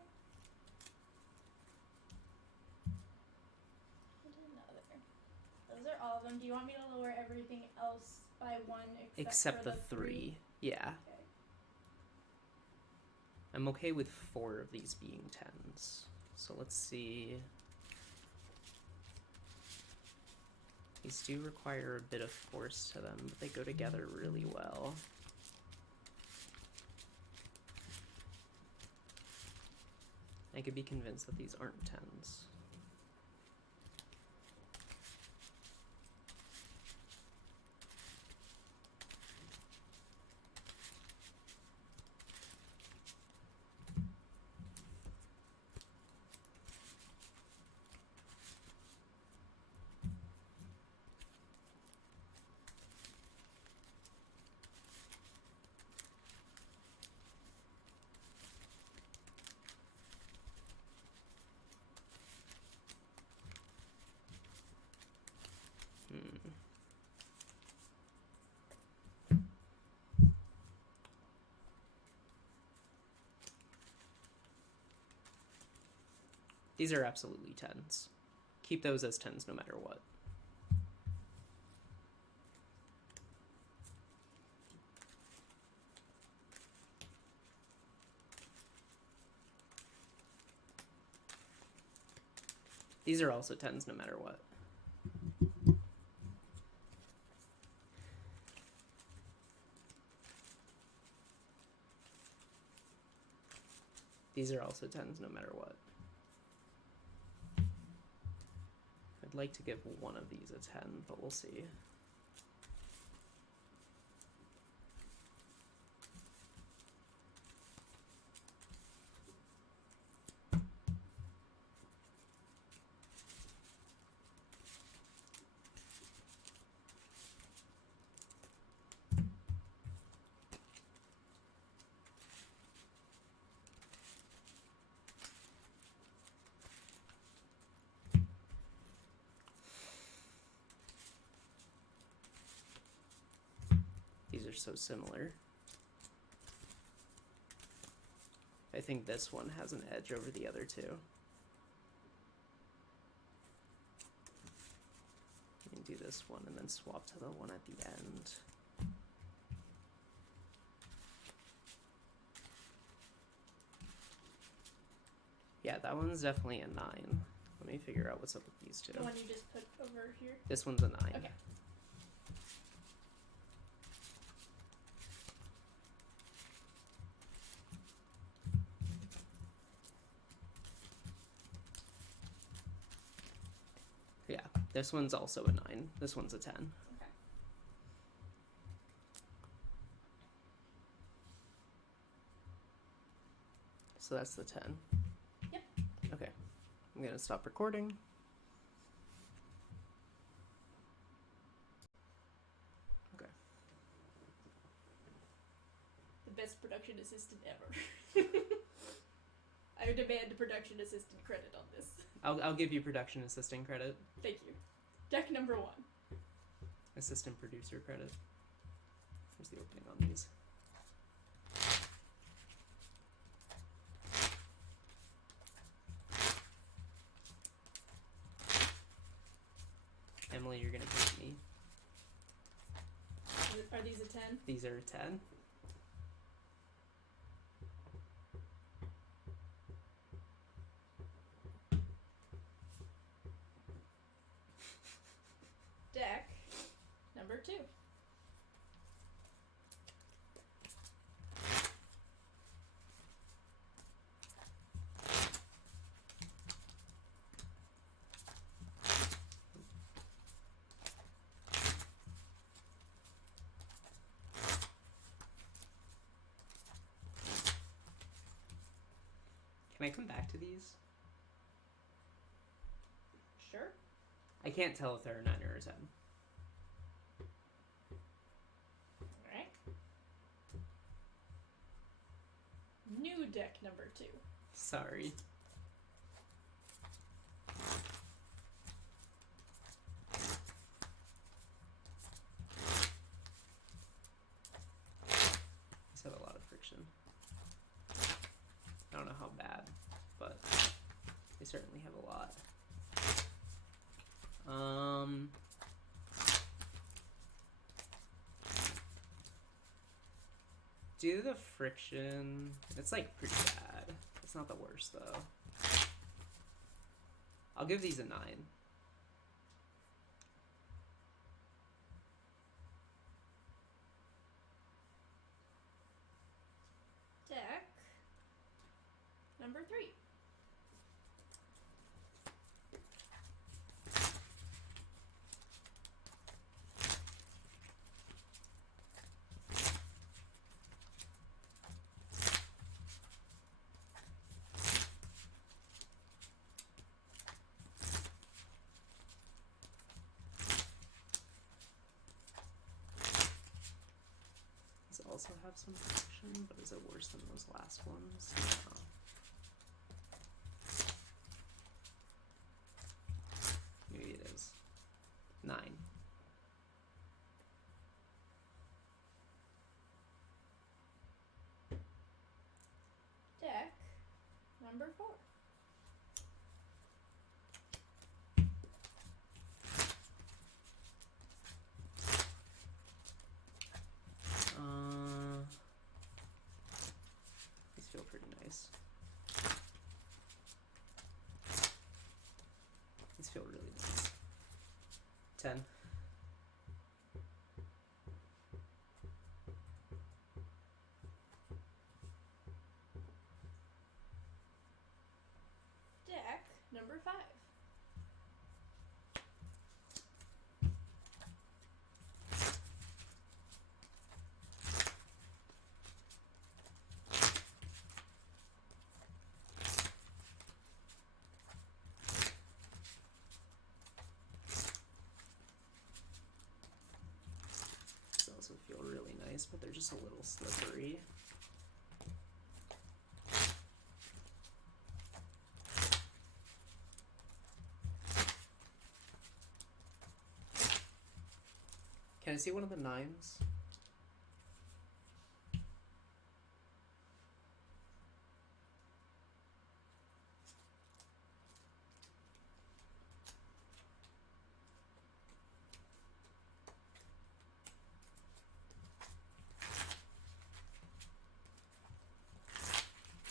And another. Those are all of them. Do you want me to lower everything else by one Except for the 3. Yeah. Okay. I'm okay with 4 of these being 10s. So let's see. These do require a bit of force to them, but they go together really well. I could be convinced that these aren't 10s. These are absolutely 10s. Keep those as 10s no matter what. These are also 10s no matter what. These are also 10s no matter what. I'd like to give one of these a 10, but we'll see. These are so similar. I think this one has an edge over the other two. You can do this one and then swap to the one at the end. Yeah, that one's definitely a 9. Let me figure out what's up with these two. The one you just put over here? This one's a 9. Okay. Yeah, this one's also a 9. This one's a 10. Okay. So that's the 10. Yep. Okay. I'm gonna stop recording. Okay. The best production assistant ever. I demand production assistant credit on this. I'll give you production assistant credit. Thank you. Deck number 1. Assistant producer credit. Here's the opening on these. Emily, you're gonna hate me. Are these a 10? These are a 10. Can I come back to these? Sure. I can't tell if they're a 9 or a 10. Alright. New deck number 2. Sorry. These have a lot of friction. I don't know how bad, but they certainly have a lot. Due to the friction, it's like pretty bad. It's not the worst though. I'll give these a 9. Deck number 3. These also have some friction, but is it worse than those last ones? No. Maybe it is. 9. Deck number 4. These feel pretty nice. These feel really nice. 10. Deck number 5. These also feel really nice, but they're just a little slippery. Can I see one of the 9s?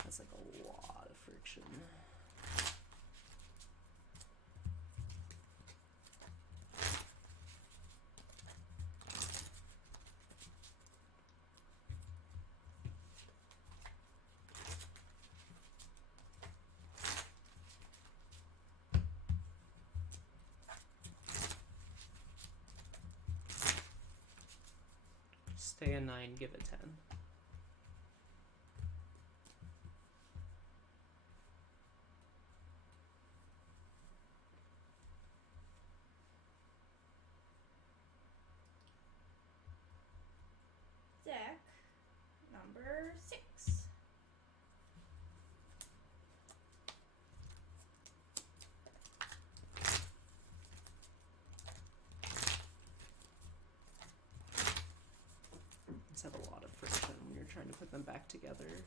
That's like a lot of friction. Stay a 9, give it 10. Deck number 6. These have a lot of friction when you're trying to put them back together.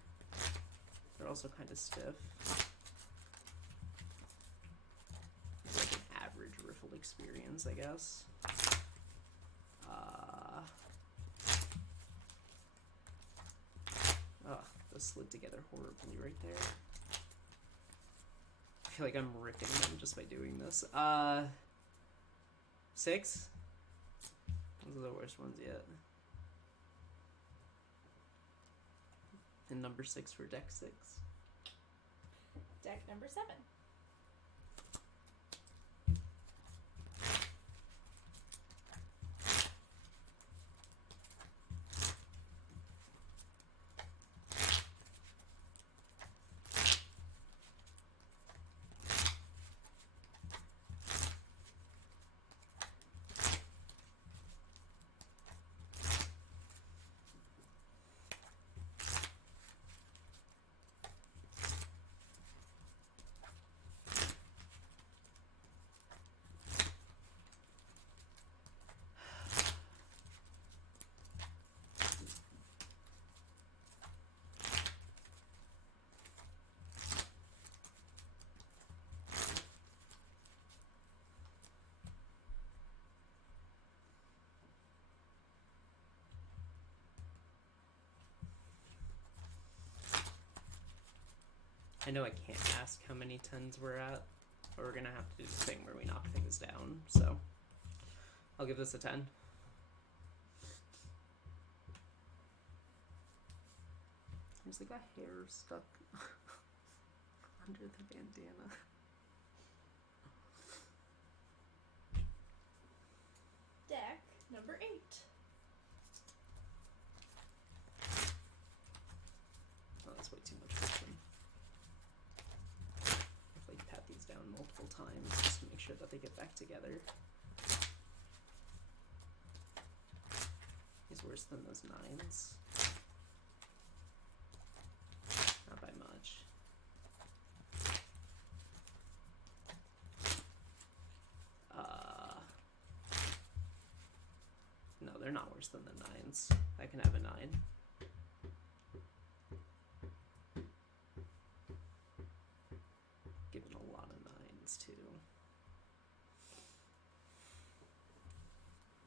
They're also kind of stiff. It's like an average riffle experience, I guess. Those slid together horribly right there. I feel like I'm ripping them just by doing this. 6? Those are the worst ones yet. And number 6 for deck 6. Deck number 7. I know I can't ask how many 10s we're at, but we're gonna have to do this thing where we knock things down, so I'll give this a 10. There's like a hair stuck under the bandana. Deck number 8. Oh, that's way too much friction. I have to like pat these down multiple times just to make sure that they get back together. He's worse than those 9s. Not by much. No, they're not worse than the 9s. I can have a 9. Given a lot of 9s too.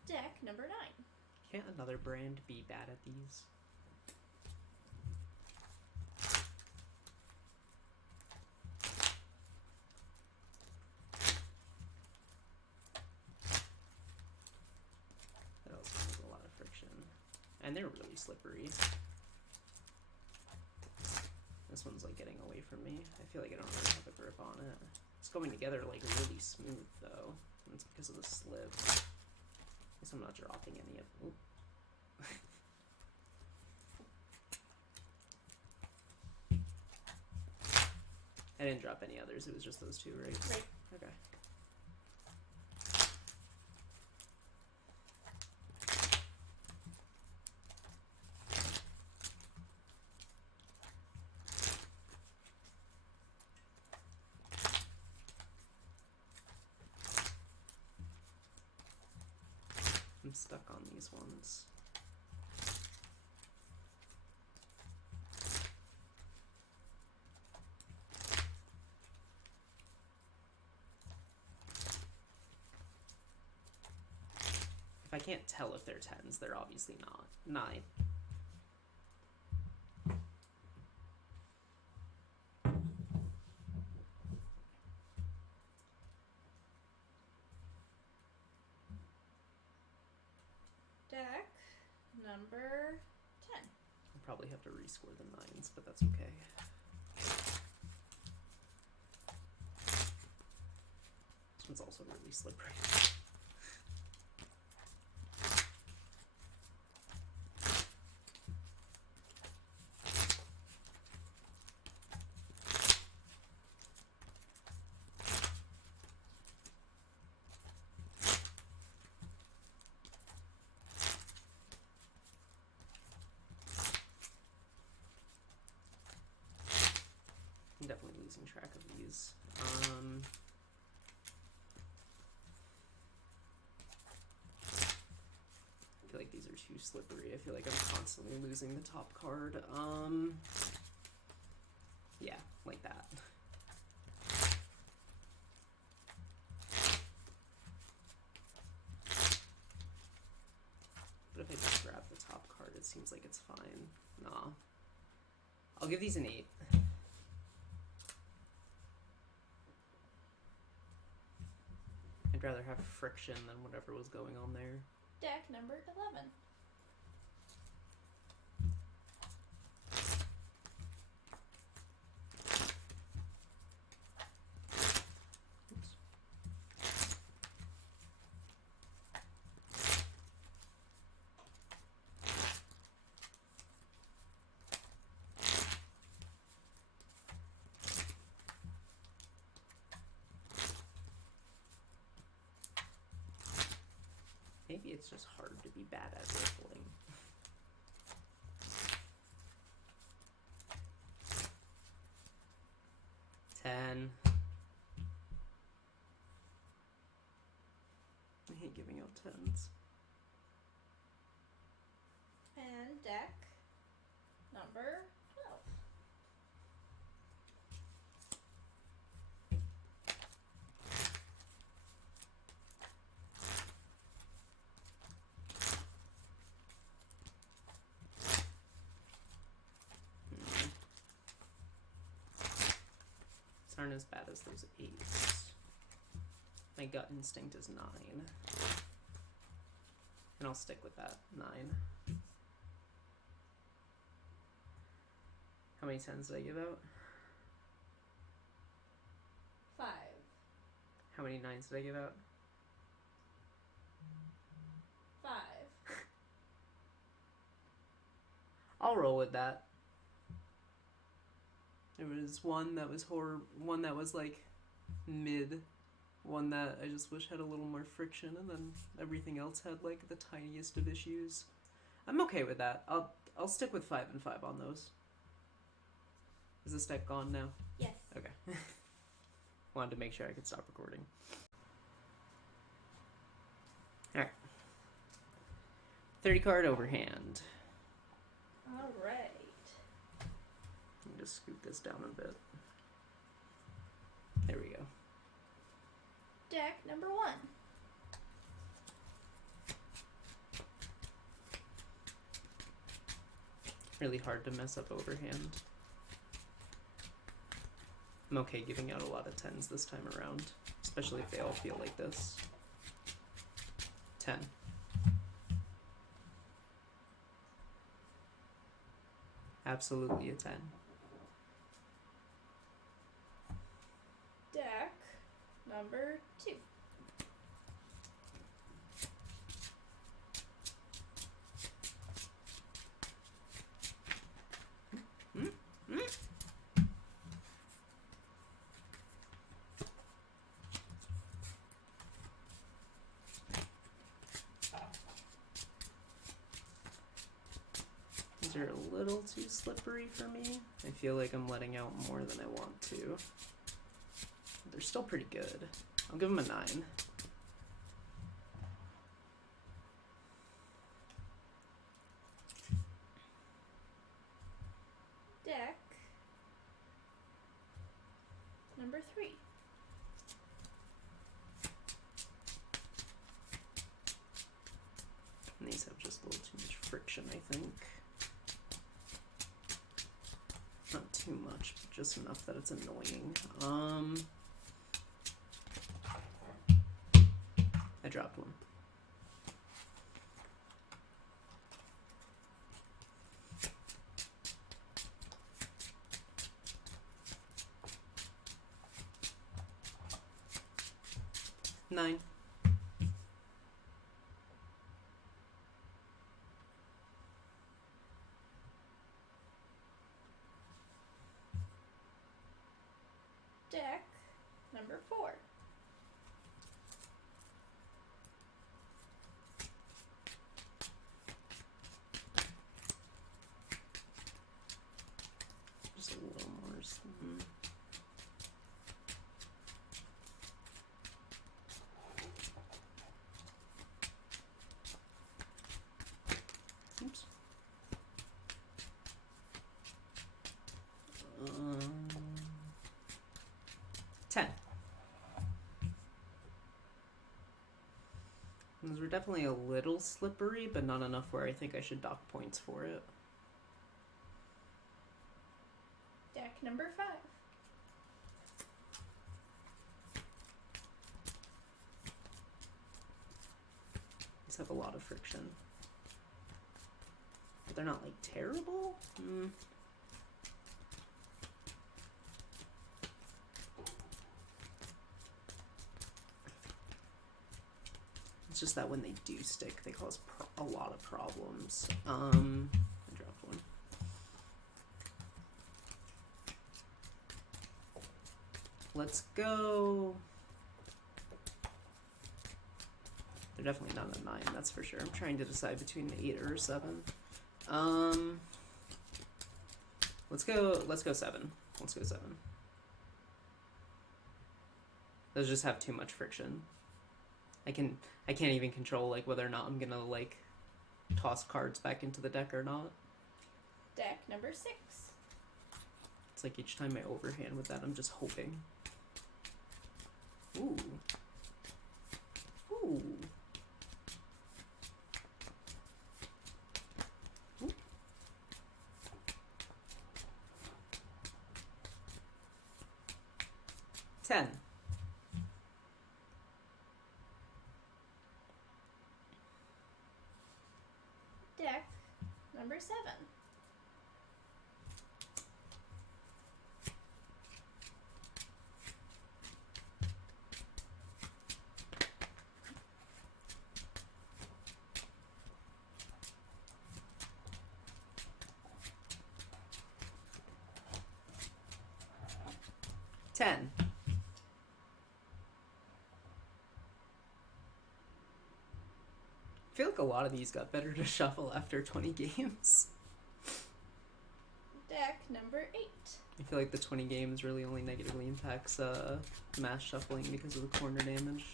Deck number 9. Can't another brand be bad at these? That also has a lot of friction. And they're really slippery. This one's like getting away from me. I feel like I don't really have a grip on it. It's going together like really smooth though. And it's because of the slip. Guess I'm not dropping any of them. I didn't drop any others, it was just those two, right? Right. Okay. I'm stuck on these ones. If I can't tell if they're 10s, they're obviously not. 9. Deck number 10. I'll probably have to rescore the 9s, but that's okay. This one's also really slippery. I'm definitely losing track of these. I feel like these are too slippery. I feel like I'm constantly losing the top card. Yeah, like that. But if I just grab the top card, it seems like it's fine. Nah. I'll give these an 8. I'd rather have friction than whatever was going on there. Deck number 11. Oops. Maybe it's just hard to be bad at riffling. Ten. I hate giving out 10s. And deck number 12. aren't as bad as those 8s. My gut instinct is 9. And I'll stick with that. 9. How many 10s did I give out? 5. How many 9s did I give out? 5. I'll roll with that. There was one that was one that was like mid, one that I just wish had a little more friction, and then everything else had like the tiniest of issues. I'm okay with that. I'll stick with 5 and 5 on those. Is this deck gone now? Yes. Okay. Wanted to make sure I could stop recording. Alright. 30 card overhand. All right. Let me just scoot this down a bit. There we go. Deck number 1. Really hard to mess up overhand. I'm okay giving out a lot of 10s this time around, especially if they all feel like this. 10. Absolutely a 10. Deck number 2. These are a little too slippery for me. I feel like I'm letting out more than I want to. They're still pretty good. I'll give them a 9. Deck number 3. And these have just a little too much friction, I think. Not too much, but just enough that it's annoying. I dropped one. Nine. Deck number 4. Just a little more. Oops. 10. Those were definitely a little slippery, but not enough where I think I should dock points for it. Deck number 5. These have a lot of friction. But they're not like terrible. It's just that when they do stick, they cause a lot of problems. I dropped one. Let's go. They're definitely not a 9, that's for sure. I'm trying to decide between an 8 or a 7. Let's go 7. Let's go 7. Those just have too much friction. I can't even control like whether or not I'm gonna like toss cards back into the deck or not. Deck number 6. It's like each time I overhand with that, I'm just hoping. Ooh. Ooh. Ooh. 10. Deck number 7. Ten. I feel like a lot of these got better to shuffle after 20 games. Deck number 8. I feel like the 20 games really only negatively impacts mass shuffling because of the corner damage.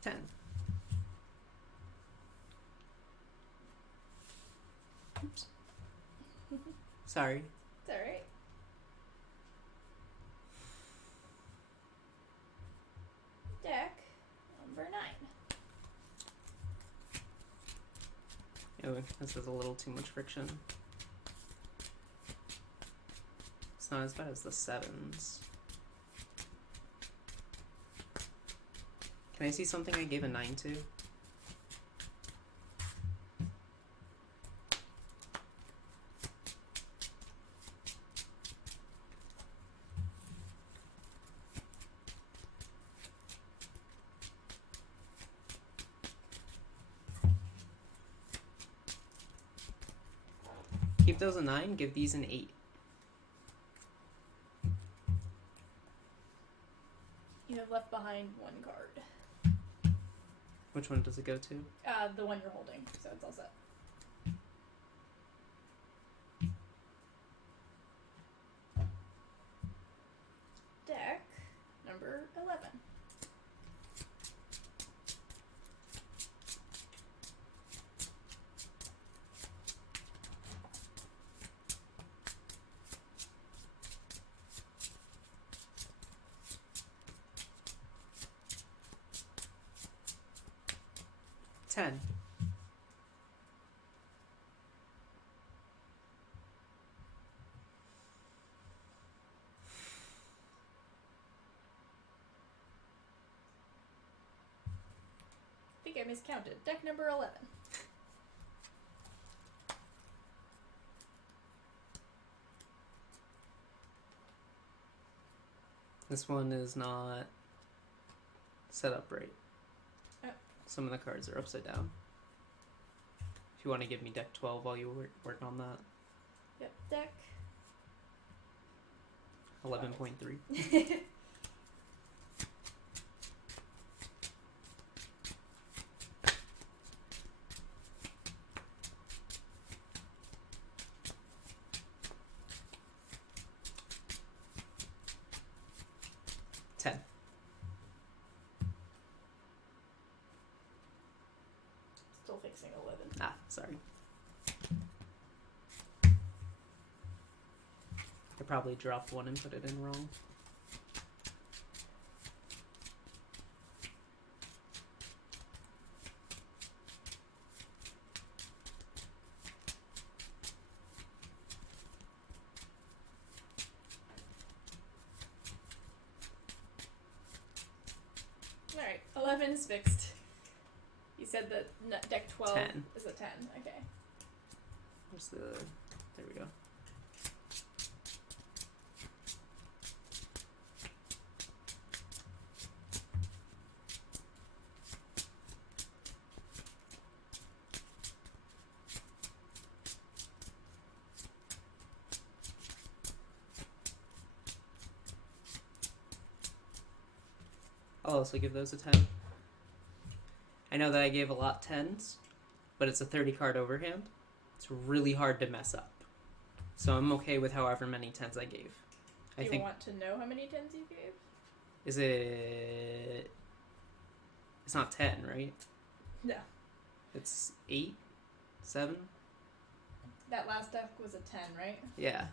Ten. Oops. Sorry. It's alright. Deck number 9. Oh, this is a little too much friction. It's not as bad as the 7s. Can I see something I gave a 9 to? Keep those a 9, give these an 8. You have left behind 1 card. Which one does it go to? The one you're holding, so it's all set. Deck number 11. Ten. I think I miscounted. Deck number 11. This one is not set up right. Oh. Some of the cards are upside down. If you want to give me deck 12 while you work on that. Yep, deck 11.3. Ten. Still fixing 11. Ah, sorry. I probably dropped one and put it in wrong. Alright, 11 is fixed. You said that deck 12 10. is a 10. Okay. Where's the... There we go. I'll also give those a 10. I know that I gave a lot 10s, but it's a 30 card overhand. It's really hard to mess up. So I'm okay with however many 10s I gave. Do I you think... want to know how many 10s you gave? Is it... It's not 10, right? No. It's 8? 7? That last deck was a 10, right? Yeah.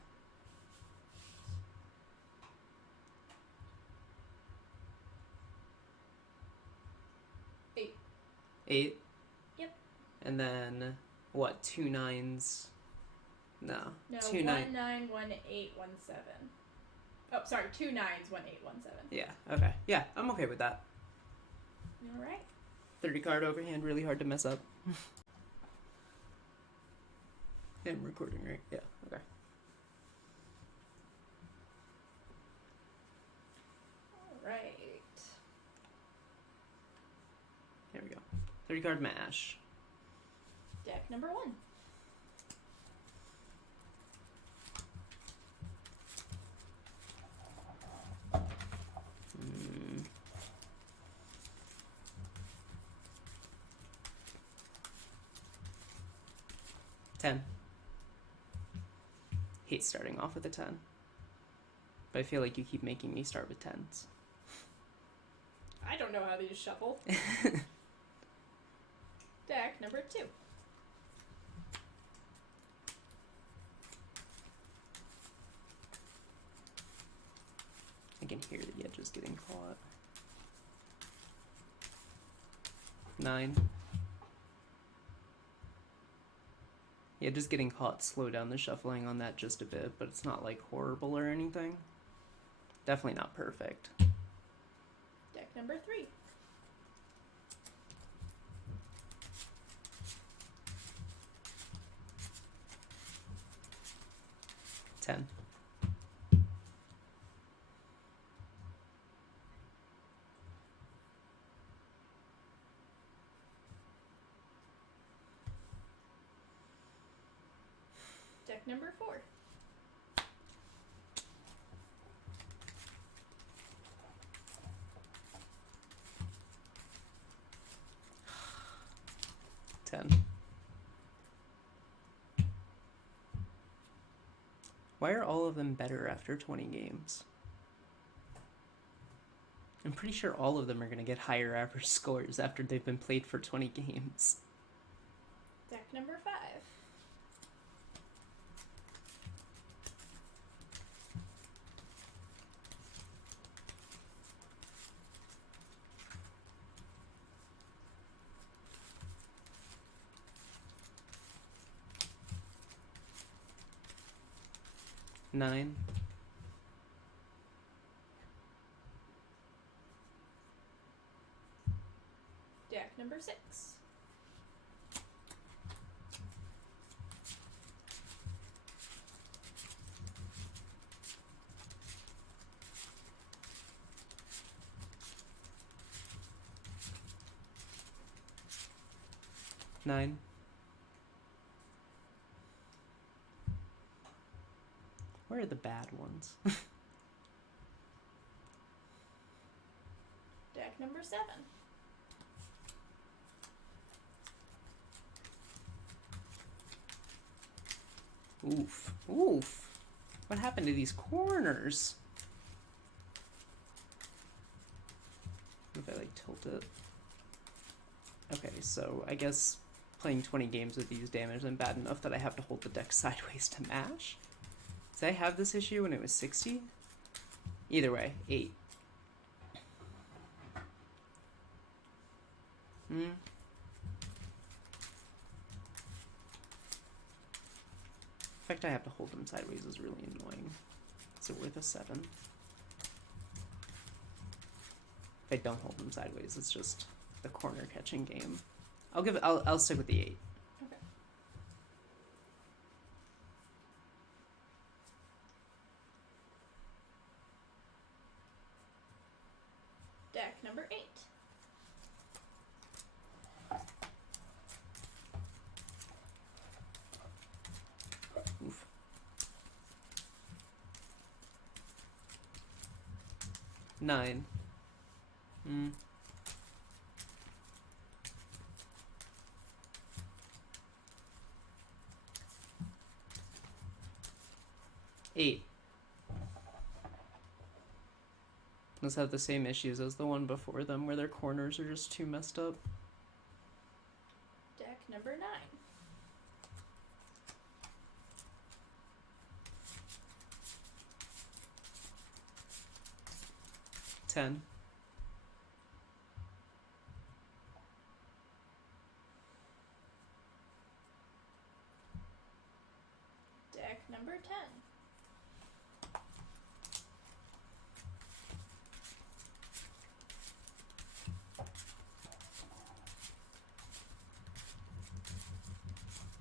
8? Yep. And then, what, 2 9s? No. No, 2 1 9. 9 1 8 1 7. Oh, sorry, 2 9s 1 8 1 7. Yeah, okay. Yeah, I'm okay with that. All right. 30 card overhand, really hard to mess up. Yeah, I'm recording, right? Yeah, okay. All right. Here we go. 30 card mash. Deck number 1. Mm. Ten. Hate starting off with a 10. But I feel like you keep making me start with 10s. I don't know how these shuffle. Deck number 2. I can hear the edges getting caught. 9. Yeah, just getting caught. Slow down the shuffling on that just a bit, but it's not like horrible or anything. Definitely not perfect. Deck number 3. Ten. Deck number 4. Ten. Why are all of them better after 20 games? I'm pretty sure all of them are going to get higher average scores after they've been played for 20 games. Deck number 5. Nine. Deck number 6. Nine. Where are the bad ones? Deck number 7. Oof. Oof. What happened to these corners? If I like tilt it. Okay, so I guess playing 20 games with these damage isn't bad enough that I have to hold the deck sideways to mash. Did I have this issue when it was 60? Either way, 8. Hmm. The fact I have to hold them sideways is really annoying. Is it worth a 7? If I don't hold them sideways, it's just the corner catching game. I'll stick with the 8. Okay. Deck number 8. Oof. Nine. Hmm. Eight. Let's have the same issues as the one before them, where their corners are just too messed up. Deck number 9. Ten. number 10.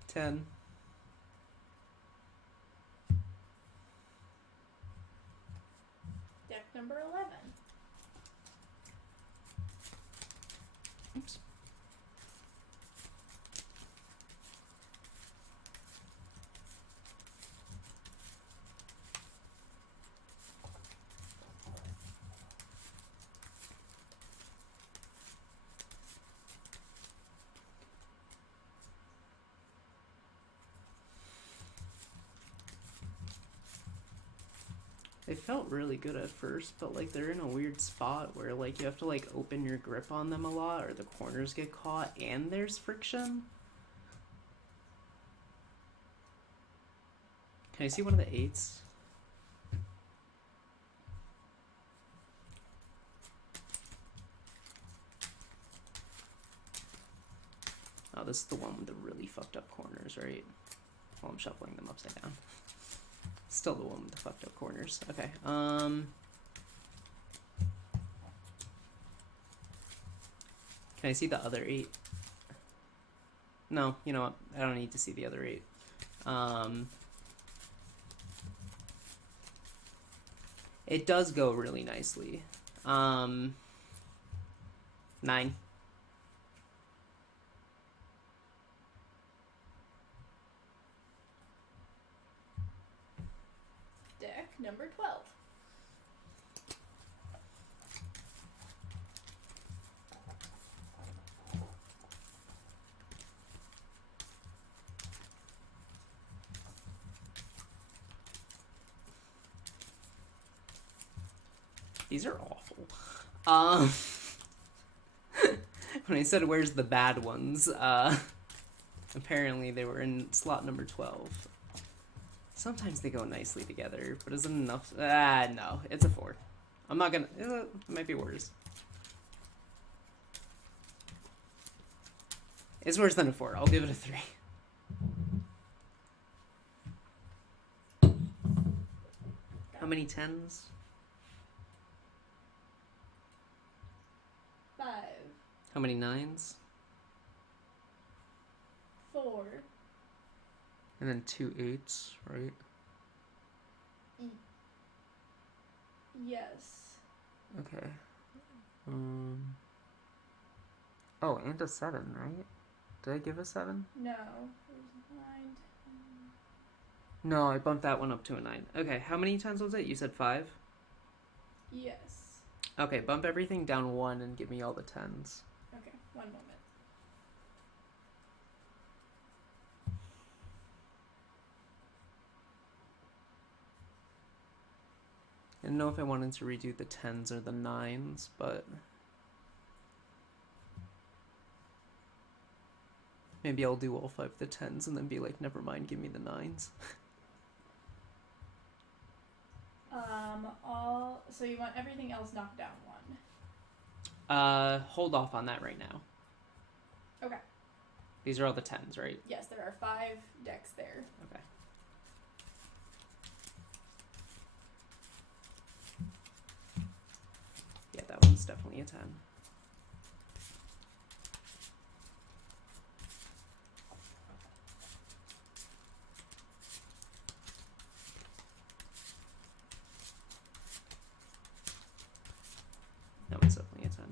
Ten. Deck number 11. Oops. They felt really good at first, but like they're in a weird spot where like you have to like open your grip on them a lot or the corners get caught and there's friction. Can I see one of the 8s? Oh, this is the one with the really fucked up corners, right? Well, I'm shuffling them upside down. Still the one with the fucked up corners. Okay, Can I see the other 8? No, you know what? I don't need to see the other 8. It does go really nicely. 9. Deck number 12. These are awful. When I said where's the bad ones, apparently they were in slot number 12. Sometimes they go nicely together, but is it enough? No, it's a 4. I'm not gonna, it might be worse. It's worse than a 4, I'll give it a 3. How many 10s? 5, How many 9s? 4, And then 2 8s, right? yes. Okay. Oh, and a 7, right? Did I give a 7? No. There's 9. No, I bumped that one up to a 9. Okay, how many 10s was it? You said 5? Yes. Okay, bump everything down 1 and give me all the 10s. Okay, one moment. I didn't know if I wanted to redo the 10s or the 9s, but maybe I'll do all 5 of the 10s and then be like, never mind, give me the 9s. So you want everything else knocked down 1. Hold off on that right now. Okay. These are all the 10s, right? Yes, there are 5 decks there. Okay. Yeah, that one's definitely a 10. That one's definitely a 10.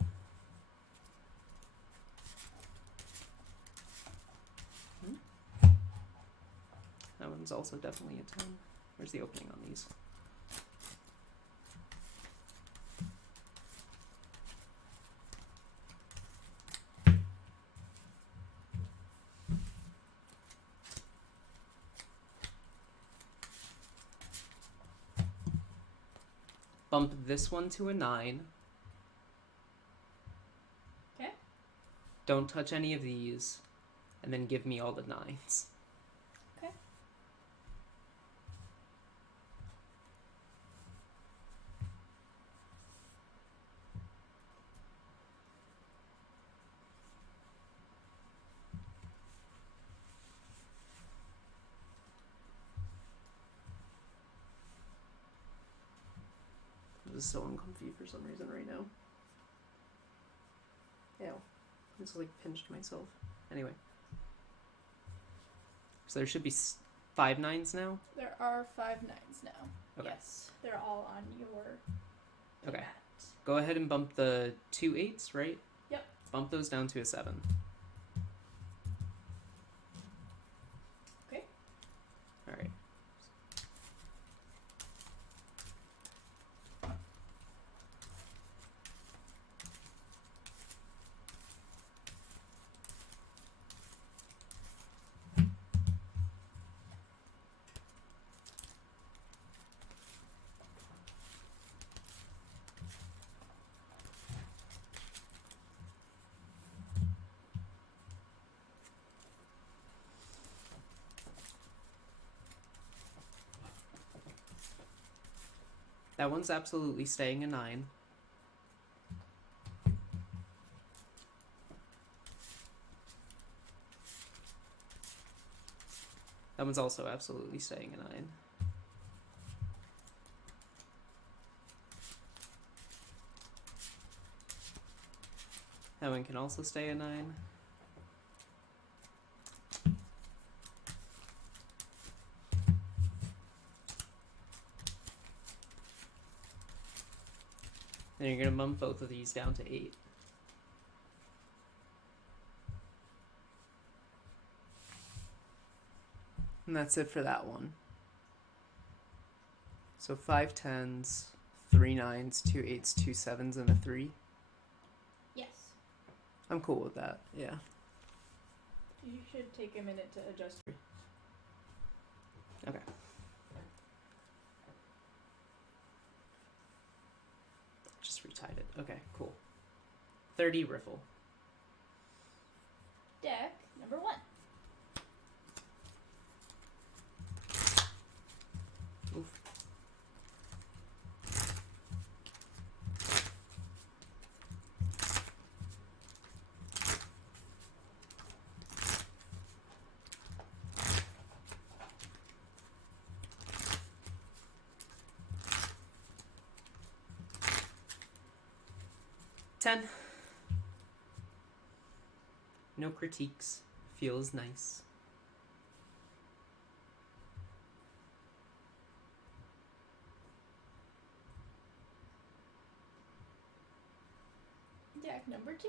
That one's also definitely a 10. Where's the opening on these? Bump this one to a 9. Okay. Don't touch any of these. And then give me all the 9s. Okay. is so uncomfy for some reason right now. Ew. I just like pinched myself. Anyway. So there should be 5 9s now? There are 5 9s now. Okay. Yes. They're all on your Okay. mat. Go ahead and bump the 2 8s, right? Yep. Bump those down to a 7. Okay. Alright. That one's absolutely staying a 9. That one's also absolutely staying a 9. That one can also stay a 9. Then you're going to bump both of these down to 8. And that's it for that one. So 5 10s, 3 9s, 2 8s, 2 7s, and a 3. Yes. I'm cool with that, yeah. You should take a minute to adjust. Okay. Just retied it. Okay, cool. 30 riffle. Deck number 1. Oof. Ten. No critiques. Feels nice. Deck number 2.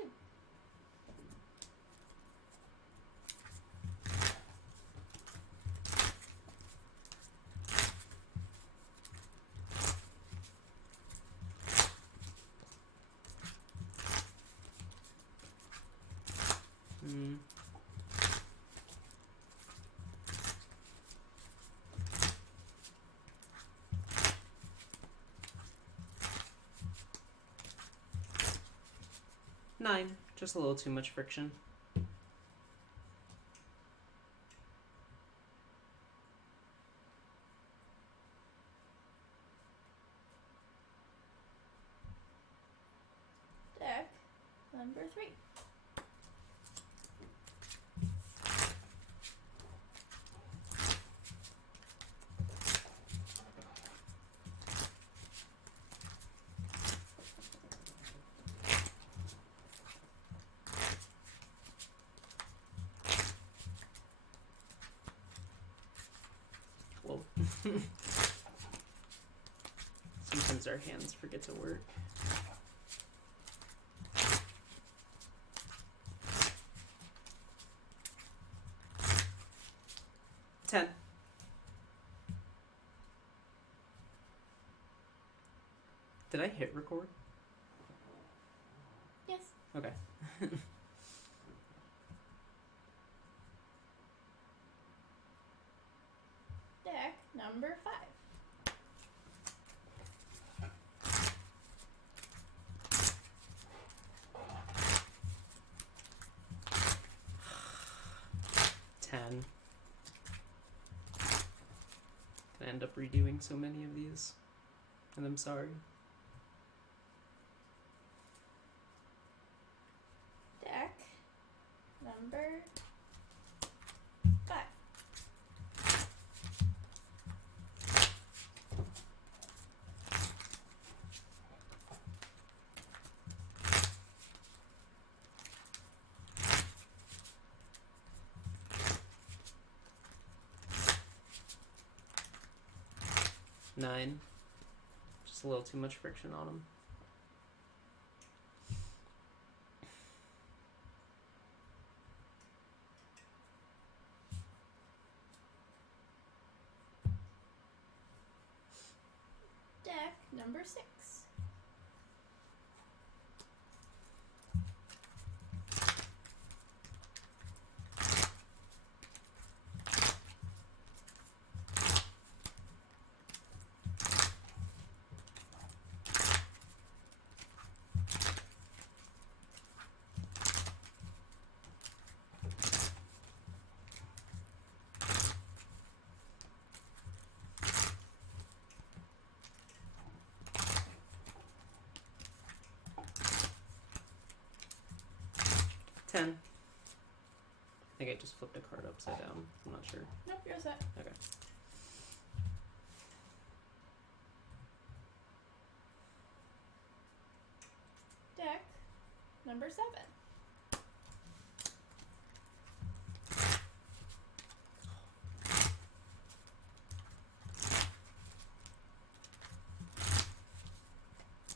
Hmm. Nine. Just a little too much friction. Deck number 3. Whoa. Sometimes our hands forget to work. Ten. Did I hit record? Yes. Okay. Deck number 5. Ten. Gonna end up redoing so many of these. And I'm sorry. Deck number 5. 9. Just a little too much friction on them. Deck number 6. 10. I think I just flipped a card upside down. I'm not sure. Nope, you're set. Okay. Deck number 7.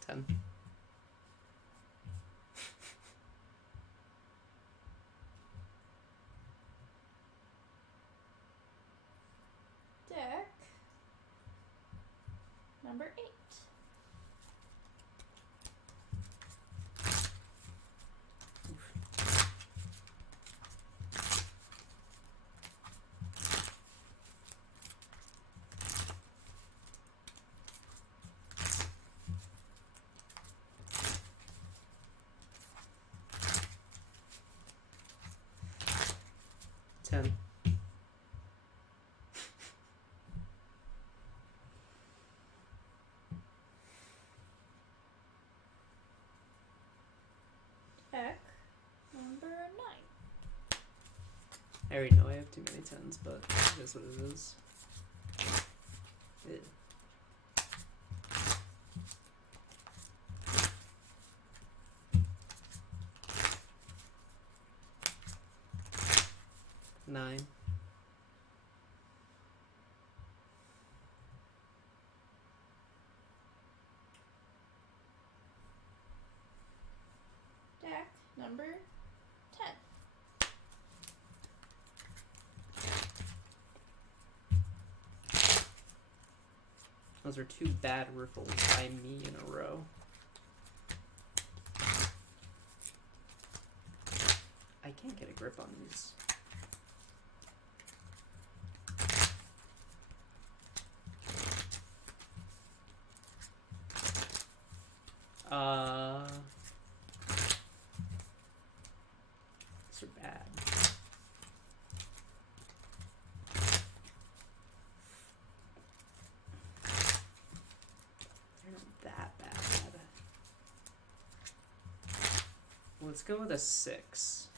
10. Deck number 8. 10. Deck number 9. I already know I have too many 10s, but it is what it is. Ew. Nine. Deck number 10. Those are 2 bad riffles by me in a row. I can't get a grip on these. These are bad. They're not that bad. Let's go with a 6.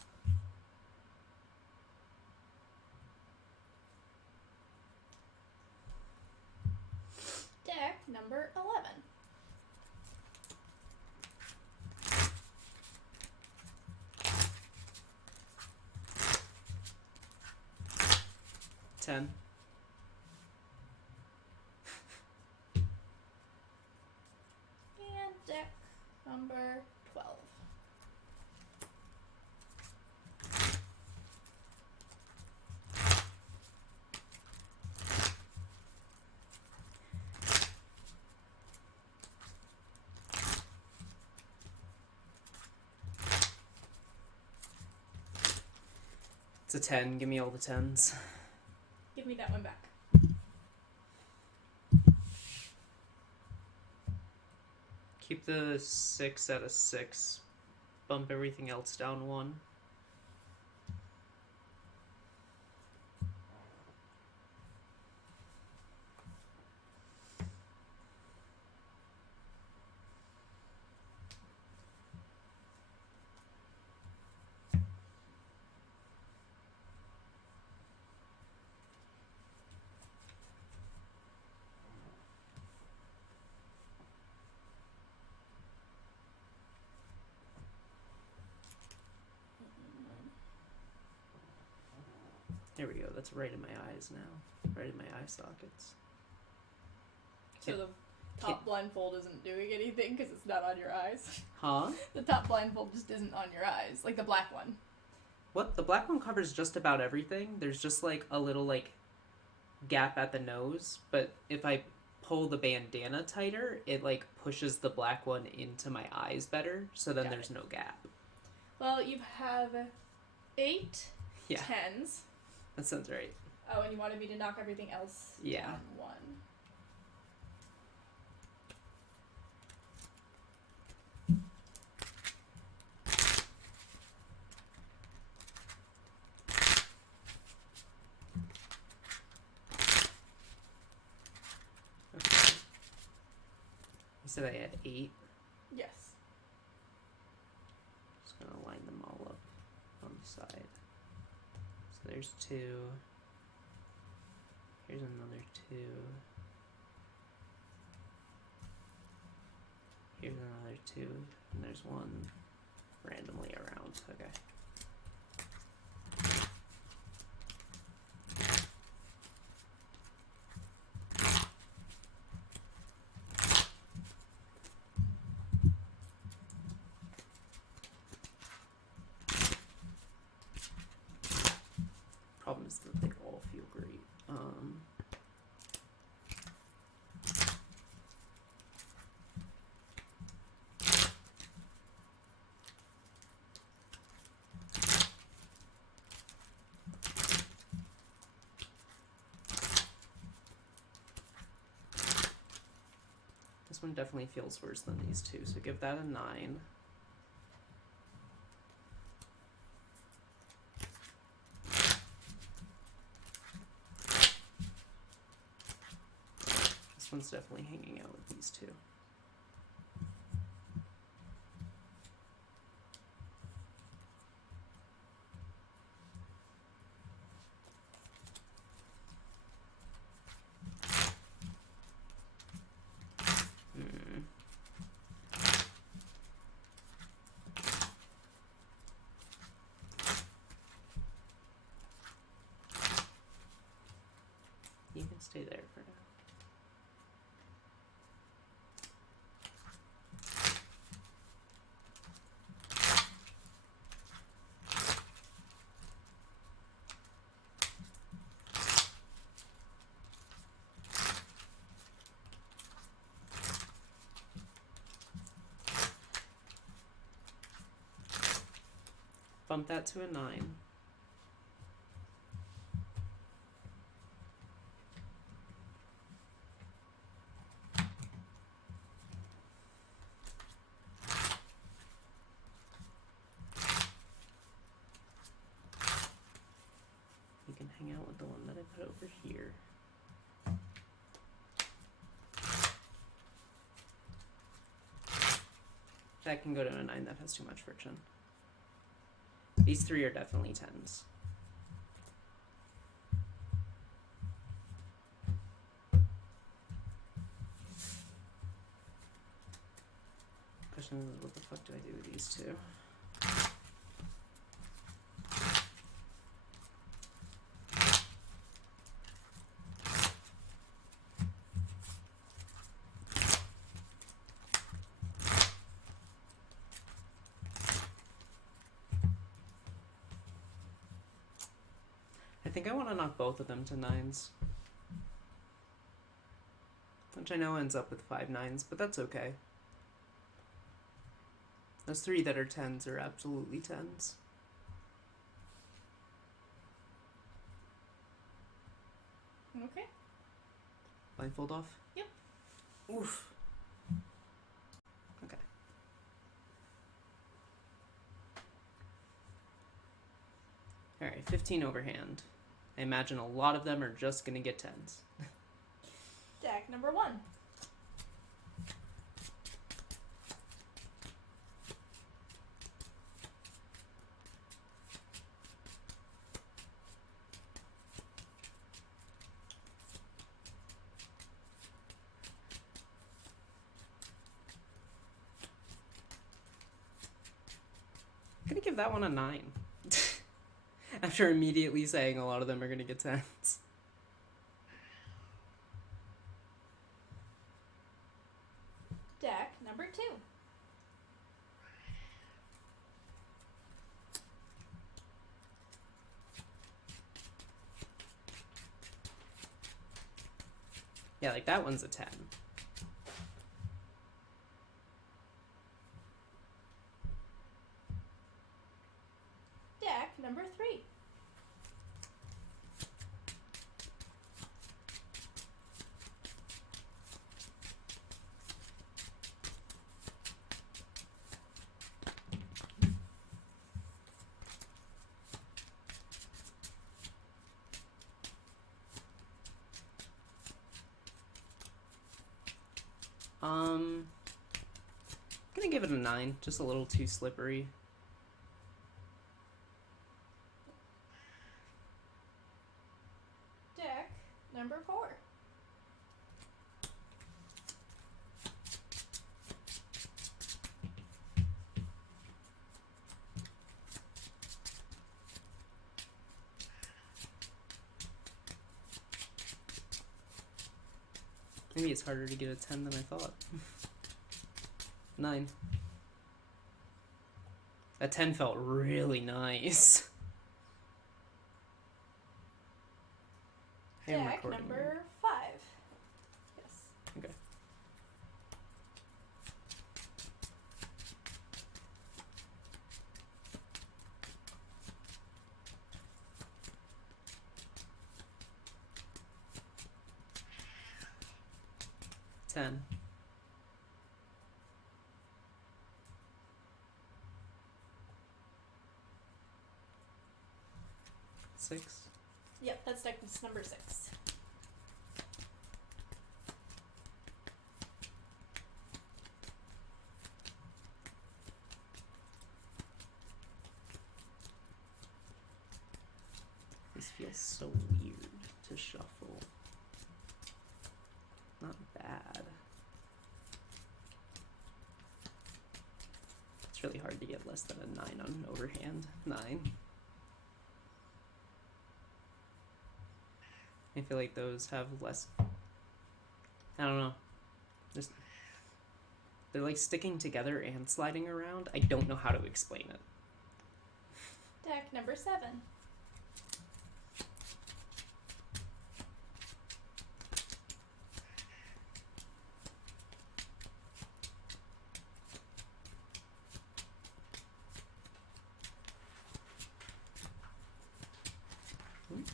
Deck number 11. 10. And deck number 12. It's a 10. Give me all the 10s. Give me that one back. Keep the 6 at a 6. Bump everything else down 1. There we go. That's right in my eyes now. Right in my eye sockets. So the top blindfold isn't doing anything because it's not on your eyes. Huh? The top blindfold just isn't on your eyes, like the black one. What? The black one covers just about everything. There's just like a little like gap at the nose, but if I pull the bandana tighter, it like pushes the black one into my eyes better, so then Got there's no gap. Well, you have 8 Yeah. 10s. That sounds right. Oh, and you wanted me to knock everything else Yeah. down 1. Okay. You said I had 8. Yes. Just gonna line them all up on the side. So there's 2. Here's another 2. Here's another 2. And there's 1 randomly around. Okay. Problem is that they all feel great. This one definitely feels worse than these 2, so give that a 9. This one's definitely hanging out with these 2. You can stay there for now. Bump that to a 9. You can hang out with the one that I put over here. That can go to a 9, that has too much friction. These 3 are definitely 10s. Question is, what the fuck do I do with these 2? I think I want to knock both of them to 9s. Which I know ends up with 5 9s, but that's okay. Those 3 that are 10s are absolutely 10s. Okay. Blindfold off? Yep. Oof. Okay. Alright, 15 overhand. I imagine a lot of them are just gonna get 10s. Deck number 1. I'm gonna give that one a 9. After immediately saying a lot of them are gonna get 10s. 2. Yeah, like that one's a 10. Deck number 3. Gonna give it a 9, just a little too slippery. Deck number 4. Maybe it's harder to get a 10 than I thought. 9. That 10 felt really nice. I am Deck recording number 5. Yes. Okay. Ten. Six. Yep, that's deck number 6. This feels so weird to shuffle. Not bad. It's really hard to get less than a 9 on overhand. 9. I feel like those have less. I don't know. Just they're like sticking together and sliding around. I don't know how to explain it. Deck number 7.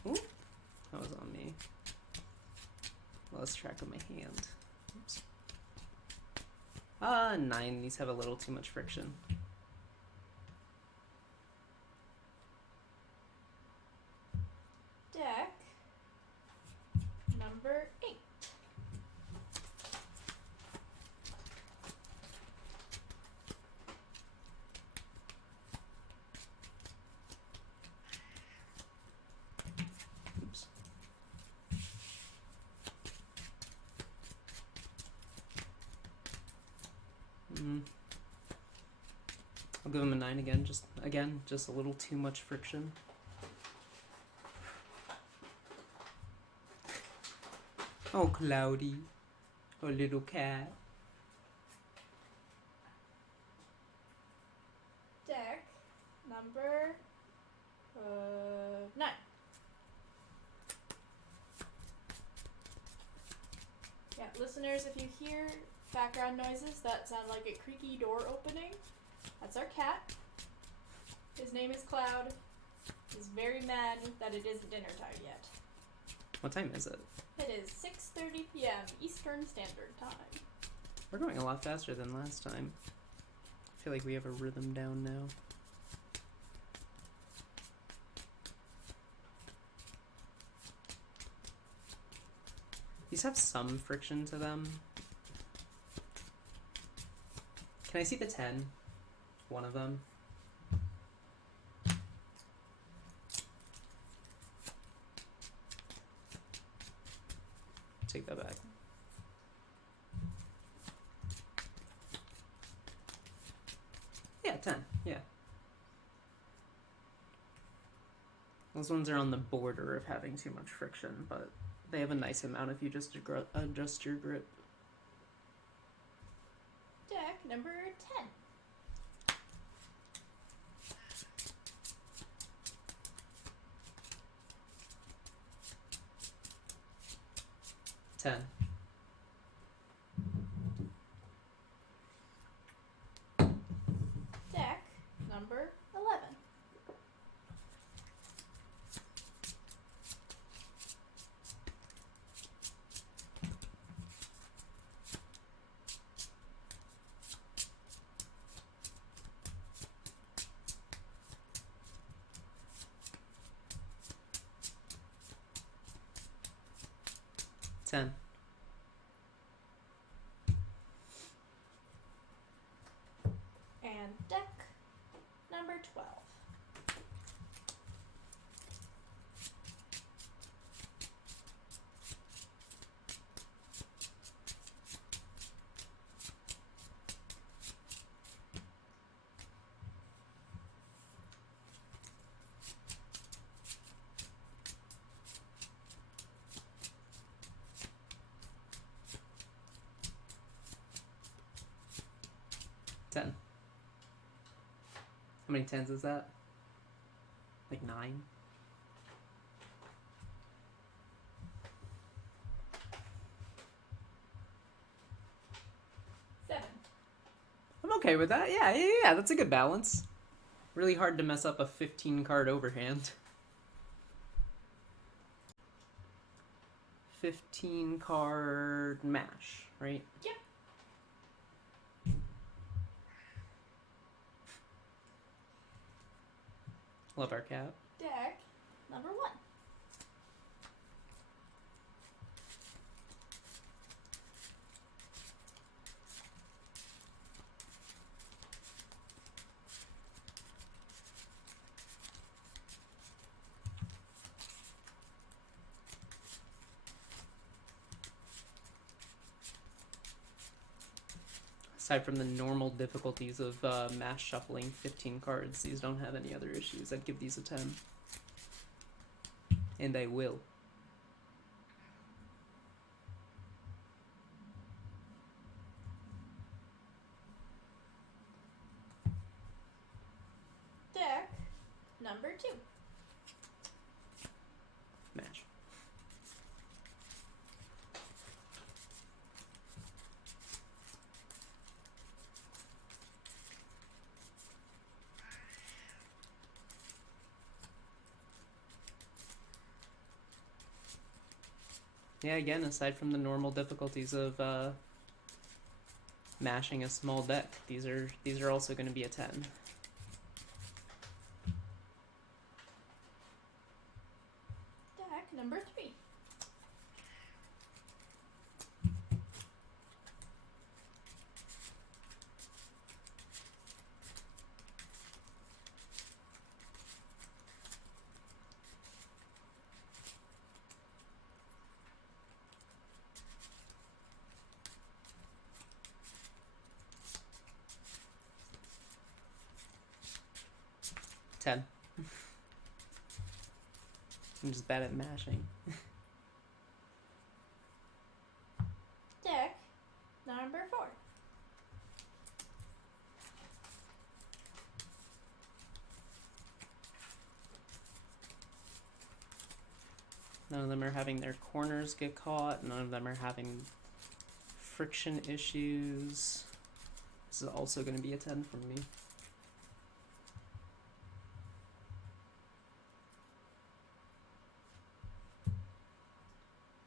Ooh, that was on me. Lost track of my hand. Oops. 9. These have a little too much friction. Deck number 8. Oops. I'll give him a 9 again. Just a little too much friction. Oh, Cloudy. Oh, little cat. Deck number 9. Yeah, listeners, if you hear background noises that sound like a creaky door opening, that's our cat. His name is Cloud. He's very mad that it isn't dinner time yet. What time is it? It is 6:30 p.m. Eastern Standard Time. We're going a lot faster than last time. I feel like we have a rhythm down now. These have some friction to them. Can I see the 10? One of them. Take that back. Yeah, 10. Yeah. Those ones are on the border of having too much friction, but they have a nice amount if you just adjust your grip. Deck number 10. 10. Deck number 11. 10. And deck number 12. 10. How many 10s is that? Like 9? I'm okay with that. Yeah, that's a good balance. Really hard to mess up a 15 card overhand. 15 card mash, right? Yep. Love our cat. Deck number 1. Aside from the normal difficulties of mass shuffling 15 cards, these don't have any other issues. I'd give these a 10. And I will. Deck number 2. Mash. Yeah, again, aside from the normal difficulties of mashing a small deck, these are also going to be a 10. Deck number 3. Ten. I'm just bad at mashing. Deck number 4. None of them are having their corners get caught. None of them are having friction issues. This is also going to be a 10 for me.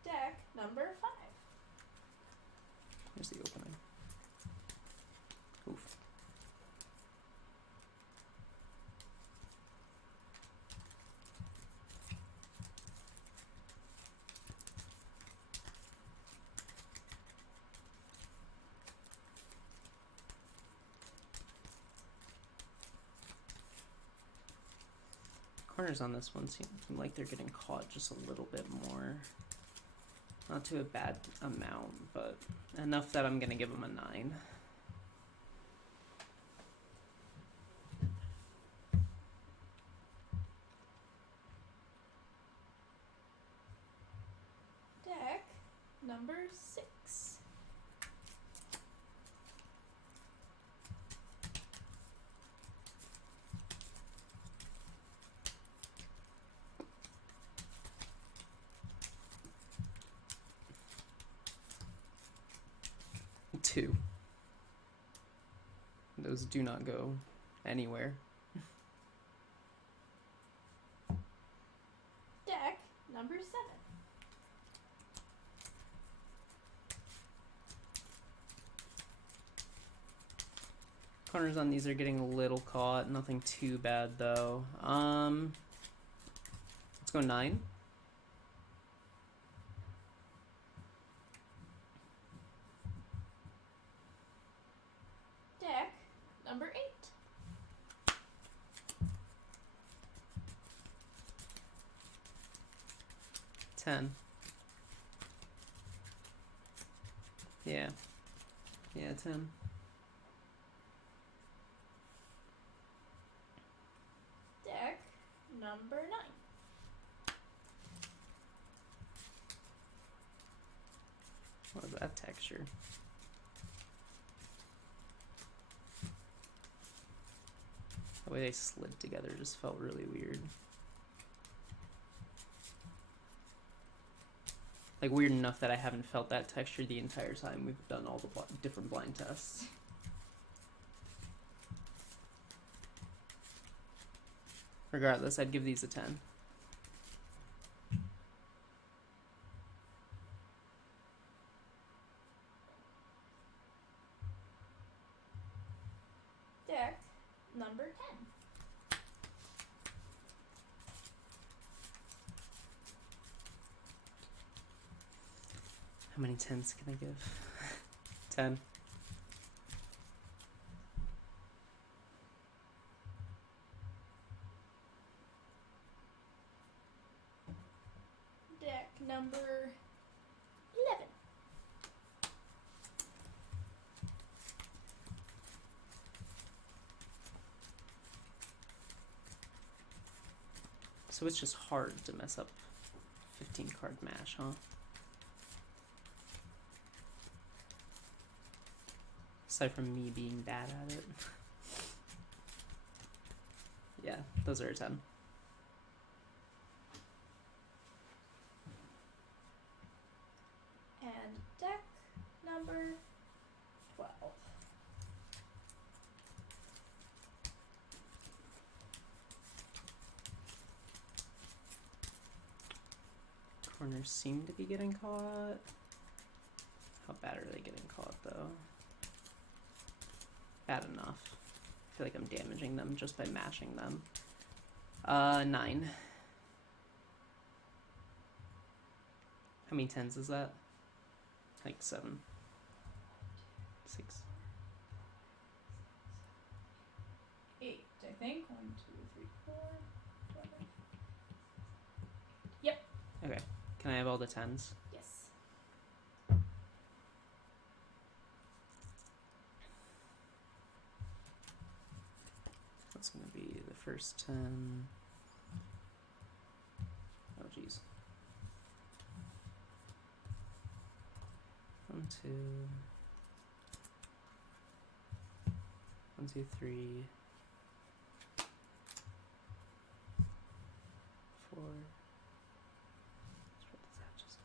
Deck number 5. Here's the opening. Oof. Corners on this one seem like they're getting caught just a little bit more. Not to a bad amount, but enough that I'm gonna give them a 9. Deck number 6. 2. Those do not go anywhere. Deck number 7. Corners on these are getting a little caught. Nothing too bad though. Let's go 9. Deck number 8. 10. Yeah. Yeah, 10. Deck number 9. What is that texture? The way they slid together just felt really weird. Like, weird enough that I haven't felt that texture the entire time we've done all the different blind tests. Regardless, I'd give these a 10. Deck number 10. How many 10s can I give? 10. Deck number 11. So it's just hard to mess up 15 card mash, huh? Aside from me being bad at it. Yeah, those are a 10. And deck number 12. Corners seem to be getting caught. How bad are they getting caught, though? Bad enough. I feel like I'm damaging them just by mashing them. 9. How many 10s is that? Like 7. 6. 8, I think. 1, 2, 3, 4, 5. Yep. Okay. Can I have all the 10s? Yes. That's gonna be the first 10. Oh, jeez. 1, 2. 1, 2, 3. 4. What does that just?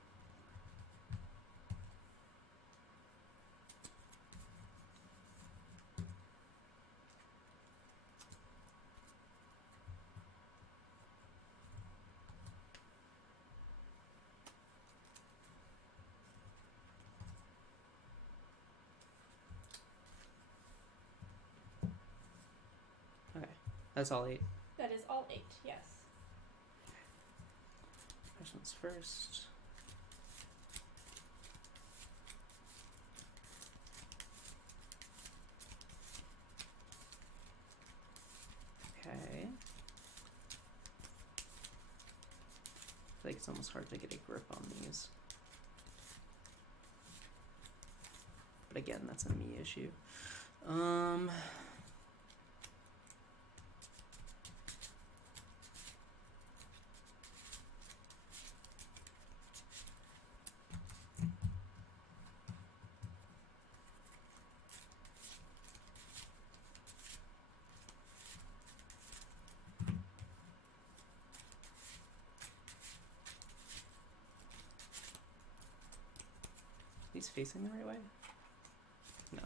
Okay, that's all 8. That is all 8, yes. First one's first. Okay. I feel like it's almost hard to get a grip on these. But again, that's a me issue. These facing the right way? No.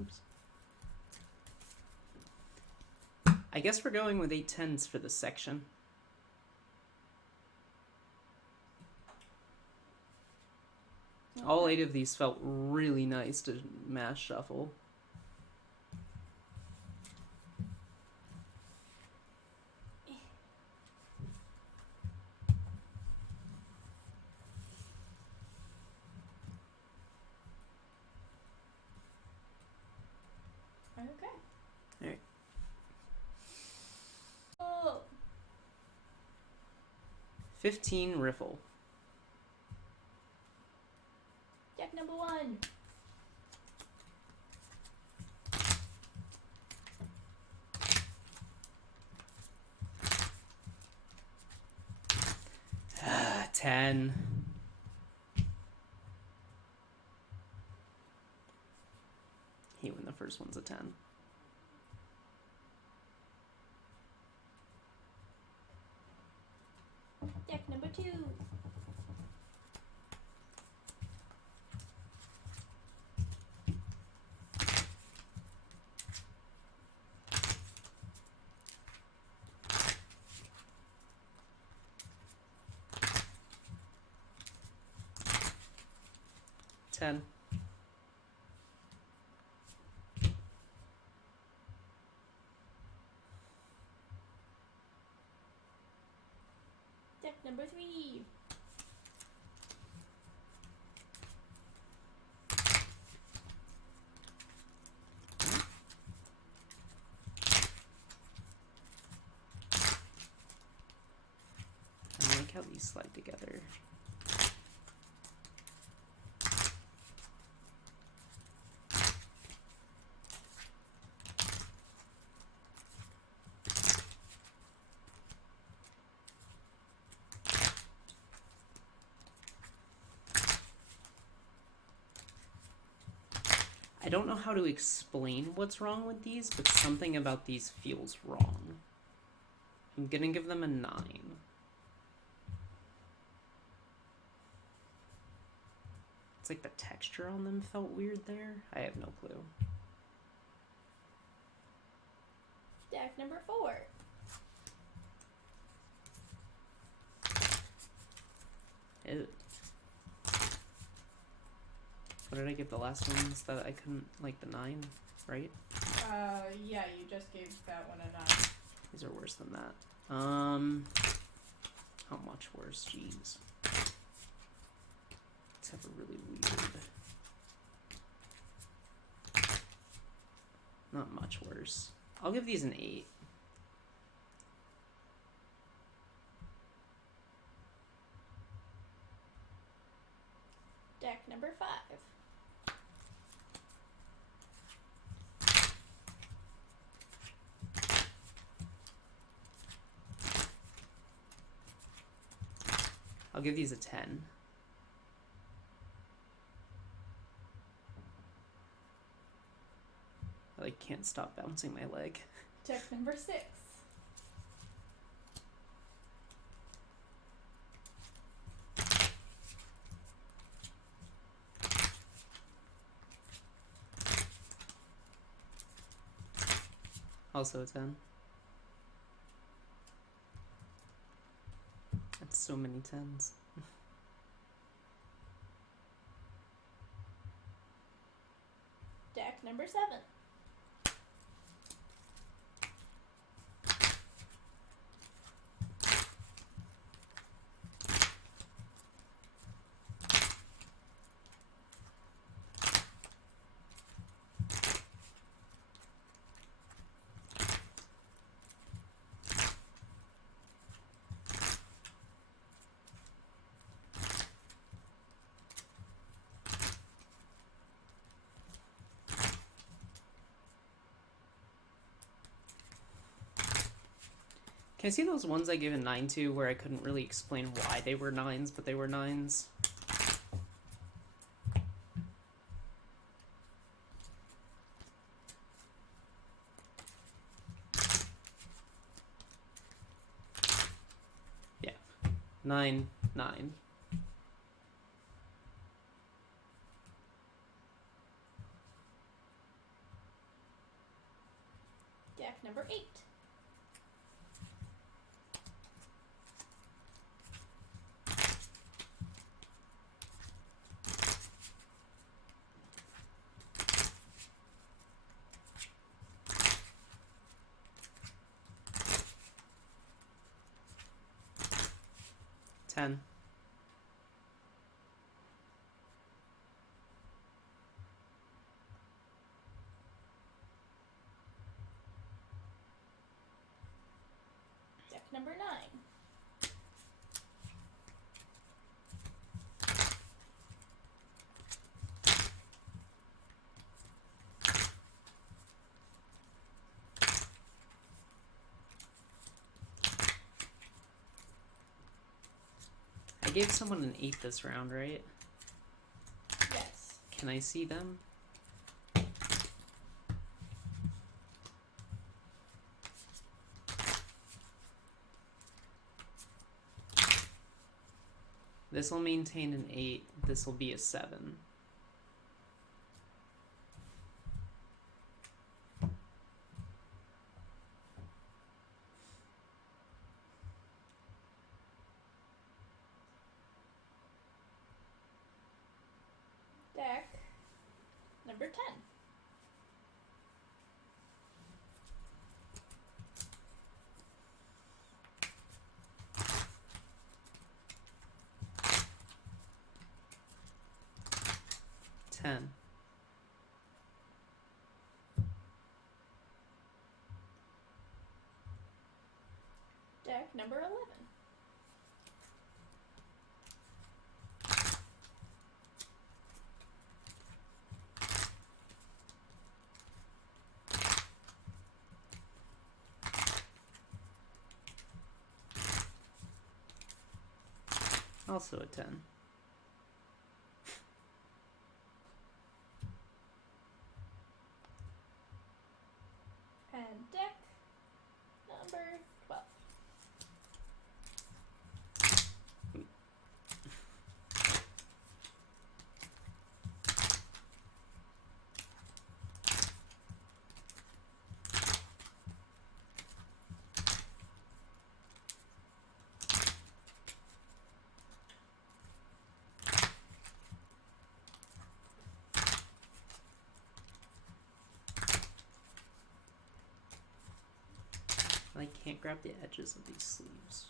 Oops. I guess we're going with 8 10s for this section. All 8 of these felt really nice to mash shuffle. Okay. Alright. Oh. 15 riffle. Deck number 1. Ah, 10. Hate when the first one's a 10. Deck number 2. Ten. Deck number 3. I like how these slide together. I don't know how to explain what's wrong with these, but something about these feels wrong. I'm gonna give them a 9. It's like the texture on them felt weird there. I have no clue. Deck number 4. Ew. What did I give the last ones that I couldn't, like the 9, right? Yeah, you just gave that one a 9. These are worse than that. How much worse? Jeez. Let's have a really weird. Not much worse. I'll give these an 8. Deck number 5. I'll give these a 10. I like can't stop bouncing my leg. Deck number 6. Also a 10. That's so many 10s. Deck number 7. Can I see those ones I gave a 9 to where I couldn't really explain why they were 9s, but they were 9s? Yeah. 9, 9. Deck number 8. Ten. Deck number 9. I gave someone an 8 this round, right? Yes. Can I see them? This will maintain an 8. This will be a 7. Deck number 10. Ten. Deck number 11. Also a 10. And deck number 12. I can't grab the edges of these sleeves.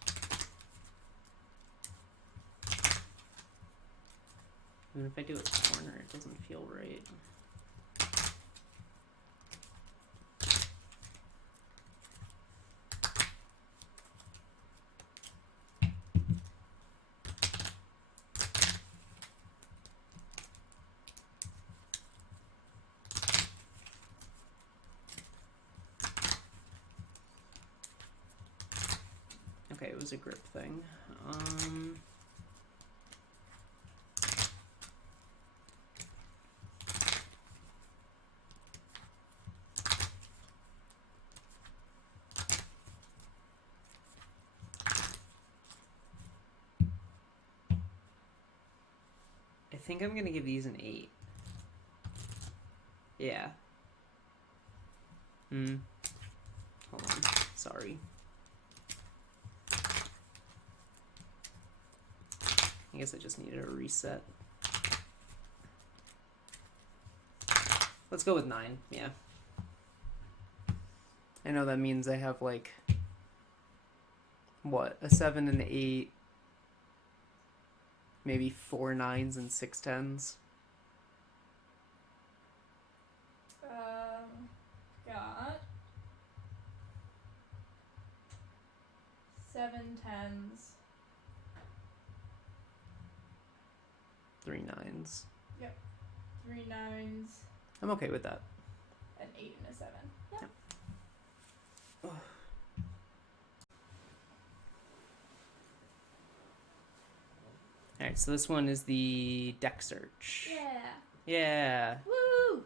Even if I do it corner, it doesn't feel right. Okay, it was a grip thing. I think I'm gonna give these an 8. Yeah. Hold on. Sorry. I guess I just needed a reset. Let's go with 9, yeah. I know that means I have like, what, a 7 and 8, maybe 4 9s and 6 10s. Got 7 10s. 3 9s. 3 9s. I'm okay with that. An 8 and a 7. Yep. Alright, so this one is the deck search. Yeah. Yeah. Woo!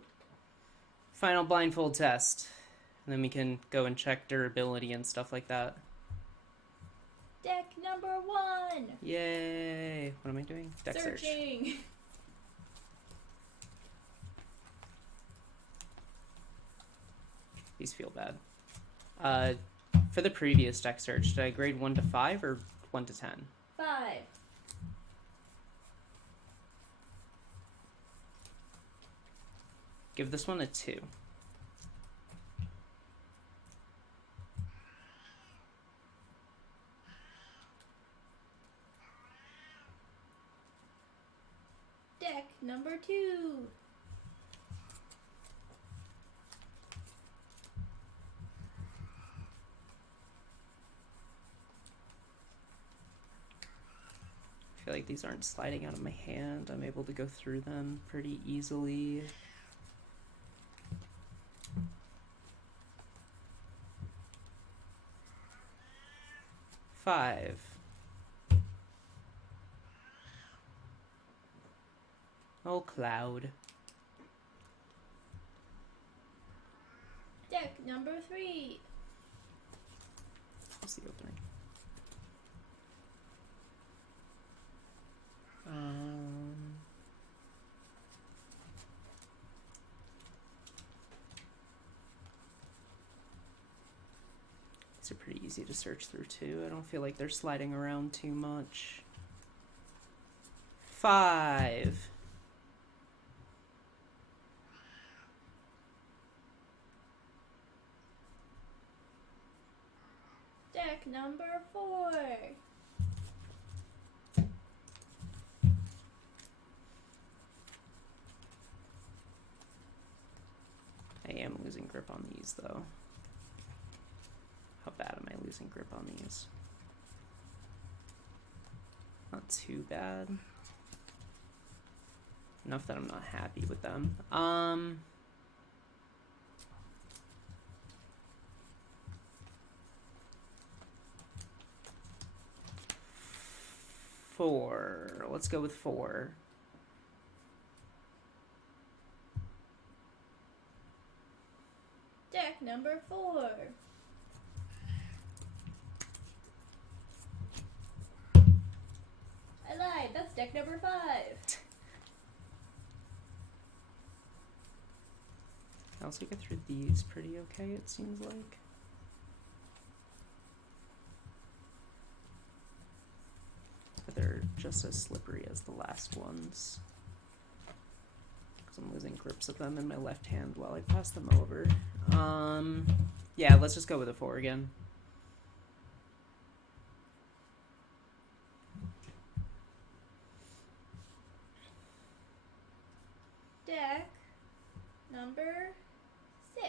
Final blindfold test. And then we can go and check durability and stuff like that. Deck number 1. Yay! What am I doing? Deck search. Searching. These feel bad. For the previous deck search, did I grade 1 to 5 or 1 to 10? 5. Give this one a 2. Deck number 2. I feel like these aren't sliding out of my hand. I'm able to go through them pretty easily. Five. Oh, Cloud. Deck number 3. What's the opening? These are pretty easy to search through too. I don't feel like they're sliding around too much. 5. Deck number 4. I am losing grip on these though. How bad am I losing grip on these? Not too bad. Enough that I'm not happy with them. 4. Let's go with 4. Deck number 4. I lied. That's deck number 5. I also get through these pretty okay, it seems like. But they're just as slippery as the last ones. Because I'm losing grips of them in my left hand while I pass them over. Yeah, let's just go with a 4 again. Deck number 6.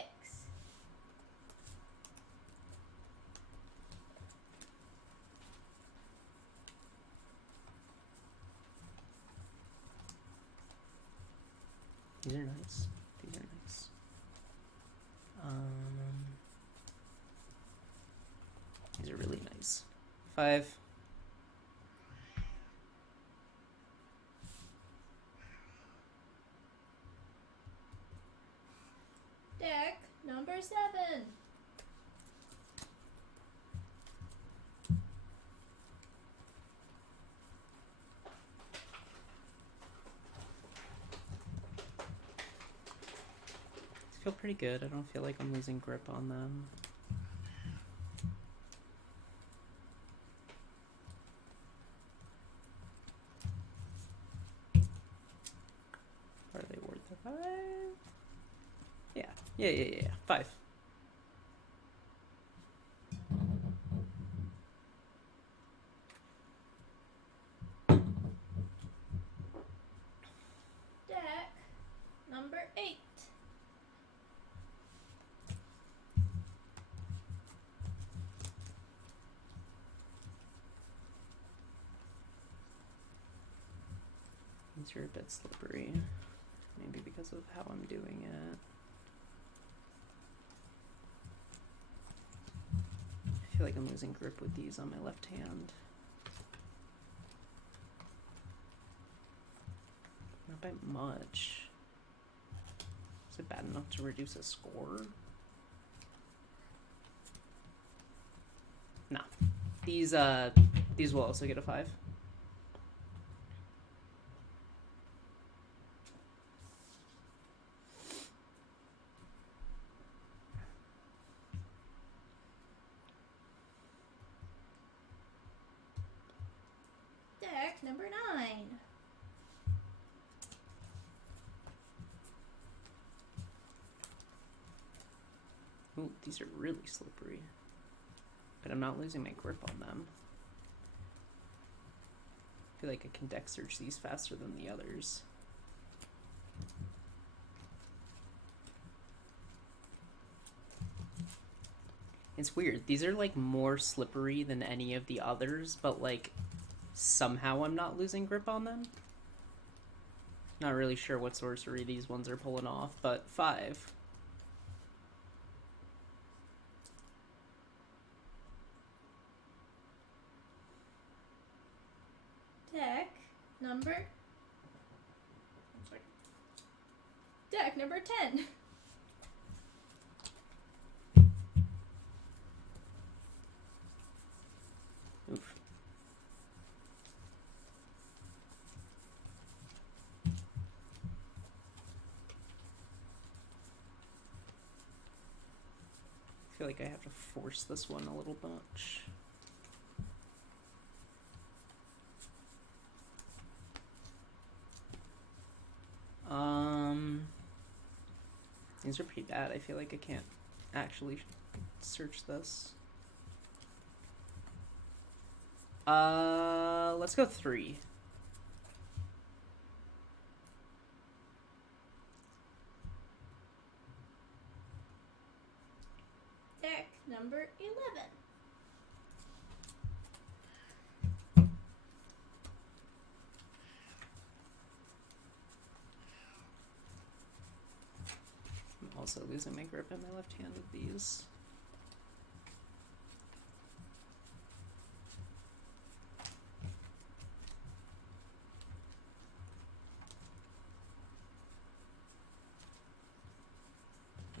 These are nice. These are nice. These are really nice. 5. Deck number 7. These feel pretty good. I don't feel like I'm losing grip on them. Are they worth a 5? Yeah. 5. Deck number 8. These are a bit slippery. Maybe because of how I'm doing it. I feel like I'm losing grip with these on my left hand. by much. Is it bad enough to reduce a score? No. These will also get a 5. Deck number 9. Ooh, these are really slippery. But I'm not losing my grip on them. I feel like I can deck search these faster than the others. It's weird. These are like more slippery than any of the others, but like somehow I'm not losing grip on them. Not really sure what sorcery these ones are pulling off, but 5. Deck number. Deck number 10. Oof. I feel like I have to force this one a little much. These are pretty bad. I feel like I can't actually search this. Let's go 3. Deck number 11. I'm also losing my grip in my left hand with these.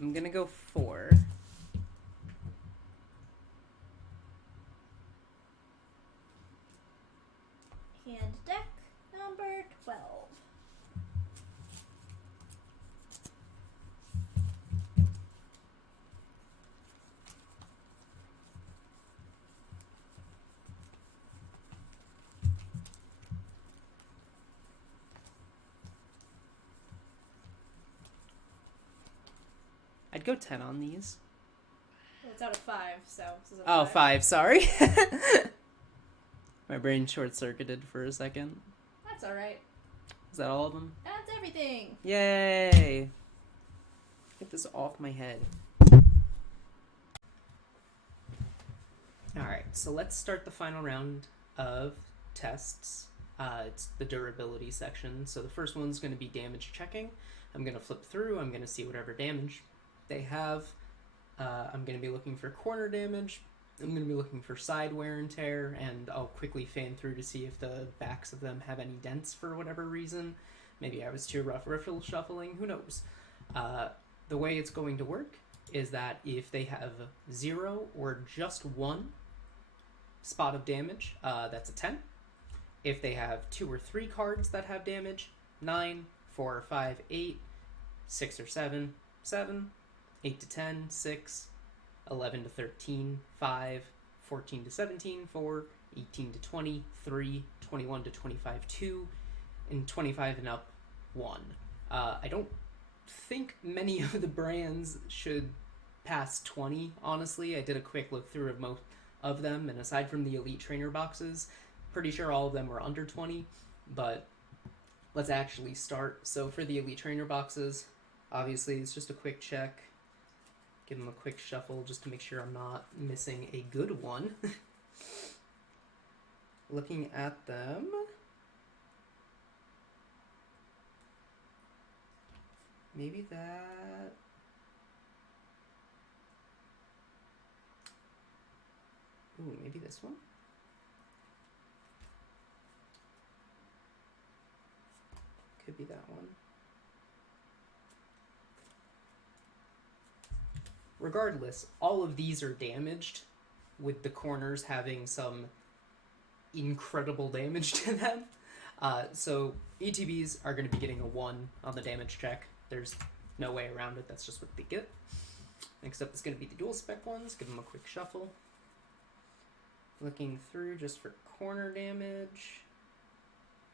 I'm gonna go 4. And deck number 12. I'd go 10 on these. Well, it's out of 5, so this is a Oh, 5, sorry. My brain short-circuited for a second. That's alright. Is that all of them? That's everything. Yay! Get this off my head. Alright, so let's start the final round of tests. It's the durability section. So the first one's going to be damage checking. I'm going to flip through. I'm going to see whatever damage they have. I'm going to be looking for corner damage. I'm going to be looking for side wear and tear, and I'll quickly fan through to see if the backs of them have any dents for whatever reason. Maybe I was too rough riffle shuffling, who knows. The way it's going to work is that if they have 0 or just 1 spot of damage, that's a 10. If they have 2 or 3 cards that have damage, 9, 4 or 5, 8, 6 or 7, 7, 8 to 10, 6, 11 to 13, 5, 14 to 17, 4, 18 to 20, 3, 21 to 25, 2, and 25 and up, 1. I don't think many of the brands should pass 20, honestly. I did a quick look through of most of them, and aside from the Elite Trainer boxes, pretty sure all of them were under 20, but let's actually start. So for the Elite Trainer boxes, obviously it's just a quick check. Give them a quick shuffle just to make sure I'm not missing a good one. Looking at them. Maybe that... Ooh, maybe this one? Could be that one. Regardless, all of these are damaged, with the corners having some incredible damage to them. So ETBs are going to be getting a 1 on the damage check. There's no way around it. That's just what they get. Next up is going to be the dual spec ones. Give them a quick shuffle. Looking through just for corner damage.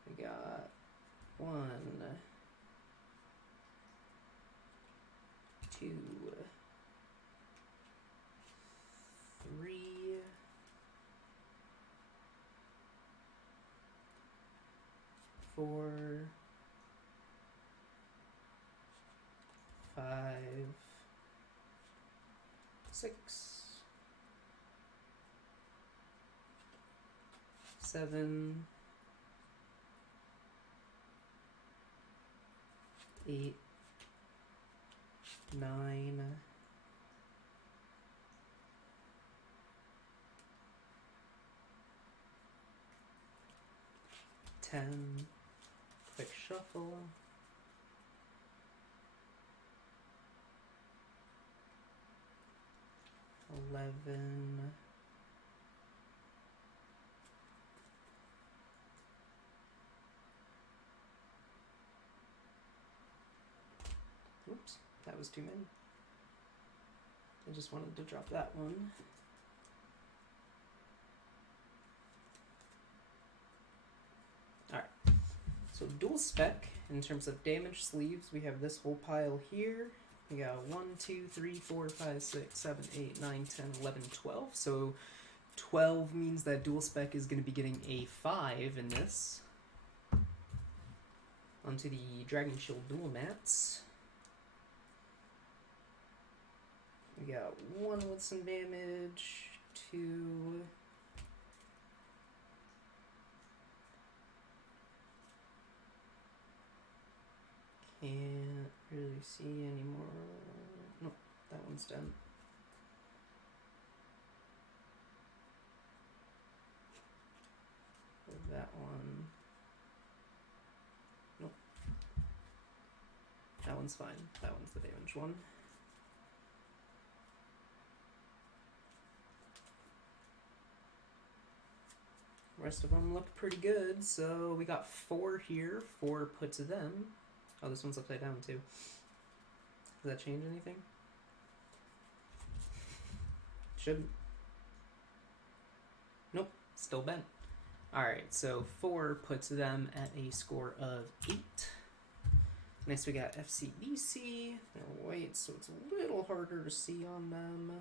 We got 1, 2, 3, 4, 5, 6, 7, 8, 9, 10. Quick shuffle. 11. Oops, that was too many. I just wanted to drop that one. Alright, so dual spec, in terms of damage sleeves, we have this whole pile here. We got 1, 2, 3, 4, 5, 6, 7, 8, 9, 10, 11, 12. So 12 means that dual spec is going to be getting a 5 in this. Onto the Dragon Shield dual mats. We got 1 with some damage, 2. Can't really see anymore. Nope, that one's done. That one. Nope. That one's fine. That one's the damaged one. Rest of them look pretty good, so we got 4 here, 4 put to them. Oh, this one's upside down too. Does that change anything? Shouldn't. Nope, still bent. Alright, so 4 puts them at a score of 8. Next we got FCBC. They're white, so it's a little harder to see on them.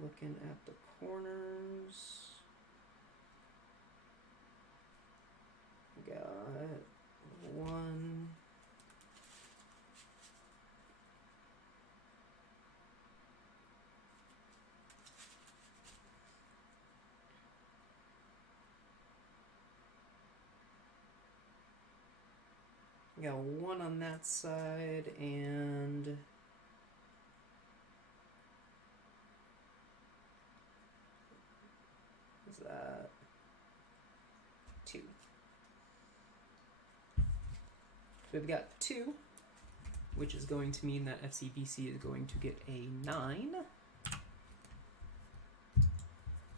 Looking at the corners. We got 1. 1 on that side, and is that 2? So we've got 2, which is going to mean that FCBC is going to get a 9.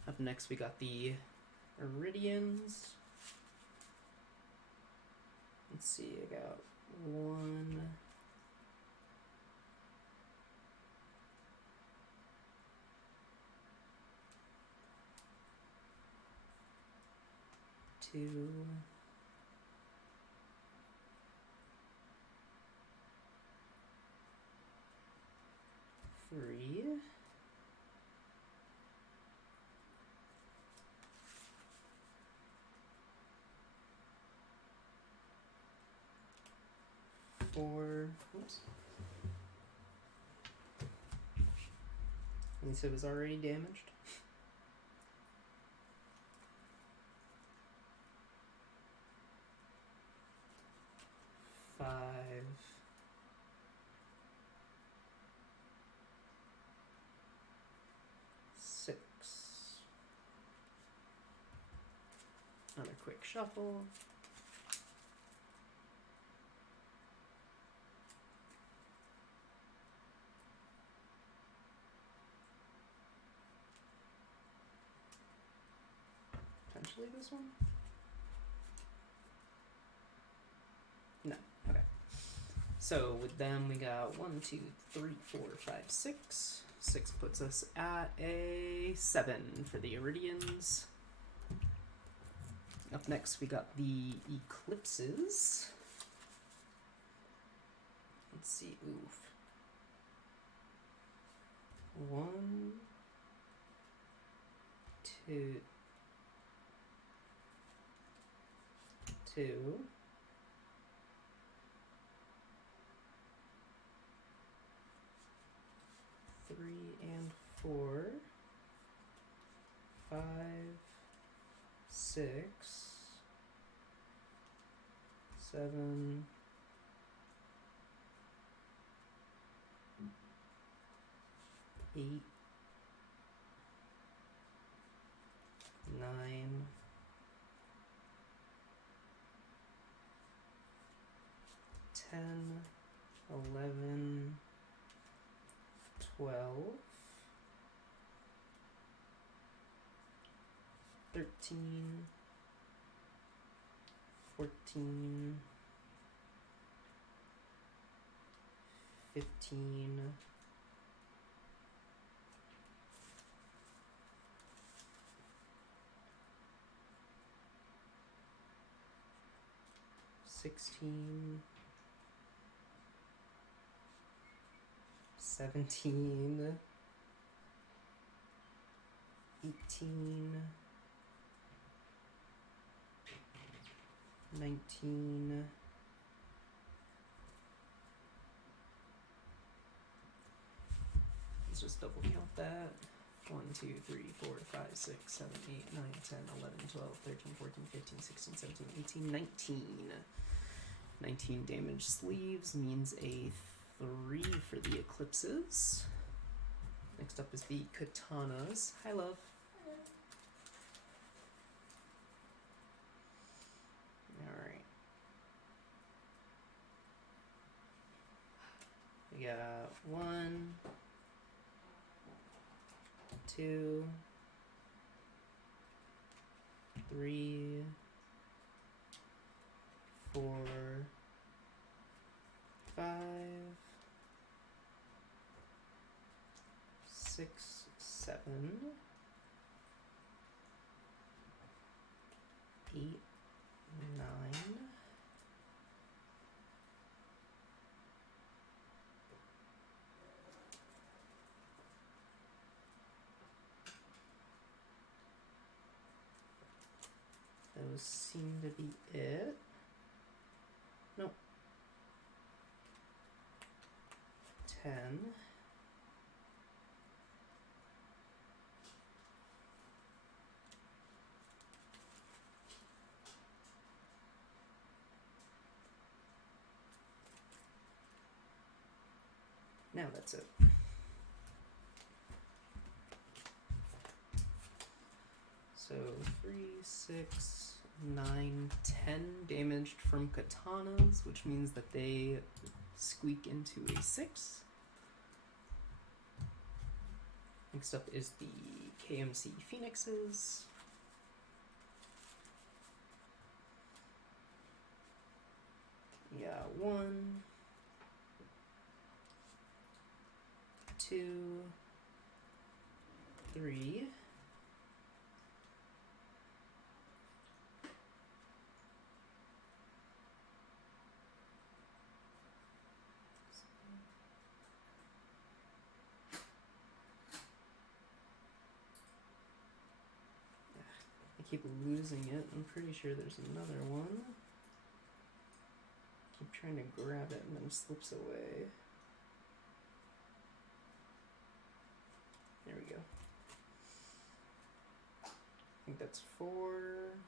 Up next we got the Iridians. Let's see, I got 1, 2, 3, 4. Oops. At least it was already damaged. 5. 6. Another quick shuffle. this one? No. Okay. So with them, we got 1, 2, 3, 4, 5, 6. 6 puts us at a 7 for the Iridians. Up next, we got the Eclipses. Let's see. Oof. 1, 2, 2. 3 and 4, 5, 6, 7, 8, 9, 10, 11, 12, 13, 14, 15, 16, 17, 18, 19, let's just double count that. 1, 2, 3, 4, 5, 6, 7, 8, 9, 10, 11, 12, 13, 14, 15, 16, 17, 18, 19. 19 damage sleeves means a 3 for the Eclipses. Next up is the Katanas. Hi, love. Alright. We got 1, 2, 3, 4, 5, 6, 7, 8, 9, 'Those seem to be it. Nope. 10. Now that's it. So 3, 6, 9, 10 damaged from Katanas, which means that they squeak into a 6. Next up is the KMC Phoenixes. Yeah, 1, 2, 3. I keep losing it. I'm pretty sure there's another one. Keep trying to grab it and then it slips away. There we go. I think that's 4.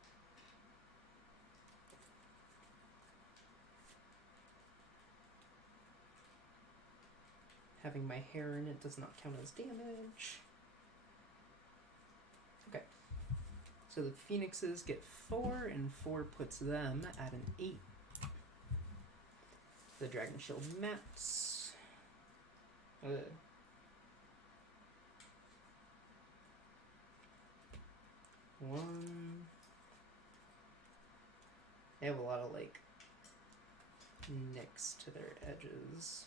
Having my hair in it does not count as damage. Okay. So the Phoenixes get 4, and 4 puts them at an 8. The Dragon Shield mats. 1, They have a lot of like nicks to their edges.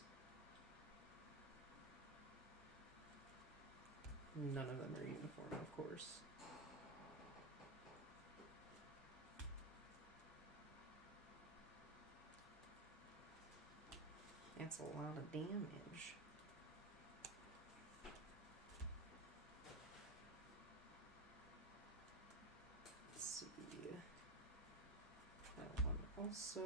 None of them are uniform, of course. That's a lot of damage. Let's see. That one also.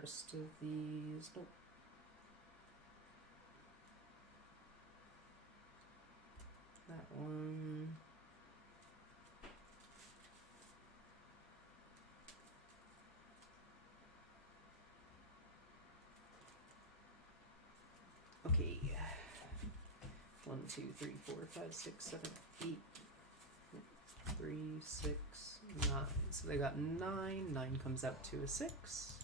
Rest of these, nope. That one. Okay. 1, 2, 3, 4, 5, 6, 7, 8. 3, 6, 9. So they got 9. 9 comes out to a 6.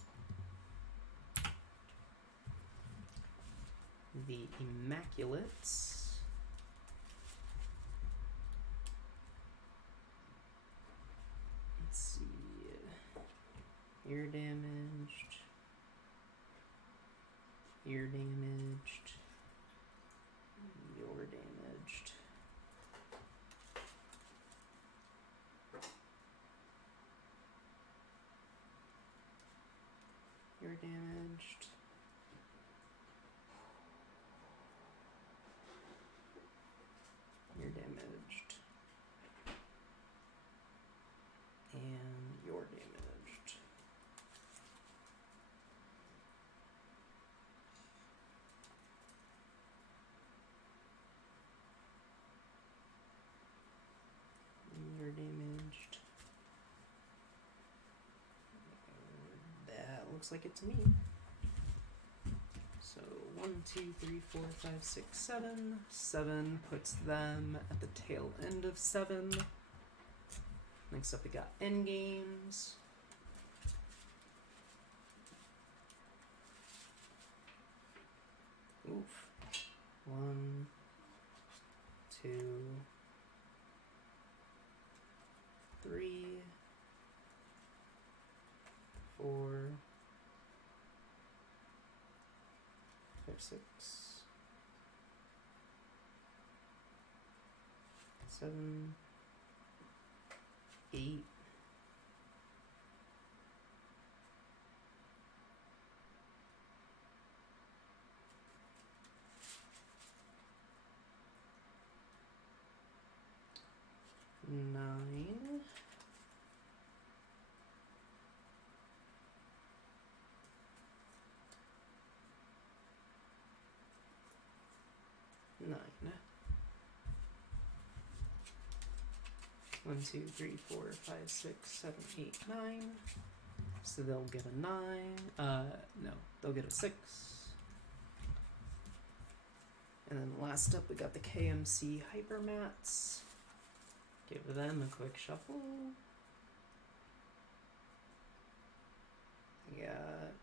The Immaculates. Let's see. Ear damaged. Ear damaged. You're damaged. You're damaged. You're damaged. And you're damaged. You're damaged. That looks like it's me. So 1, 2, 3, 4, 5, 6, 7. 7 puts them at the tail end of 7. Next up we got endgames. Oof. 1, 2, 3, 4, 5, 6, 7, 8. Nine. Nine. 1, 2, 3, 4, 5, 6, 7, 8, 9. So they'll get a 9. No, they'll get a 6. And then last up, we got the KMC Hypermats. Give them a quick shuffle. We got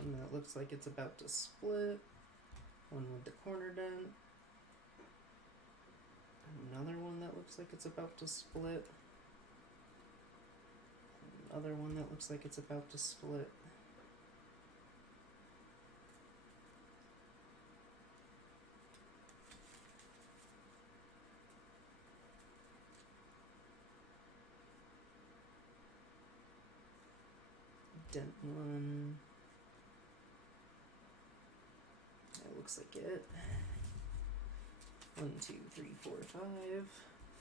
one that looks like it's about to split. One with the corner dent. Another one that looks like it's about to split. Another one that looks like it's about to split. Dent one. That looks like it. 1, 2, 3, 4, 5.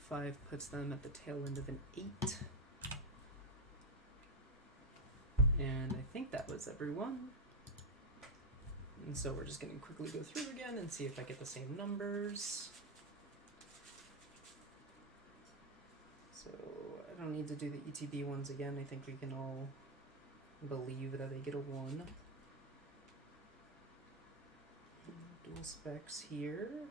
5 puts them at the tail end of an 8. And I think that was everyone. And so we're just going to quickly go through again and see if I get the same numbers. So I don't need to do the ETB ones again. I think we can all believe that I get a 1. Dual specs here.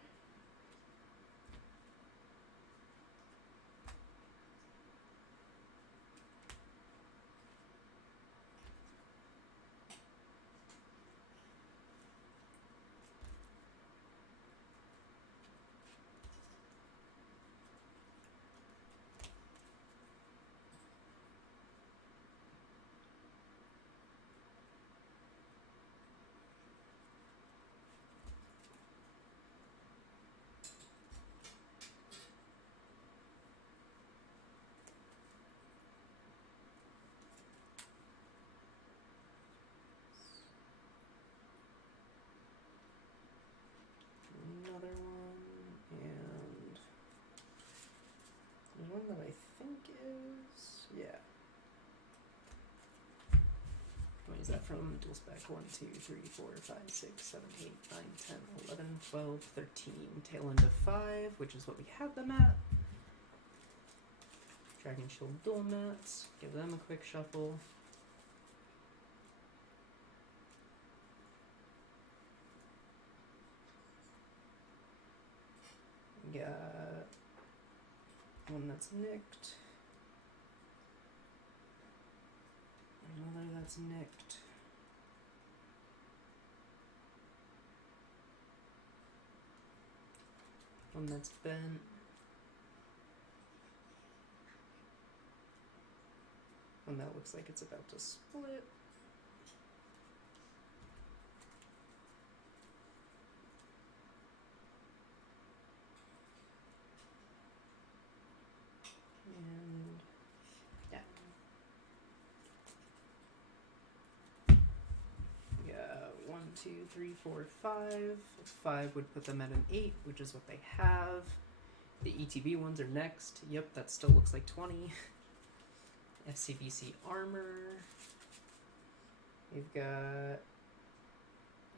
Yeah. What is that from? Dual spec 1, 2, 3, 4, 5, 6, 7, 8, 9, 10, 11, 12, 13. Tail end of 5, which is what we had them at. Dragon Shield dual mats. Give them a quick shuffle. Got one that's nicked. Another that's nicked. One that's bent. One that looks like it's about to split. And yeah. Yeah, 1, 2, 3, 4, 5. 5 would put them at an 8, which is what they have. The ETB ones are next. Yep, that still looks like 20. FCBC armor. We've got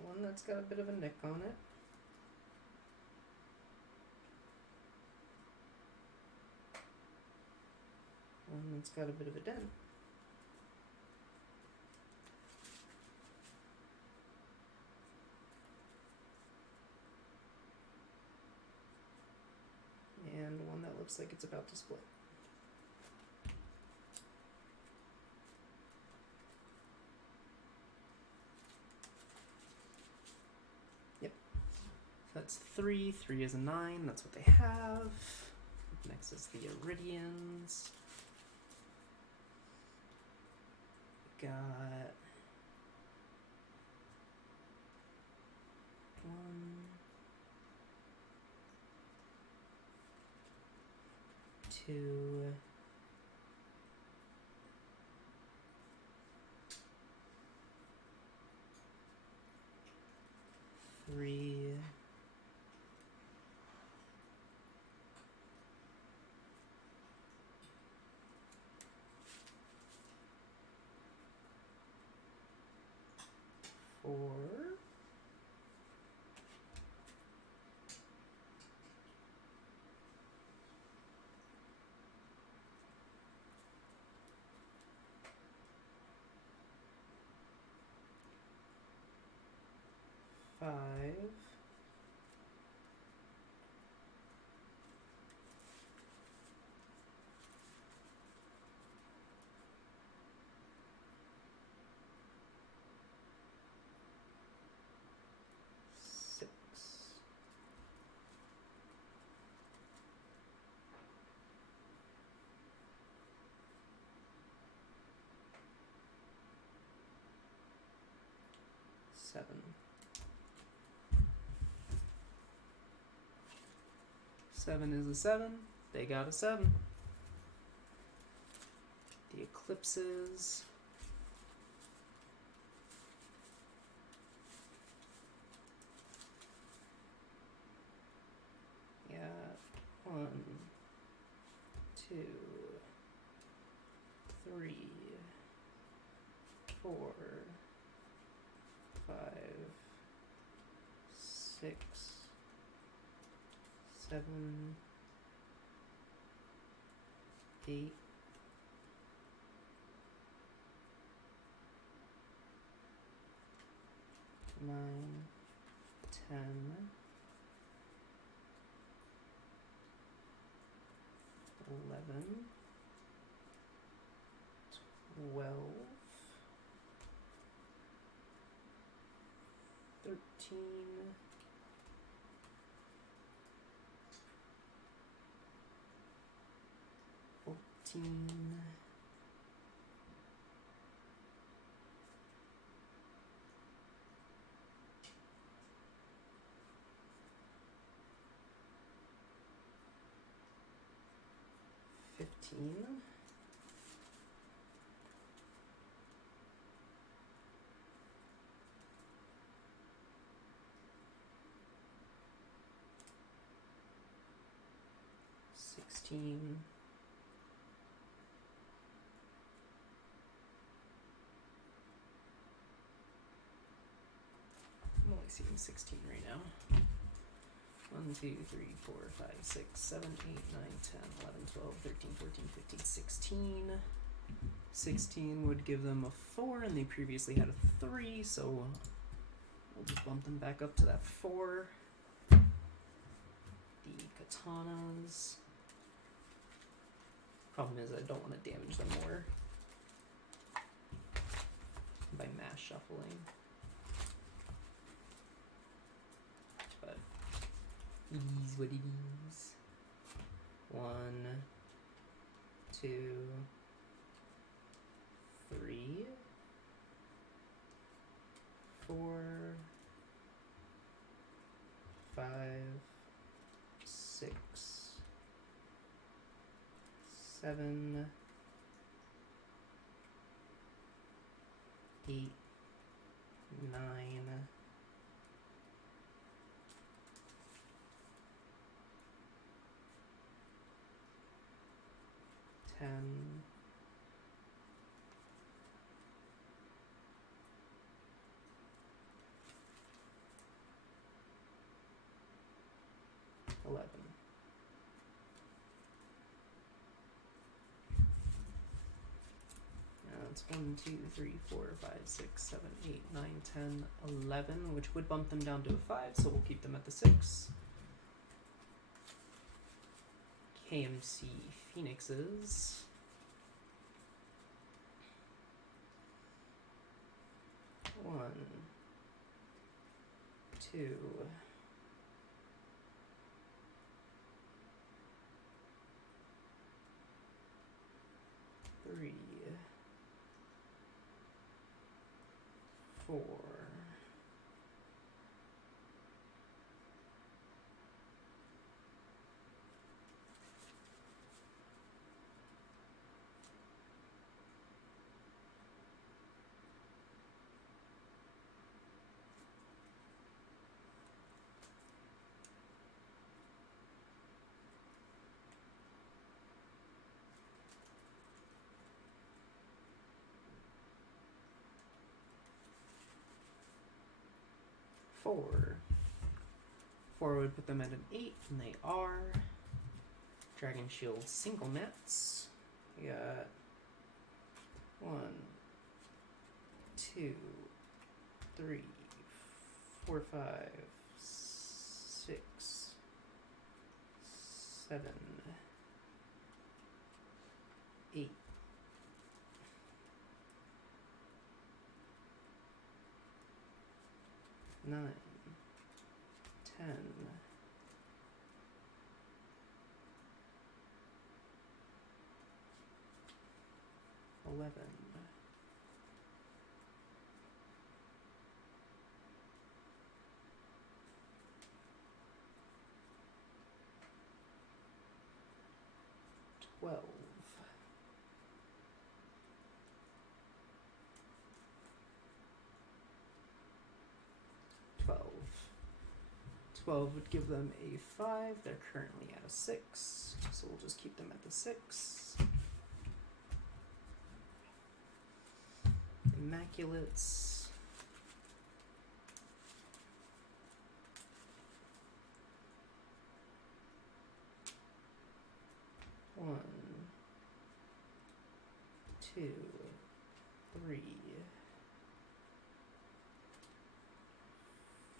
one that's got a bit of a nick on it. One that's got a bit of a dent. And one that looks like it's about to split. Yep. That's 3. 3 is a 9. That's what they have. Next is the Iridians. Got 1, 2, 3, 4, 5, 6, 7. 7 is a 7. They got a 7. The Eclipses. Yeah. 1, 2, 3, 4, 5, 6, 7, 8, 9, 10, 11, 12, 13, 14, 15, 16, seeing 16 right now. 1, 2, 3, 4, 5, 6, 7, 8, 9, 10, 11, 12, 13, 14, 15, 16. 16 would give them a 4, and they previously had a 3, so we'll just bump them back up to that 4. The katanas. Problem is, I don't want to damage them more by mass shuffling. But it is what it is. 1, 2, 3, 4, 5, 6, 7, 8, 9, 10, 11. That's 1, 2, 3, 4, 5, 6, 7, 8, 9, 10, 11, which would bump them down to a 5, so we'll keep them at the 6. KMC Phoenixes. 1, 2, 3, 4, 4. 4 would put them at an 8, and they are. Dragon Shield single mats. We got 1, 2, 3, 4, 5, 6, 7, 8. 9, 10, 11, 12. 12 would give them a 5. They're currently at a 6, so we'll just keep them at the 6. Immaculates. 1, 2, 3,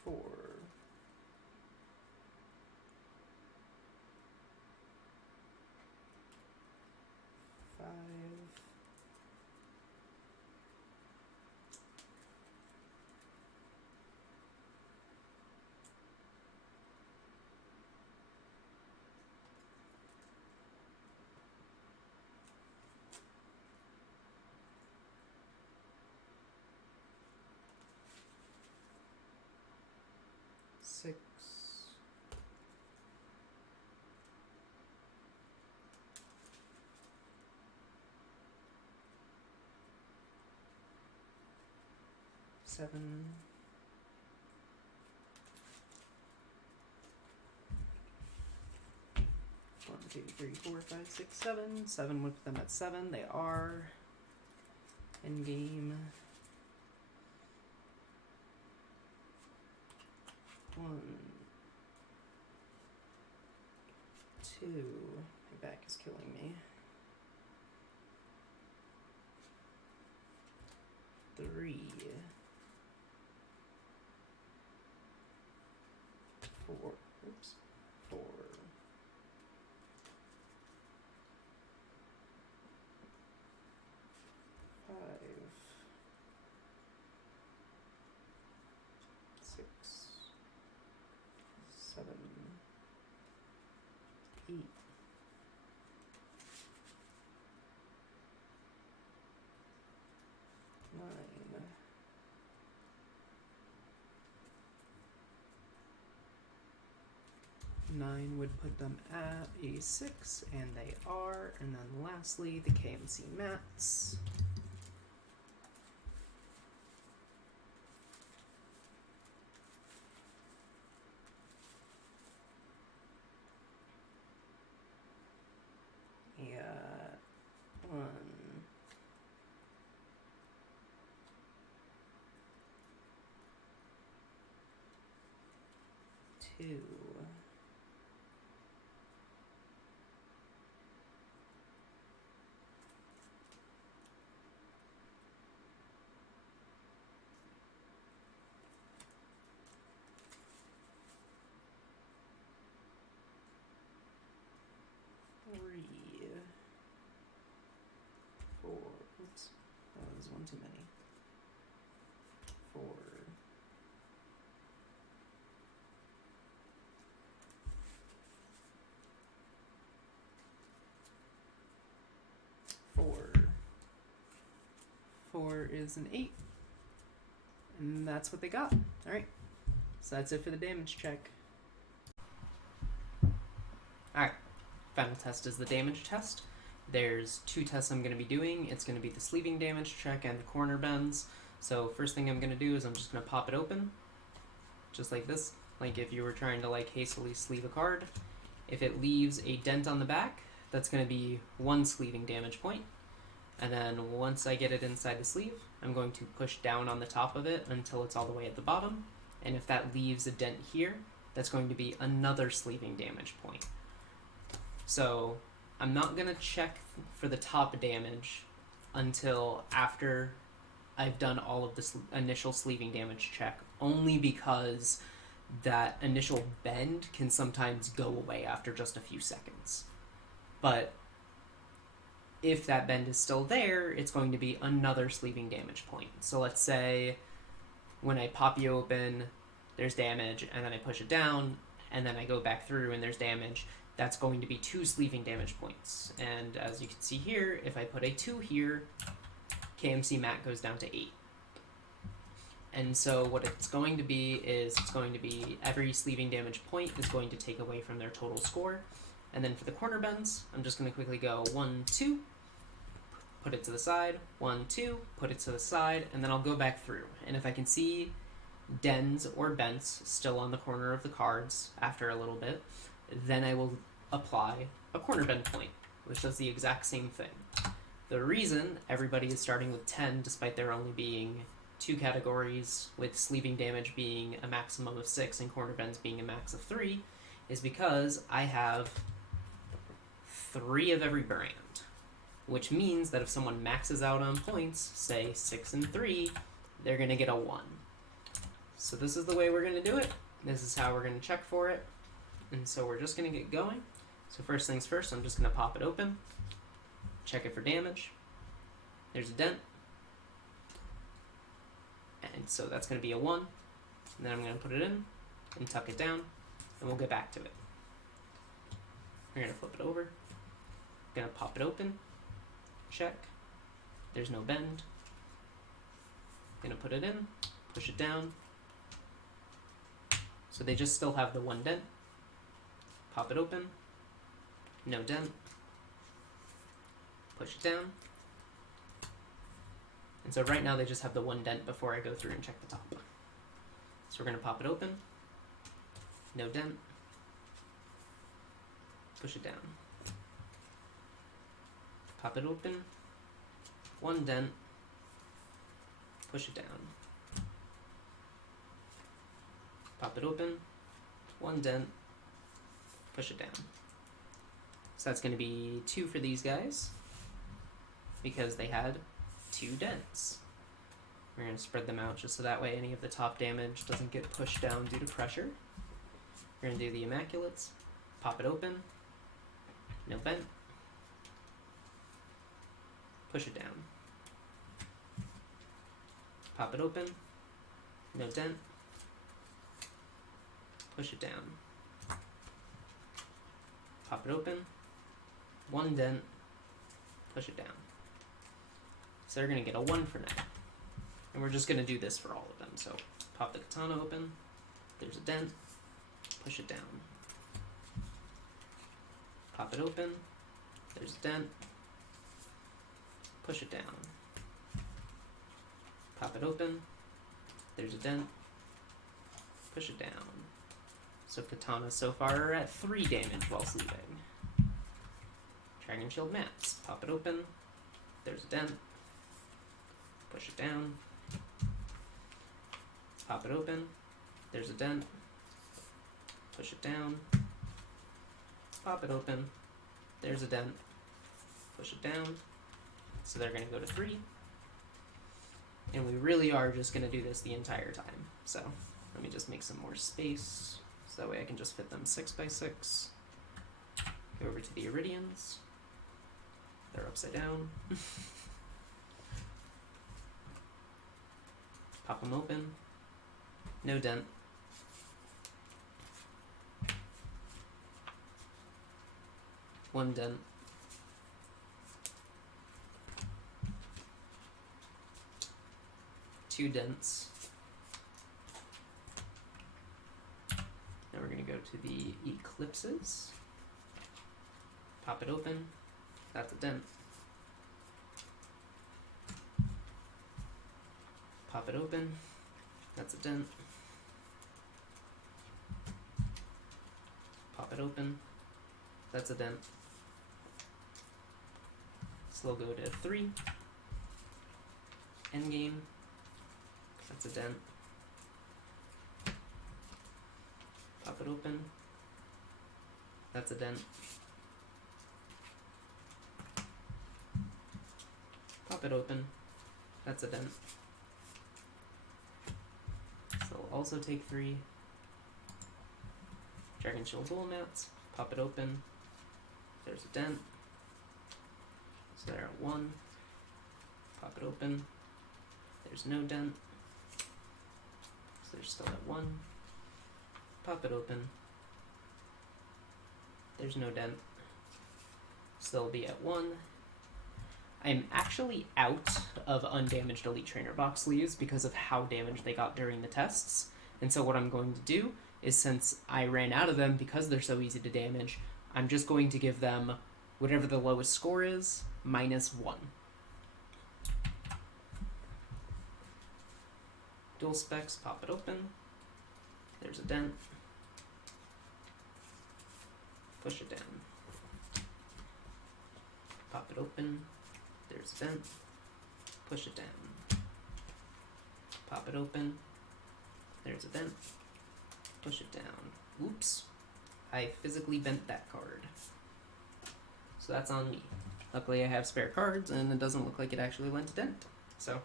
4, 5, 6, 7, 1, 2, 3, 4, 5, 6, 7. 7 would put them at 7. They are. Endgame. 1, 2. My back is killing me. 3, 4. Oops. 4. 5, 6, 7, 8, 9. 9 would put them at a 6, and they are. And then lastly, the KMC mats. Yeah, 1, 2, 3, 4. Oops, that was one too many. 4, 4. 4 is an 8. And that's what they got. Alright. So that's it for the damage check. Alright. Final test is the damage test. There's 2 tests I'm going to be doing. It's going to be the sleeving damage check and the corner bends. So first thing I'm going to do is I'm just going to pop it open. Just like this. Like if you were trying to like hastily sleeve a card. If it leaves a dent on the back, that's going to be 1 sleeving damage point. And then once I get it inside the sleeve, I'm going to push down on the top of it until it's all the way at the bottom. And if that leaves a dent here, that's going to be another sleeving damage point. So I'm not going to check for the top damage until after I've done all of the initial sleeving damage check, only because that initial bend can sometimes go away after just a few seconds. But if that bend is still there, it's going to be another sleeving damage point. So let's say when I pop you open, there's damage, and then I push it down, and then I go back through and there's damage. That's going to be 2 sleeving damage points. And as you can see here, if I put a 2 here, KMC mat goes down to 8. And so what it's going to be is it's going to be every sleeving damage point is going to take away from their total score. And then for the corner bends, I'm just going to quickly go 1, 2, put it to the side, 1, 2, put it to the side, and then I'll go back through. And if I can see dens or bents still on the corner of the cards after a little bit, then I will apply a corner bend point, which does the exact same thing. The reason everybody is starting with 10, despite there only being 2 categories, with sleeving damage being a maximum of 6 and corner bends being a max of 3, is because I have 3 of every brand, which means that if someone maxes out on points, say 6 and 3, they're going to get a 1. So this is the way we're going to do it. This is how we're going to check for it. And so we're just going to get going. So first things first, I'm just going to pop it open, check it for damage. There's a dent. And so that's going to be a 1. And then I'm going to put it in and tuck it down, and we'll get back to it. We're going to flip it over. Going to pop it open, check. There's no bend. Going to put it in, push it down. So they just still have the 1 dent. Pop it open, no dent. Push it down. And so right now they just have the 1 dent before I go through and check the top. So we're going to pop it open, no dent. Push it down. Pop it open, 1 dent, push it down. Pop it open. 1 dent. Push it down. So that's going to be 2 for these guys, because they had 2 dents. We're going to spread them out just so that way any of the top damage doesn't get pushed down due to pressure. We're going to do the Immaculates. Pop it open. No bent. Push it down. Pop it open. No dent. Push it down. Pop it open. 1 dent. Push it down. So they're going to get a 1 for now. And we're just going to do this for all of them. So pop the katana open. There's a dent. Push it down. Pop it open. There's a dent. Push it down. Pop it open. There's a dent. Push it down. So katanas so far are at 3 damage while sleeving. Dragon Shield mats. Pop it open. There's a dent. Push it down. Pop it open. There's a dent. Push it down. Pop it open. There's a dent. Push it down. So they're going to go to 3. And we really are just going to do this the entire time. So let me just make some more space, so that way I can just fit them 6 by 6. Go over to the Iridians. They're upside down. Pop them open. No dent. One dent. Two dents. Now we're going to go to the Eclipses. Pop it open. That's a dent. Pop it open. That's a dent. Pop it open. That's a dent. So they'll go to 3. Endgame. That's a dent. Pop it open. That's a dent. Pop it open. That's a dent. So we'll also take 3. Dragon Shield Bowl mats. Pop it open. There's a dent. So they're at 1. Pop it open. There's no dent. So they're still at 1. Pop it open. There's no dent. So they'll be at 1. I'm actually out of undamaged Elite Trainer box sleeves because of how damaged they got during the tests. And so what I'm going to do is, since I ran out of them because they're so easy to damage, I'm just going to give them whatever the lowest score is, -1. Dual specs, pop it open. There's a dent. Push it down. Pop it open. There's a dent. Push it down. Pop it open. There's a dent. Push it down. Oops. I physically bent that card. So that's on me. Luckily I have spare cards and it doesn't look like it actually lent a dent. So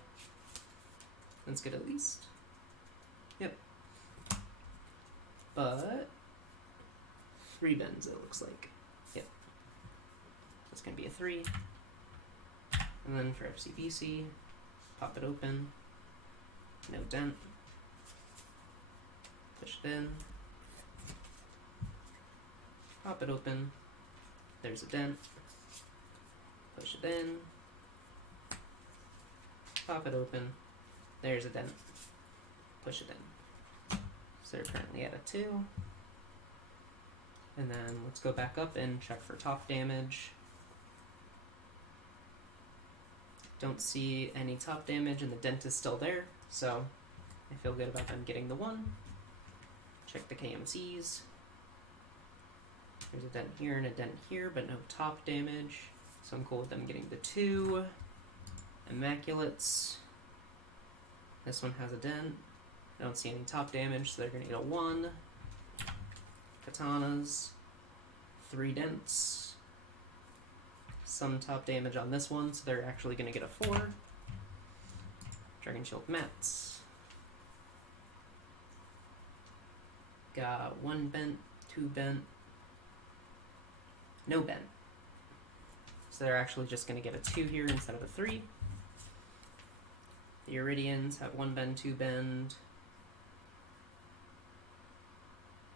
that's good at least. Yep. But 3 bends it looks like. Yep. That's gonna be a 3. And then for FCBC, pop it open. No dent. Push it in. Pop it open. There's a dent. Push it in. Pop it open. There's a dent. Push it in. So they're currently at a 2. And then let's go back up and check for top damage. Don't see any top damage and the dent is still there, so I feel good about them getting the 1. Check the KMCs. There's a dent here and a dent here, but no top damage, so I'm cool with them getting the 2. Immaculates. This one has a dent. I don't see any top damage, so they're gonna get a 1. Katanas, 3 dents. Some top damage on this one, so they're actually gonna get a 4. Dragon Shield mats. Got 1 bent, 2 bent, no bent. So they're actually just going to get a 2 here instead of a 3. The Iridians have 1 bend, 2 bend,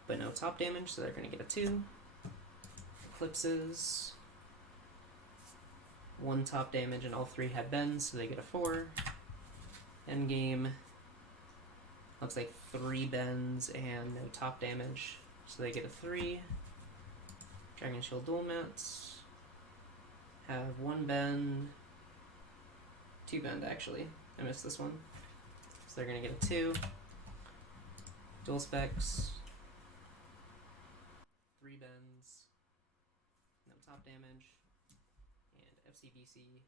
but no top damage, so they're going to get a 2. Eclipses, 1 top damage, and all 3 had bends, so they get a 4. Endgame, looks like 3 bends and no top damage, so they get a 3. Dragon Shield dual mats have 1 bend, 2 bend actually. I missed this one. So they're gonna get a 2. Dual specs, 3 bends, no top damage, and FCBC